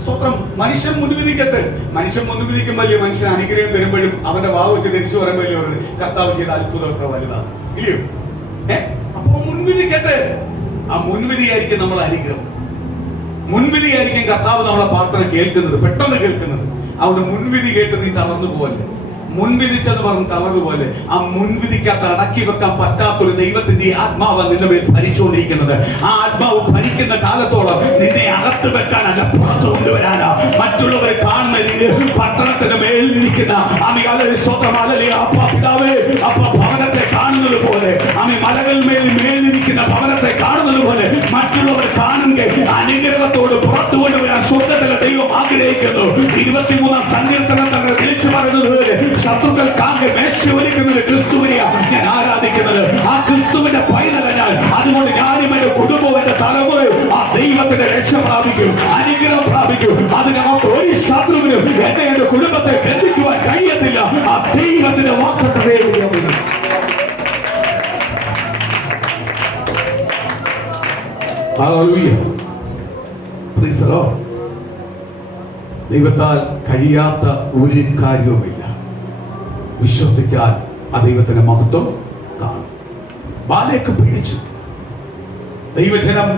സ്തോത്രം. മനുഷ്യൻ മുൻവിധിക്കട്ടെ. മനുഷ്യൻ മുൻവിധിക്കും വലിയ മനുഷ്യൻ അനുഗ്രഹം തരുമ്പോഴും അവന്റെ വാ വെച്ച് തിരിച്ചു പറയുമ്പോൾ വലിയ കർത്താവ് ചെയ്ത അത്ഭുതമൊക്കെ വലുതാണ്, ഇല്ലയോ? അപ്പൊ മുൻവിധിക്കട്ടെ. ആ മുൻവിധിയായിരിക്കും നമ്മളെ അനുഗ്രഹം. മുൻവിധിയായിരിക്കും കർത്താവ് നമ്മളെ പ്രാർത്ഥന കേൾക്കുന്നത്, പെട്ടെന്ന് കേൾക്കുന്നത്. അവിടെ മുൻവിധി കേട്ട് നീ തളർന്നു പോവല്ലേ. മുൻവിധിച്ചെന്ന് പറഞ്ഞ് തളർന്നുപോലെ ആ മുൻവിധിക്കകത്ത് അടക്കി വെക്കാൻ പറ്റാത്തൊരു ദൈവത്തിന്റെ ആത്മാവ് നിന്റെ മേൽ ഭരിച്ചുകൊണ്ടിരിക്കുന്നത്. ആ ആത്മാവ് ഭരിക്കുന്ന കാലത്തോളം നിന്നെ അകത്ത് വെക്കാനല്ല, പുറത്തു കൊണ്ടുവരാനാ. മറ്റുള്ളവരെ കാണുന്ന രീതി പട്ടണത്തിന്റെ മേലിൽ ഇരിക്കുന്ന ഭവനത്തെ കാണുന്നത് പോലെ, മേലിരിക്കുന്ന ഭവനത്തെ കാണുന്നത് പോലെ മറ്റുള്ളവർ കാണുക അനുഗ്രഹത്തോട് പുറത്തു കൊണ്ടുവരാൻ സ്വർഗ്ഗത്തിലെ ദൈവം ആഗ്രഹിക്കുന്നു. 23-ാം സങ്കീർത്തനം തന്നെ വിളിച്ചു പറയുന്നത്, ശത്രുക്കൾക്കാകെ മേശ ഒരുക്കുന്നത് ക്രിസ്തുവിനെയാണ് ഞാൻ ആരാധിക്കുന്നത്. ആ ക്രിസ്തുവിന്റെ പൈതലാണ്. അതുകൊണ്ട് ഞാനും എന്റെ കുടുംബവും എന്റെ തലമുറയും ആ ദൈവത്തിന്റെ രക്ഷ പ്രാപിക്കും, അനുഗ്രഹം പ്രാപിക്കും. അതിനകത്ത് ഒരു ശത്രുവിനും എന്നെ എന്റെ കുടുംബത്തെ ബന്ധിക്കുവാൻ കഴിയത്തില്ല. ആ ദൈവത്തിന്റെ വാക്കത്തെ ദൈവത്താൽ കഴിയാത്ത ഒരു കാര്യവുമില്ല. വിശ്വസിച്ചാൽ ആ ദൈവത്തിന്റെ മഹത്വം കാണും. ബാലേക്ക് പേടിച്ചു. ദൈവജനം,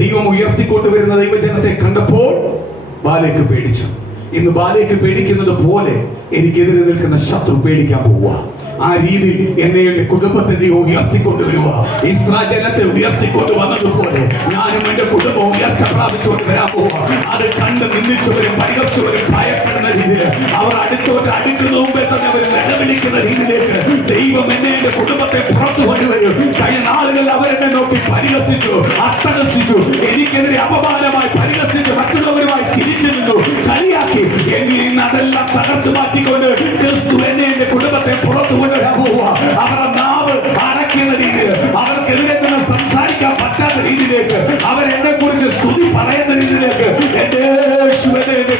ദൈവം ഉയർത്തിക്കൊണ്ടുവരുന്ന ദൈവജനത്തെ കണ്ടപ്പോൾ ബാലേക്ക് പേടിച്ചു. ഇന്ന് ബാലേക്ക് പേടിക്കുന്നത് പോലെ എനിക്കെതിരെ നിൽക്കുന്ന ശത്രു പേടിക്കാൻ പോവുക. ആ രീതിയിൽ എന്നെ എന്റെ കുടുംബത്തെ ദൈവം ഉയർത്തിക്കൊണ്ടുവരുക. ഇസ്രായേൽ ജനത്തെ ഉയർത്തിക്കൊണ്ടുവന്നതുപോലെ ഞാനും എന്റെ കുടുംബവും ഉയർച്ച പ്രാപിച്ചുകൊണ്ട് വരാൻ പോവുക. അത് കണ്ട് നിന്ദിച്ചവരും പരിഹസിച്ചവരും ഭയപ്പെടുന്ന രീതിയിൽ, അവർ അടുത്തോട്ട് അടുക്കുന്ന മുമ്പേ തന്നെ അവർ നിലവിളിക്കുന്ന രീതിയിലേക്ക് ദൈവം എന്നെ എന്റെ കുടുംബത്തെ പുറത്തു കൊണ്ടുവരും. കഴിഞ്ഞ നാളുകളിൽ അവരെന്നെ നോക്കി പരിഹസിച്ചു, അട്ടഹസിച്ചു, എനിക്കെതിരെ അപമാനമായി പരിഹസിച്ചു, മറ്റുള്ളവരുമായി ചിരിച്ചു നിന്നു, കളിയാക്കി. എങ്കിൽ ഇന്ന് അതെല്ലാം തകർത്ത് മാറ്റിക്കൊണ്ട് ക്രിസ്തു എന്നെ എന്റെ കുടുംബത്തെ പുറത്തു കൊണ്ടുവരാൻ പോവുക. അവരുടെ നാവ് അടയ്ക്കുന്ന രീതിയിൽ, അവർക്കെതിരെ നിന്ന് സംസാരിക്കാൻ പറ്റാത്ത രീതിയിലേക്ക്, അവരെന്നെ കുറിച്ച് സ്തുതി പറയുന്ന രീതിയിലേക്ക് എന്റെ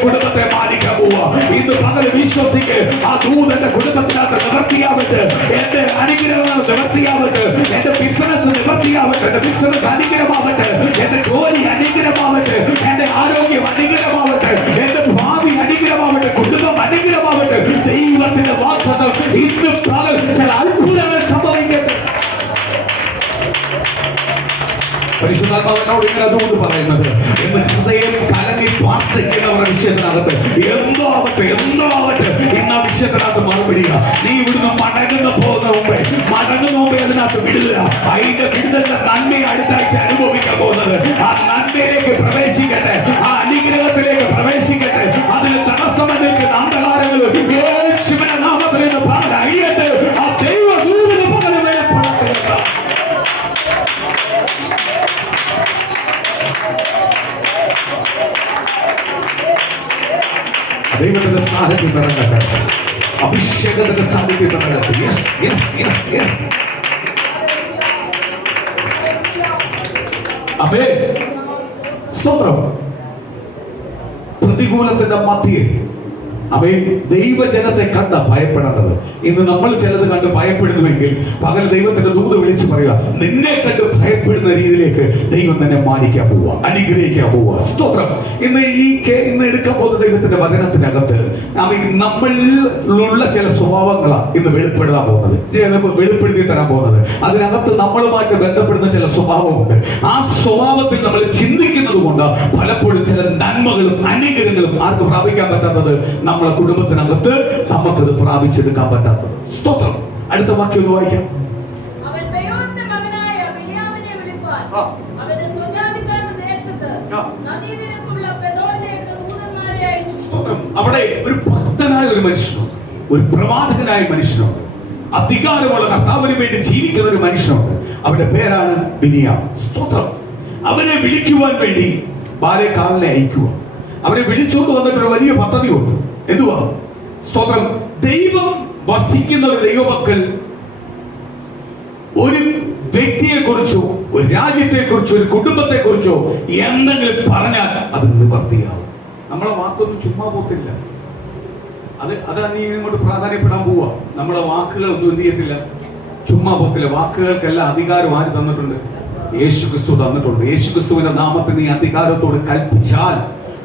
കുടുംബത്തെ മാനിക്കാൻ പോവുക. ഇന്ന് പകൽ വിശ്വസിക്ക്. ആ ദൂതന്റെ കുടുംബത്തിനകത്ത് നിവർത്തിയാവട്ടെ. എന്റെ അനുഗ്രഹങ്ങൾ നിവർത്തിയാവട്ടെ. എന്റെ ബിസിനസ് നിവർത്തിയാവട്ടെ. എന്റെ ബിസിനസ് അനുഗ്രഹമാവട്ടെ. എന്റെ ജോലി അനുഗ്രഹമാവട്ടെ. എന്റെ ആരോഗ്യം അനുഗ്രഹമാവട്ടെ. എന്റെ ഭാവി അനുഗ്രഹമാവട്ടെ. കുടുംബം അനുഗ്രഹമാവട്ടെ. ദൈവത്തിന്റെ വാഗ്ദത്തം ഇന്ന് പകൽ ചില അത്ഭുതങ്ങൾ സംഭവിക്കട്ടെ. പരിശുദ്ധാത്മാവിനോട് ഇങ്ങനെ അതുകൊണ്ട് പറയുന്നത്, ഇന്ന് ഹൃദയം കലങ്ങി പ്രാർത്ഥിക്കുന്നവരുടെ വിഷയത്തിനകത്ത് എന്തോ ആവട്ടെ, എന്തോ ആവട്ടെ, വിടുതല. അതിന്റെ വിടുതലിന്റെ നന്മയെ അടുത്ത ആഴ്ച അനുഭവിക്കാൻ പോകുന്നത്. ആ നന്മയിലേക്ക് പ്രവേശിക്കട്ടെ, ആ അനുഗ്രഹത്തിലേക്ക് പ്രവേശിക്കട്ടെ. അതിന് തടസ്സം നിൽക്കുന്ന അന്ധകാരങ്ങളും യേശുവിന്റെ നാമത്തിൽ നിന്ന് ഭാഗം അഴിയട്ടെ. ആ ദൈവദൂതന് പകരം വെളിപ്പെടട്ടെ. ദൈവത്തിന്റെ സാന്നിധ്യം ഇറങ്ങട്ടെ, അഭിഷേകത്തിന്റെ സാന്നിധ്യം ഇറങ്ങട്ടെ. Yes yes yes yes. ആമേൻ. സ്തോത്രം. പ്രതികൂലത്തിന്റെ മധ്യേ അവൻ ദൈവജനത്തെ കണ്ട ഭയപ്പെടേണ്ടത്. ഇന്ന് നമ്മൾ ചിലത് കണ്ട് ഭയപ്പെടുന്നുവെങ്കിൽ പകൽ ദൈവത്തിന്റെ ദൂത് വിളിച്ചു പറയുക, നിന്നെ കണ്ട് ഭയപ്പെടുന്ന രീതിയിലേക്ക് ദൈവം തന്നെ മാനിക്കാൻ പോവുക, അനുഗ്രഹിക്കാൻ പോവുക. സ്തോത്രം. ഇന്ന് എടുക്കാൻ പോകുന്ന ദൈവത്തിന്റെ വചനത്തിനകത്ത് നമ്മളിലുള്ള ചില സ്വഭാവങ്ങളാണ് ഇന്ന് വെളിപ്പെടുത്താൻ പോകുന്നത്, വെളിപ്പെടുത്തി തരാൻ പോകുന്നത്. അതിനകത്ത് നമ്മളുമായിട്ട് ബന്ധപ്പെടുന്ന ചില സ്വഭാവമുണ്ട്. ആ സ്വഭാവത്തിൽ നമ്മൾ ചിന്തിക്കുന്നത് കൊണ്ട് പലപ്പോഴും ചില നന്മകളും അനുഗ്രഹങ്ങളും ആർക്ക് പ്രാപിക്കാൻ പറ്റാത്തത്? നമ്മളെ കുടുംബത്തിനകത്ത് നമുക്കത് പ്രാപിച്ചെടുക്കാൻ പറ്റാത്തത്. സ്തോത്രം. അടുത്ത വാക്യം ഒന്ന് വായിക്കാം. അവൻ ബെയോരിന്റെ മകനായ ബിൽയാമിനെ വിളിപ്പാൻ അവന്റെ സ്വജാതിക്കാരുടെ ദേശത്ത് നദീതീരത്തുള്ള പെദോരിലേക്ക് ദൂതന്മാരെ അയച്ചു. സ്തോത്രം. അവിടെ ഒരു ഭക്തനായ ഒരു മനുഷ്യനുണ്ട്, ഒരു പ്രവാചകനായ മനുഷ്യനുണ്ട്, അധികാരമുള്ള കർത്താവിന് വേണ്ടി ജീവിക്കുന്ന ഒരു മനുഷ്യനുണ്ട്. അവന്റെ പേരാണ് ബിനിയാം. സ്തോത്രം. അവനെ വിളിക്കുവാൻ വേണ്ടി ബാലേക്കാരനെ അയക്കുക. അവരെ വിളിച്ചുകൊണ്ട് വന്നിട്ട് ഒരു വലിയ പദ്ധതിയുണ്ട്. എന്തുവാ? സ്തോത്രം. ദൈവം വസിക്കുന്ന ഒരു ദൈവമക്കൾ ഒരു വ്യക്തിയെ കുറിച്ചോ ഒരു രാജ്യത്തെ കുറിച്ചോ ഒരു കുടുംബത്തെ കുറിച്ചോ എന്തെങ്കിലും പറഞ്ഞാൽ അത് നിവർത്തിയാവും. നമ്മളെ വാക്കൊന്നും ചുമ്മാ പോത്തില്ല. അത് നീ ഇങ്ങോട്ട് പ്രാധാന്യപ്പെടാൻ പോവുക. നമ്മുടെ വാക്കുകളൊന്നും എന്ത് ചെയ്യത്തില്ല, ചുമ്മാ പോത്തില്ല. വാക്കുകൾക്കെല്ലാം അധികാരം ആര് തന്നിട്ടുണ്ട്? യേശു ക്രിസ്തു തന്നിട്ടുണ്ട്. യേശു ക്രിസ്തുവിന്റെ നാമത്തിൽ നീ അധികാരത്തോട് കൽപ്പിച്ചാൽ,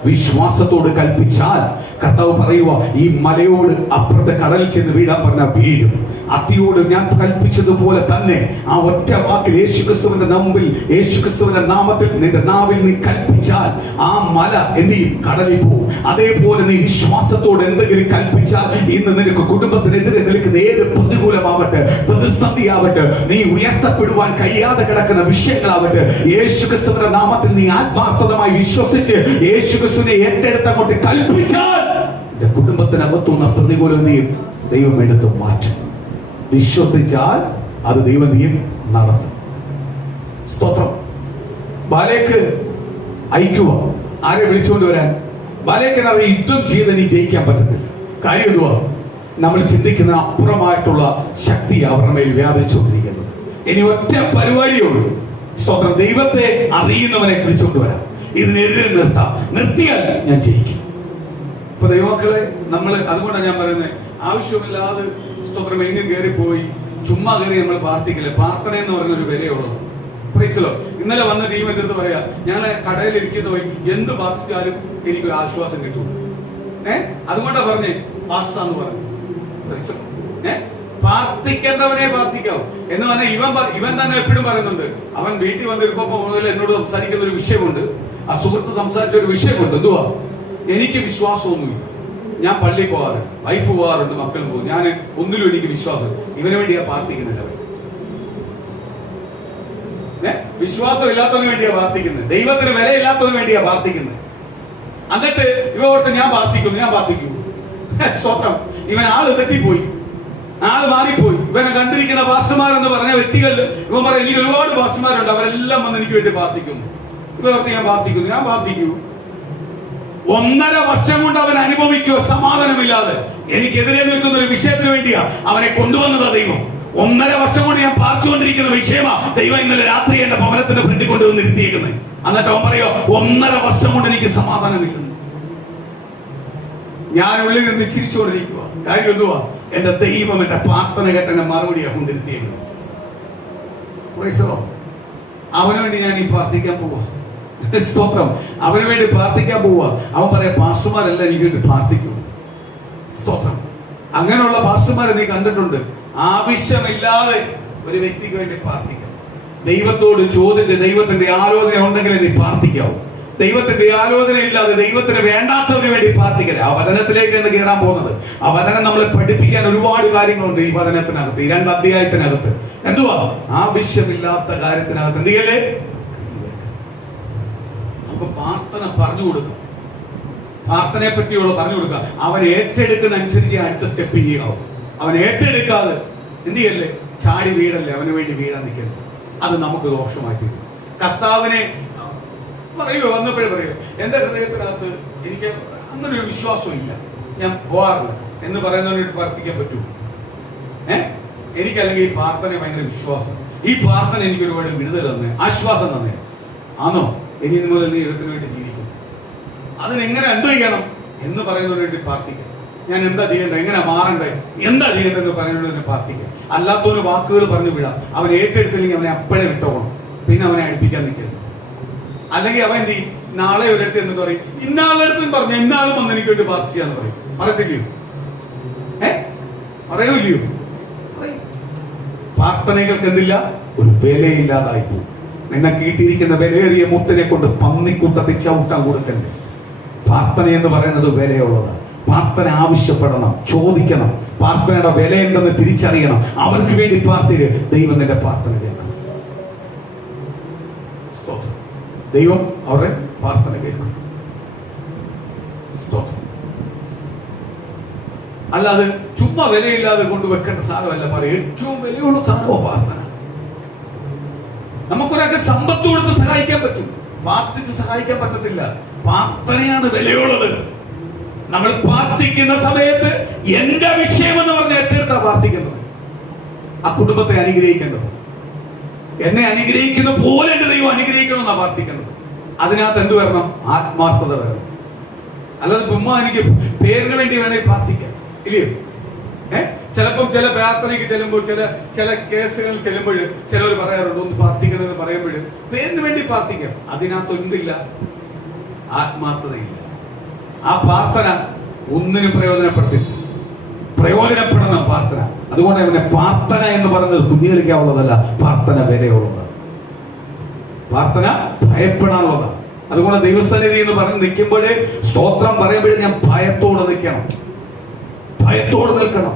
വിശ്വാസത്തോട് കൽപ്പിച്ചാൽ, കർത്താവ് പറയുക, ഈ മലയോട് അപ്പുറത്തെ കടലിൽ ചെന്ന് വീഴാൻ പറഞ്ഞാൽ വീഴും. അത്തിയോട് ഞാൻ കൽപ്പിച്ചതുപോലെ തന്നെ ആ ഒറ്റ വാക്കിൽ യേശുക്രിസ്തുവിന്റെ മുമ്പിൽ, യേശുക്രിസ്തുവിന്റെ നാമത്തിൽ നിന്റെ നാവിൽ നീ കൽപ്പിച്ചാൽ ആ മല എന്ത് ചെയ്യും? കടലിൽ പോകും. അതേപോലെ നീ വിശ്വാസത്തോട് എന്തെങ്കിലും കൽപ്പിച്ചാൽ ഇന്ന് നിനക്ക് കുടുംബത്തിനെതിരെ നിൽക്കുന്ന ഏത് പ്രതികൂലമാവട്ടെ, പ്രതിസന്ധിയാവട്ടെ, നീ ഉയർത്തപ്പെടുവാൻ കഴിയാതെ കിടക്കുന്ന വിഷയങ്ങളാവട്ടെ, യേശുക്രിസ്തുവിന്റെ നാമത്തിൽ നീ ആത്മാർത്ഥമായി വിശ്വസിച്ച് യേശുക്രിസ്തുവിനെ ഏറ്റെടുത്ത് അങ്ങോട്ട് കൽപ്പിച്ചാൽ എന്റെ കുടുംബത്തിനകത്തുന്ന പ്രതികൂലം നീയും ദൈവം എടുത്ത് മാറ്റും. വിശ്വസിച്ചാൽ അത് ദൈവം നീയും നടത്തും. സ്തോത്രം. ബാലേക്ക് അയക്കുക. ആരെ വിളിച്ചുകൊണ്ട് വരാൻ? ബാലേക്കിന് അവർ യുദ്ധം ചെയ്ത് നീ ജയിക്കാൻ പറ്റത്തില്ല. കാര്യം എന്തുവാ? നമ്മൾ ചിന്തിക്കുന്ന അപ്പുറമായിട്ടുള്ള ശക്തി അവരുടെ മേൽ വ്യാപിച്ചുകൊണ്ടിരിക്കുന്നത്. ഇനി ഒറ്റ പരിപാടിയുള്ളൂ. സ്തോത്രം. ദൈവത്തെ അറിയുന്നവനെ വിളിച്ചുകൊണ്ട് വരാം. ഇതിനെതിരെ നിർത്തിയാൽ ഞാൻ ജയിക്കും. ഇപ്പൊ ദൈവമക്കളെ, നമ്മൾ അതുകൊണ്ടാണ് ഞാൻ പറയുന്നത്, ആവശ്യമില്ലാതെ സ്തോത്രം എങ്ങും കയറിപ്പോയി ചുമ്മാ കയറി നമ്മൾ പ്രാർത്ഥിക്കില്ല. പ്രാർത്ഥന എന്ന് പറയുന്നൊരു വിലയുള്ളത്. പ്രൈസലോ. ഇന്നലെ വന്ന ടീം എൻ്റെ അടുത്ത് പറയാ, ഞാൻ കടയിൽ ഇരിക്കുന്ന പോയി എന്ത് പ്രാർത്ഥിച്ചാലും എനിക്കൊരു ആശ്വാസം കിട്ടും. അതുകൊണ്ടാ പറഞ്ഞേ പാസ്റ്റർ എന്ന് പറഞ്ഞു. പ്രാർത്ഥിക്കേണ്ടവനെ പ്രാർത്ഥിക്കാവൂ എന്ന് പറഞ്ഞാൽ ഇവൻ തന്നെ എപ്പോഴും പറയുന്നുണ്ട്. അവൻ വീട്ടിൽ വന്നിരിപ്പോ മുതൽ എന്നോട് സംസാരിക്കുന്ന ഒരു വിഷയമുണ്ട്. ആ സുഹൃത്ത് സംസാരിച്ച ഒരു വിഷയമുണ്ട്. എന്തുവാ? എനിക്ക് വിശ്വാസമൊന്നുമില്ല. ഞാൻ പള്ളിയിൽ പോകാറ്, വൈഫ് പോകാറുണ്ട്, മക്കളും പോകും. ഞാൻ ഒന്നിലും എനിക്ക് വിശ്വാസം. ഇവന് വേണ്ടിയാ പ്രാർത്ഥിക്കുന്നില്ല. വിശ്വാസം ഇല്ലാത്തവന് വേണ്ടിയാ പ്രാർത്ഥിക്കുന്നത്. ദൈവത്തിന് വിലയില്ലാത്തവന് വേണ്ടിയാ പ്രാർത്ഥിക്കുന്നത്. എന്നിട്ട് ഇവ ഓർത്ത് ഞാൻ പ്രാർത്ഥിക്കൂ. സ്തോത്രം. ഇവൻ ആള് തെറ്റിപ്പോയി, ആള് മാറിപ്പോയി. ഇവനെ കണ്ടിരിക്കുന്ന പാസ്റ്റർമാരെന്ന് പറഞ്ഞ വ്യക്തികൾ ഇവൻ പറയും, എനിക്ക് ഒരുപാട് പാസ്റ്റർമാരുണ്ട്, അവരെല്ലാം വന്ന് എനിക്ക് വേണ്ടി പ്രാർത്ഥിക്കുന്നു. ഇവ ഓർത്ത് ഞാൻ പ്രാർത്ഥിക്കൂ. 1.5 വർഷം കൊണ്ട് അവൻ അനുഭവിക്കുക സമാധാനമില്ലാതെ. എനിക്കെതിരെ നിൽക്കുന്ന ഒരു വിഷയത്തിന് വേണ്ടിയാ അവനെ കൊണ്ടുവന്നത് ദൈവം. 1.5 വർഷം കൊണ്ട് ഞാൻ പാർച്ചുകൊണ്ടിരിക്കുന്ന വിഷയമാ ദൈവം ഇന്നലെ രാത്രി എന്റെ ഭവനത്തിന്റെ ഫ്രണ്ടിൽ കൊണ്ടുവന്ന് ഇരുത്തിയിരിക്കുന്നത്. എന്നിട്ട് അവൻ പറയോ, 1.5 വർഷം കൊണ്ട് എനിക്ക് സമാധാനമില്ലെന്ന്. ഞാൻ ഉള്ളിൽ നിന്ന് ചിരിച്ചുകൊണ്ടിരിക്കുക. കാര്യം എന്തുവാ? എന്റെ ദൈവം എന്റെ പ്രാർത്ഥന കേട്ട എന്നെ മറുപടിയാ കൊണ്ടിരുത്തിയത്. അവന് വേണ്ടി ഞാൻ ഈ പ്രാർത്ഥിക്കാൻ പോവാ. സ്തോത്രം. അവന് വേണ്ടി പ്രാർത്ഥിക്കാൻ പോവുക. അവൻ പറയാ, പാസ്റ്റർമാരെല്ലാം എനിക്ക് വേണ്ടി പ്രാർത്ഥിക്കും. സ്തോത്രം. അങ്ങനെയുള്ള പാസ്റ്റർമാരെ നീ കണ്ടിട്ടുണ്ട്. ആവശ്യമില്ലാതെ ഒരു വ്യക്തിക്ക് വേണ്ടി പ്രാർത്ഥിക്കണം. ദൈവത്തോട് ചോദിച്ച് ദൈവത്തിന്റെ ആലോചന ഉണ്ടെങ്കിലേ നീ പ്രാർത്ഥിക്കാവൂ. ദൈവത്തിന്റെ ആലോചനയില്ലാതെ ദൈവത്തിന് വേണ്ടാത്തവന് വേണ്ടി പ്രാർത്ഥിക്കരുത്. ആ വചനത്തിലേക്ക് എന്ന് കയറാൻ പോകുന്നത്. ആ വചനം നമ്മളെ പഠിപ്പിക്കാൻ ഒരുപാട് കാര്യങ്ങളുണ്ട് ഈ വചനത്തിനകത്ത്, ഈ 2 അധ്യായത്തിനകത്ത്. എന്തുവാ? ആവശ്യമില്ലാത്ത കാര്യത്തിനകത്ത് എന്ത് ചെയ്യല്ലേ? നമുക്ക് പ്രാർത്ഥന പറഞ്ഞു കൊടുക്കാം, പ്രാർത്ഥനയെ പറ്റിയുള്ള പറഞ്ഞു കൊടുക്കാം. അവൻ ഏറ്റെടുക്കുന്ന അനുസരിച്ച് അടുത്ത സ്റ്റെപ്പ് ചെയ്യാവും. അവൻ ഏറ്റെടുക്കാതെ എന്ത് ചെയ്യല്ലേ? ചാടി വീടല്ലേ, അവന് വേണ്ടി വീഴാൻ നിൽക്കല്ലേ. അത് നമുക്ക് ദോഷമായി തീരും. കർത്താവിനെ പറയുമോ? വന്നപ്പോഴേ പറയൂ, എന്റെ ഹൃദയത്തിനകത്ത് എനിക്ക് അങ്ങനെ ഒരു വിശ്വാസം ഇല്ല, ഞാൻ പോകാറില്ല എന്ന് പറയുന്നവന് പ്രാർത്ഥിക്കാൻ പറ്റൂ? എനിക്കല്ലെങ്കിൽ ഈ പ്രാർത്ഥന ഭയങ്കര വിശ്വാസം, ഈ പ്രാർത്ഥന എനിക്ക് ഒരുപാട് വിടുതൽ തന്നെ, ആശ്വാസം തന്നെ ആണോ? ഇനി മുതൽ നീ ദൈവത്തിന് വേണ്ടി ജീവിക്കും. അതിനെങ്ങനെ എന്ത് ചെയ്യണം എന്ന് പറയുന്നതിന് വേണ്ടി പ്രാർത്ഥിക്കാം. ഞാൻ എന്താ ചെയ്യേണ്ടത്, എങ്ങനെ മാറണ്ടേ, എന്താ ചെയ്യേണ്ടതെന്ന് പറയുന്നതിന് പ്രാർത്ഥിക്കാം. അല്ലാത്തവന് വാക്കുകൾ പറഞ്ഞു വിടാം. അവൻ ഏറ്റെടുത്തില്ലെങ്കിൽ അവനെ അപ്പോഴേ വിട്ടോണം, പിന്നെ അവനെ അടുപ്പിക്കാൻ നിൽക്കരുത്. അല്ലെങ്കിൽ അവൻ എന്ത് ചെയ്യും? നാളെ ഒരിടത്ത് എന്ന് പറയും, ഇന്നാളടുത്തും പറഞ്ഞു ഇന്നാളും വന്ന് എനിക്ക് വേണ്ടി പ്രാർത്ഥിക്കാന്ന് പറയും. പറയത്തില്ലയോ? പറയൂല്ലയോ? പ്രാർത്ഥനകൾക്ക് എന്തില്ല? ഒരു വിലയില്ലാതായി പോകും. നിന്നെ കീട്ടിയിരിക്കുന്ന വിലയേറിയ മുട്ടിനെ കൊണ്ട് പന്നിക്കുത്തത്തി ചവിട്ടാൻ കൊടുക്കണ്ടേ? പ്രാർത്ഥന എന്ന് പറയുന്നത് വിലയുള്ളതാണ്. പ്രാർത്ഥന ആവശ്യപ്പെടണം, ചോദിക്കണം. പ്രാർത്ഥനയുടെ വില എന്തെന്ന് തിരിച്ചറിയണം. അവർക്ക് വേണ്ടി പ്രാർത്ഥിക്കുക. ദൈവം നിന്റെ പ്രാർത്ഥന കേൾക്കും. ദൈവം അവരുടെ പ്രാർത്ഥന കേൾക്കും. അല്ലാതെ ചുമ്മാ വിലയില്ലാതെ കൊണ്ടുവെക്കേണ്ട സാധനമല്ല. പറയും ഏറ്റവും വിലയുള്ള സാധനമോ പ്രാർത്ഥന. നമുക്കൊരാൾക്ക് സമ്പത്ത് കൊടുത്ത് സഹായിക്കാൻ പറ്റും, പ്രാർത്ഥിച്ച് സഹായിക്കാൻ പറ്റത്തില്ല. പ്രാർത്ഥനയാണ് വിലയുള്ളത്. നമ്മൾ പ്രാർത്ഥിക്കുന്ന സമയത്ത് എന്റെ വിഷയം എന്ന് പറഞ്ഞ് ഏറ്റെടുത്താ പ്രാർത്ഥിക്കുന്നത്. ആ കുടുംബത്തെ അനുഗ്രഹിക്കേണ്ടത്, എന്നെ അനുഗ്രഹിക്കുന്ന പോലെ എന്റെ ദൈവം അനുഗ്രഹിക്കണമെന്നാ പ്രാർത്ഥിക്കുന്നത്. അതിനകത്ത് എന്ത് വരണം? ആത്മാർത്ഥത വരണം. അല്ലാതെ ഉമ്മ എനിക്ക് പേരിന് വേണ്ടി വേണമെങ്കിൽ പ്രാർത്ഥിക്കാം, ഇല്ലയോ? ചിലപ്പം ചില പ്രാർത്ഥനയ്ക്ക് ചെല്ലുമ്പോൾ, ചില കേസുകളിൽ ചെല്ലുമ്പോൾ ചിലവർ പറയാറുണ്ട് ഒന്ന് പ്രാർത്ഥിക്കണമെന്ന് പറയുമ്പോൾ പേരിന് വേണ്ടി പ്രാർത്ഥിക്കാം. അതിനകത്ത് എന്തില്ല? ആത്മാർത്ഥതയില്ല. ആ പ്രാർത്ഥന ഒന്നിനും പ്രയോജനപ്പെടണം പ്രാർത്ഥന. അതുകൊണ്ട് അവനെ പ്രാർത്ഥന എന്ന് പറയുന്നത് കുഞ്ഞുകളിക്കാനുള്ളതല്ല, പ്രാർത്ഥന വിലയുള്ളതാണ്. പ്രാർത്ഥന ഭയപ്പെടാനുള്ളതാണ്. അതുകൊണ്ട് ദൈവസന്നിധി എന്ന് പറഞ്ഞ് നിൽക്കുമ്പോഴേ, സ്തോത്രം പറയുമ്പോഴേ ഞാൻ ഭയത്തോടെ നിൽക്കണം, ഭയത്തോട് നിൽക്കണം.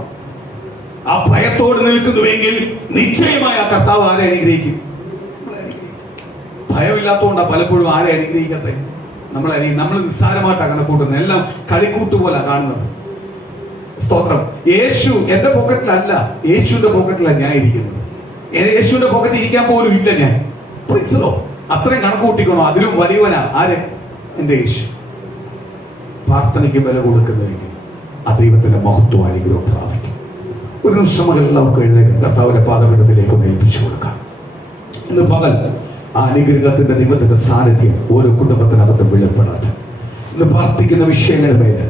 ആ ഭയത്തോട് നിൽക്കുന്നുവെങ്കിൽ നിശ്ചയമായ ആ കർത്താവ് ആരെ അനുഗ്രഹിക്കും? ഭയമില്ലാത്തതുകൊണ്ടാണ് പലപ്പോഴും ആരെ അനുഗ്രഹിക്കത്തെ? നമ്മൾ നിസ്സാരമായിട്ടാണ് കണക്കൂട്ടുന്നത്, എല്ലാം കളിക്കൂട്ട് പോലെ കാണുന്നത്. സ്തോത്രം. യേശു എന്റെ പോക്കറ്റിലല്ല, യേശുവിന്റെ പോക്കറ്റിലാണ് ഞാൻ ഇരിക്കുന്നത്. യേശുവിന്റെ പോക്കറ്റിൽ ഇരിക്കാൻ പോലും ഇല്ല ഞാൻ. അത്രയും കണക്ക് കൂട്ടിക്കണോ? അതിലും വലിയവനാ ആര്? എന്റെ യേശു. പ്രാർത്ഥനയ്ക്ക് വില കൊടുക്കുന്നുവെങ്കിൽ ആ ദൈവത്തിന്റെ മഹത്വം അനുഗ്രഹം പ്രാപിക്കും. ഒരു നിമിഷം എല്ലാവർക്കും എഴുന്നേറ്റ് കർത്താവിന്റെ പാദപീഠത്തിലേക്ക് ഒന്ന് ഏൽപ്പിച്ചു കൊടുക്കാം. ഇന്ന് പകൽ ആ അനുഗ്രഹത്തിന്റെ ദൈവത്തിന്റെ സാന്നിധ്യം ഓരോ കുടുംബത്തിനകത്ത് വെളിപ്പെടട്ടെ. ഇന്ന് പ്രാർത്ഥിക്കുന്ന വിഷയങ്ങളുടെ പേര്,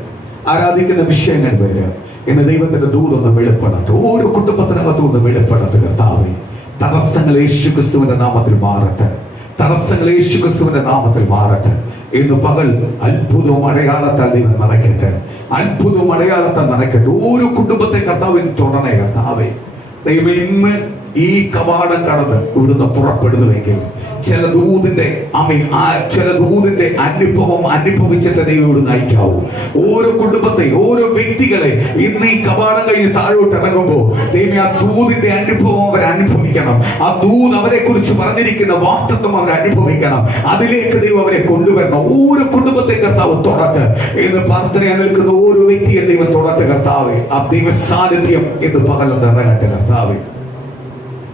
ആരാധിക്കുന്ന വിഷയങ്ങളുടെ പേര് ഇന്ന് ദൈവത്തിന്റെ ദൂതൊന്ന് വെളിപ്പെടട്ടെ. ഓരോ കുടുംബത്തിനകത്തും ഒന്ന് വെളിപ്പെടട്ടെ. കർത്താവേ, തടസ്സങ്ങൾ യേശുക്രിസ്തുവിന്റെ നാമത്തിൽ മാറട്ടെ. തടസ്സങ്ങൾ യേശുക്രിസ്തുവിന്റെ നാമത്തിൽ മാറട്ടെ. ഇന്ന് പകൽ അത്ഭുതവും അടയാളത്താൽ ദൈവം നിറയ്ക്കട്ടെ. അത്ഭുതവും അടയാളത്താൽ നിറയ്ക്കട്ടെ. ഓരോ കുടുംബത്തെ കർത്താവിന് തുടരണേ. കർത്താവേ, ദൈവം ഇന്ന് ഈ കവാടം കടന്ന് ഇവിടുന്ന് പുറപ്പെടുന്നുവെങ്കിൽ ചില ദൂതിന്റെ അനുഭവം അനുഭവിച്ചിട്ട് ദൈവം ഇവിടുന്ന് അയക്കാവൂ. ഓരോ കുടുംബത്തെ, ഓരോ വ്യക്തികളെ ഇന്ന് ഈ കവാടം കഴിഞ്ഞ് താഴോട്ട് ഇറങ്ങുമ്പോൾ ദൈവം ആ ദൂതിന്റെ അനുഭവം അവർ അനുഭവിക്കണം. ആ ദൂത് അവരെ കുറിച്ച് പറഞ്ഞിരിക്കുന്ന വാഗ്ദത്തം അവർ അനുഭവിക്കണം. അതിലേക്ക് ദൈവം അവരെ കൊണ്ടുവരണം. ഓരോ കുടുംബത്തെ കർത്താവ് തൊടട്ട്. ഇന്ന് പ്രാർത്ഥനയിൽ നിൽക്കുന്ന ഓരോ വ്യക്തിയെ ദൈവം തൊടട്ട്. കർത്താവേ, ആ ദൈവ സാന്നിധ്യം ഇന്ന് പകലൊന്ന് ഇറങ്ങട്ടെ. കർത്താവേ,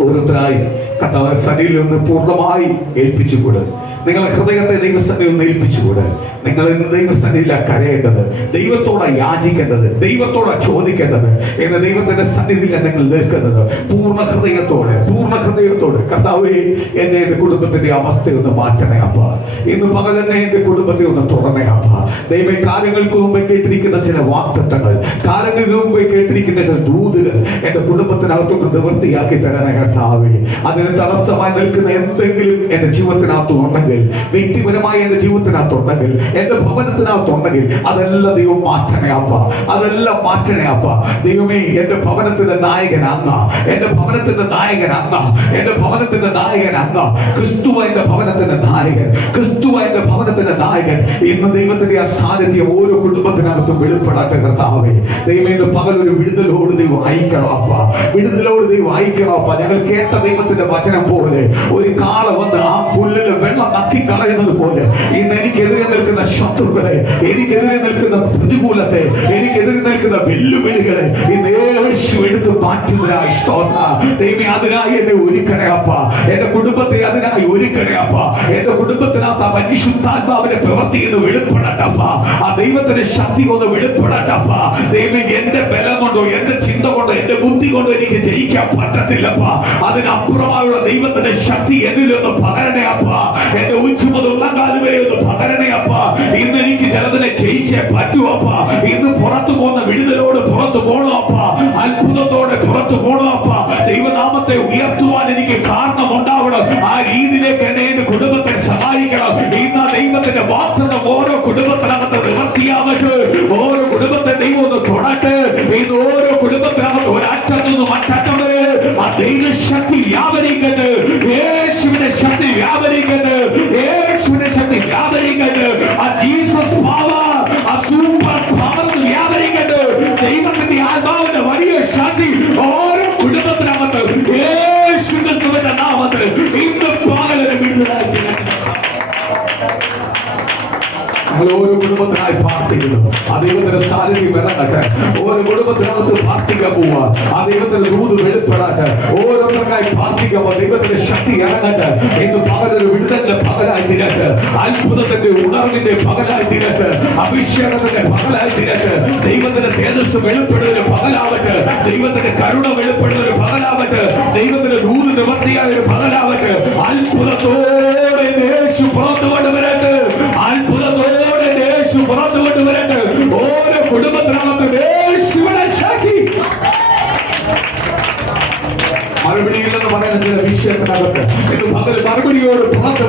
ഓരോരുത്തരായി കർത്താവ് സന്നിധിയിൽ നിന്ന് പൂർണ്ണമായി ഏൽപ്പിച്ചുകൂട്. നിങ്ങളെ ഹൃദയത്തെ ദൈവസന്നിധിയിൽ നിന്ന് ഏൽപ്പിച്ചുകൂട്. നിങ്ങൾ ഇന്ന് ദൈവസന്നിധിയിലാണ് കരയേണ്ടത്, ദൈവത്തോടാ യാചിക്കേണ്ടത്, ദൈവത്തോടാ ചോദിക്കേണ്ടത്. എന്ന് ദൈവത്തിന്റെ സന്നിധിയിലാണ് നിങ്ങൾ നിൽക്കുന്നത്. പൂർണ്ണ ഹൃദയത്തോട് കർത്താവേ, എന്നെ എന്റെ കുടുംബത്തിന്റെ അവസ്ഥയൊന്ന് മാറ്റണേ അപ്പ. ഇന്ന് പകൽ തന്നെ എന്റെ കുടുംബത്തെ ഒന്ന് തുറന്നേ അപ്പ. ദൈവ കാലങ്ങൾക്ക് മുമ്പേ കേട്ടിരിക്കുന്ന ചില വാഗ്ദത്തങ്ങൾ, കാലങ്ങൾക്ക് മുമ്പേ കേട്ടിരിക്കുന്ന ചില ദൂതുകൾ എന്റെ കുടുംബത്തിനകത്തോട്ട് നിവൃത്തിയാക്കി തരണേ കർത്താവേ. അതിന് തടസ്സമായി നിൽക്കുന്ന എന്തെങ്കിലും എന്റെ ജീവിതത്തിനകത്ത് ഉണ്ടെങ്കിൽ മേഖലകളിൽ വ്യക്തിപരമായി എന്റെ ജീവിതത്തിനകത്തുണ്ടെങ്കിൽ, എന്റെ ഭവനത്തിനകത്തുണ്ടെങ്കിൽ അതെല്ലാം ദൈവം മാറ്റണേ അപ്പ, അതെല്ലാം മാറ്റണേ അപ്പ. ദൈവമേ, എന്റെ ഭവനത്തിന്റെ നായകൻ അങ്ങ്, എന്റെ ഭവനത്തിന്റെ നായകൻ അങ്ങ്, എന്റെ ഭവനത്തിന്റെ നായകൻ അങ്ങ്. ക്രിസ്തുവ എന്റെ ഭവനത്തിന്റെ നായകൻ, ക്രിസ്തുവ എന്റെ ഭവനത്തിന്റെ നായകൻ. ഇന്ന് ദൈവത്തിന്റെ ആ സാന്നിധ്യം ഓരോ കുടുംബത്തിനകത്തും വെളിപ്പെടാത്ത കർത്താവേ, ദൈവമേ, ഇന്ന് പകൽ ഒരു വിടുതലോട് ദൈവം അയക്കണം അപ്പ, വിടുതലോട് ദൈവം അയക്കണം അപ്പ. ഞങ്ങൾ കേട്ട ദൈവത്തിന്റെ വചനം പോലെ ഒരു കാള വന്ന് ആ പുല്ലിൽ വെള്ളം നക്കി കളയുന്നത് പോലെ ഇന്ന് എനിക്കെതിരെ നിൽക്കുന്ന ശത്രുക്കളെ, എനിക്കെതിരെ നിൽക്കുന്ന പ്രതികൂലത്തെ, എനിക്കെതിരെ നിൽക്കുന്ന വെല്ലുവിളികളെ ഇന്ന് യേശു എടുത്ത് മാറ്റുന്നതിനായി സ്തോത്രം. ദൈവമേ, അതിനായി എന്നെ ഒരുക്കണേ അപ്പ, എന്റെ കുടുംബത്തെ അതിനായി ഒരുക്കണേ അപ്പ. എന്റെ കുടുംബത്തിനകത്ത് ആ പരിശുദ്ധാത്മാവിന്റെ പ്രവൃത്തി ഇന്ന് വെളിപ്പെടട്ടപ്പ, ആ ദൈവത്തിന്റെ ശക്തി ഒന്ന് വെളിപ്പെടട്ടപ്പ. ദൈവമേ, എന്റെ ബലം കൊണ്ടോ എന്റെ ചിന്ത കൊണ്ടോ എന്റെ ബുദ്ധി കൊണ്ടോ എനിക്ക് ജയിക്കാൻ പറ്റത്തില്ലപ്പ. അതിനപ്പുറമായുള്ള ദൈവത്തിന്റെ ശക്തി എന്നിലൊന്ന് പകരണേ അപ്പ. എന്റെ ഉച്ച മുതൽ ഉള്ളങ്കാല് വരെ ഒന്ന് പകരണേ അപ്പ. ഇന്ന് എനിക്ക് ചിലതിനെ ജയിച്ചേ പറ്റുമപ്പ. ഇന്ന് പുറത്തു പോകുന്ന വിടുതലോട് പുറത്തു പോകണം അപ്പ, അത്ഭുതത്തോടെ പുറത്തു പോകണം അപ്പ. ദൈവനാമത്തെ ഉയർത്തുവാൻ എനിക്ക് കാരണം ഉണ്ടാവണം. ആ രീതിയിലേക്ക് എന്നെ എന്റെ കുടുംബത്തെ സഹായിക്കണം. ഇന്ന് ദൈവത്തിന്റെ വാഗ്ദത്തം ഓരോ കുടുംബത്തിനകത്ത് നിവർത്തിയാവട്ടെ. ഓരോ കുടുംബത്തെ ദൈവം ഒന്ന് തൊടട്ടെ. ഇന്ന് ഓരോ കുടുംബത്തിനകത്ത് ഒരറ്റത്തു നിന്ന് മറ്ററ്റം വരെ ആ ദൈവശക്തി വ്യാപരിക്കട്ടെ. യേശുവിന്റെ ശക്തി വ്യാപരിക്കട്ടെ. യേശുവിന്റെ ശക്തി വ്യാപരിക്കട്ടെ. ആ ജീസസ് പവർ, ആ സൂപ്പർ പവർ വ്യാപരിക്കട്ടെ. ദൈവത്തിന്റെ ആത്മാവിന്റെ വലിയ ശക്തി ഓരോ കുടുംബത്തിനകത്ത് യേശുവിന്റെ നാമത്തിൽ ഇന്ന് പകലൊരു വിടുതലാക്കി ഓരോ കുടുംബത്തിനായി പ്രാർത്ഥിക്കുന്നു. ആ ദൈവത്തിന്റെ സാന്നിധ്യം ഇറങ്ങട്ടെ. ഓരോ കുടുംബത്തിനകത്ത് പ്രാർത്ഥിക്കാൻ പോവാ. ആ ദൈവത്തിന്റെ ദൂത് വെളിപ്പെടാട്ടെ. ഓരോരുത്തർക്കായി പ്രാർത്ഥിക്കുമ്പോൾ ദൈവത്തിന്റെ ശക്തി ഇറങ്ങട്ടെ. ഇന്ന് പകലൊരു വിടുതലിന്റെ പകലായി തീരട്ടെ. അത്ഭുതത്തിന്റെ ഉണർവിന്റെ പകലായി തീരട്ടെ. അഭിഷേകത്തിന്റെ പകലായി തീരട്ടെ. ദൈവത്തിന്റെ തേജസ് വെളിപ്പെടുന്നൊരു പകലാവട്ടെ. ദൈവത്തിന്റെ കരുണ വെളിപ്പെടുന്നൊരു പകലാവട്ടെ. ദൈവത്തിന്റെ ദൂത് നിവർത്തിയായ ഒരു പകലാവട്ടെ. അത്ഭുതത്തോടെ യേശു പുറത്തു കൊണ്ടുവരട്ടെ. അത്ഭുതത്തോടെ യേശു പുറത്തു കൊണ്ടുവരട്ടെ. ഓരോ കുടുംബത്തിനകത്ത് യേശുവിന്റെ ശക്തി. മറുപടിയില്ലെന്ന് പറയുന്ന ചില വിഷയത്തിനകത്ത് ഇത് പകൽ മറുപടിയോട് പുറത്തു